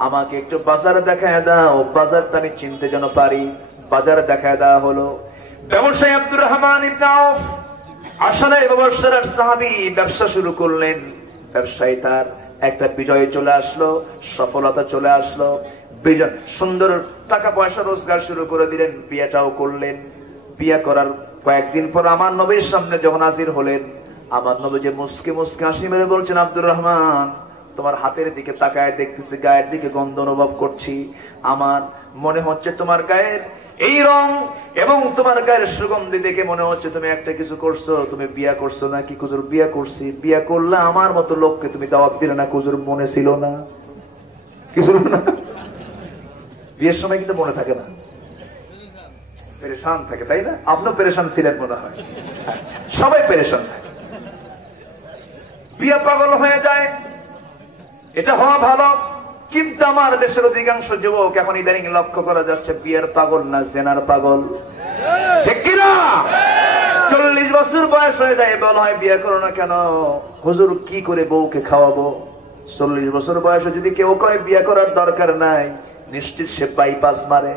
আমাকে একটু বাজার দেখায় দাও, বাজারটা আমি চিনতে যেন পারি। বাজার দেখায় দেওয়া হলো। ব্যবসায়ী আব্দুর রহমান ইবনে আউফ আসলে ব্যবসার সাহাবী ব্যবসা শুরু করলেন। ব্যবসায়ী তার একটা বিজয় চলে আসলো, সফলতা চলে আসলো, সুন্দর টাকা পয়সা রোজগার শুরু করে দিলেন। বিয়েটাও করলেন। বিয়ে করার কয়েকদিন পর আমার নবীর সামনে যখন হাজির হলেন, আমার নবী যে মুস্কি মুস্কি হাসি মেরে বলছেন, আব্দুর রহমান তোমার হাতের দিকে তাকায় দেখতেছি, গায়ের দিকে গন্ধ অনুভব করছি, আমার মনে হচ্ছে তোমার গায়ের এই রং এবং তোমার গায়ের সুগন্ধি দেখে মনে হচ্ছে তুমি একটা কিছু করছো, তুমি বিয়া করছো নাকি? কুজুর বিয়া করছি। বিয়া করলে আমার মতো লোককে তুমি দাওয়াত দিলে না কুজুর? মনে ছিল না কিছু না? বিয়ের সময় কিন্তু মনে থাকে না, পেরেশান থাকে, তাই না? আপনিও পেরেশান ছিলেন মনে হয়। সবাই পেরেশান থাকে, বিয়ে পাগল হয়ে যায়, এটা হওয়া ভালো। কিন্তু আমার দেশের অধিকাংশ যুবক এখন ইদানিং লক্ষ্য করা যাচ্ছে বিয়ের পাগল না জেনার পাগল, ঠিক কিনা? 40 বছর বয়স হয়ে যায়, বলা হয় বিয়ে করো না কেন? হুজুর কি করে বউকে খাওয়াবো? 40 বছর বয়সে যদি কেউ কয় বিয়ে করার দরকার নাই, নিশ্চিত সে বাইপাস মারে,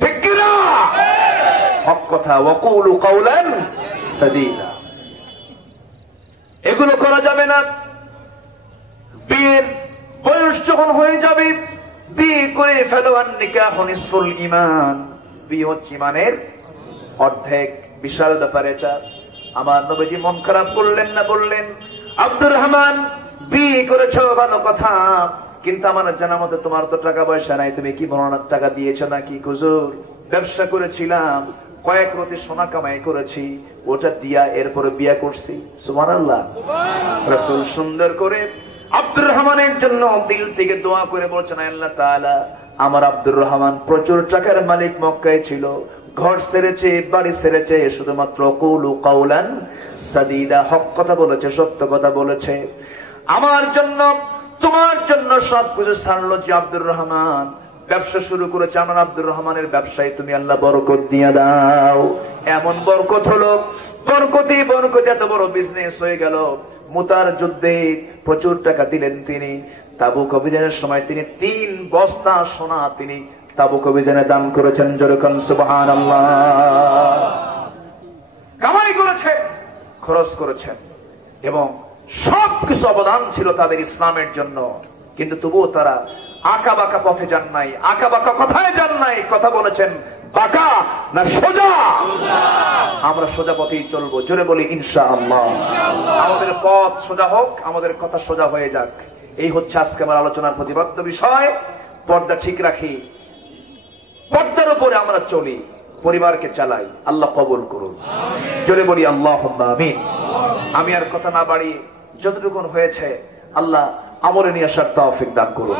ঠিক কিনা? হক কথা, ওয়াকুলু কাওলান সাদীদা। এগুলো করা যাবে না। বিয়ের বয়স যখন হয়ে যাবে, বিয়ে করে ফেলো। নিকাহ নিসফুল ঈমান, বিয়ে হচ্ছে ঈমানের অর্ধেক। বিশাল ব্যাপার এটা। আমার নবীজি মন খারাপ করলেন না, বললেন, আব্দুর রহমান বিয়ে করেছো ভালো কথা, কিন্তু আমার জানা মতে তোমার তো টাকা পয়সা নাই, তুমি কি মনোনার টাকা দিয়েছো নাকি? হুজুর ব্যবসা করেছিলাম, কয়েক রতি সোনা কামাই করেছি, ওটা দিয়া এরপরে বিয়া করছি। সুবহানাল্লাহ। রাসূল সুন্দর করে আব্দুর রহমানের জন্য দিল থেকে দোয়া করে বলছেন, আল্লাহ তাআলা আমার আব্দুর রহমান প্রচুর টাকার মালিক, মক্কায় ছিল, ঘর ছেড়েছে, বাড়ি ছেড়েছে, শুধুমাত্র কুলু কাওলান সাদীদা, হক কথা বলেছে, সত্য কথা বলেছে। আমার জন্য তোমার জন্য সবকিছু ছাড়লো যে আব্দুর রহমান ব্যবসা শুরু করেছে। আমার আব্দুর রহমানের ব্যবসায় তুমি আল্লাহ বরকত দিয়ে দাও। এমন বরকত হলো, বরকতে বরকতে এত বড় বিজনেস হয়ে গেল। মুতার যুদ্ধে প্রচুর টাকা দিলেন তিনি। তাবুক অভিযানের সময় তিনি 3 বস্তা সোনা তিনি তাবুক অভিযানে দান করেছেন। যেরকম সুবহানাল্লাহ। কামাই করেছেন, খরচ করেছেন, এবং সবকিছু অবদান ছিল তাদের ইসলামের জন্য। কিন্তু তবুও তারা আঁকা বাঁকা পথে যান নাই, আঁকা বাঁকা কথায় যান নাই। কথা বলেছেন বাঁকা না সোজা? আমরা সোজা পথেই চলবো। জোরে বলি ইনশাআল্লাহ। আমাদের পথ সোজা হোক, আমাদের কথা সোজা হয়ে যাক। এই হচ্ছে আজকে আমার আলোচনার প্রতিপাদ্য বিষয়। পর্দা ঠিক রাখি, পর্দার উপরে আমরা চলি, পরিবারকে চালাই। আল্লাহ কবুল করুন। জোরে বলি আল্লাহুম্মা আমিন। আমি আর কথা না বাড়ি, যতটুকু হয়েছে আল্লাহ আমলে নিয়ে আসার তৌফিক দান করুন।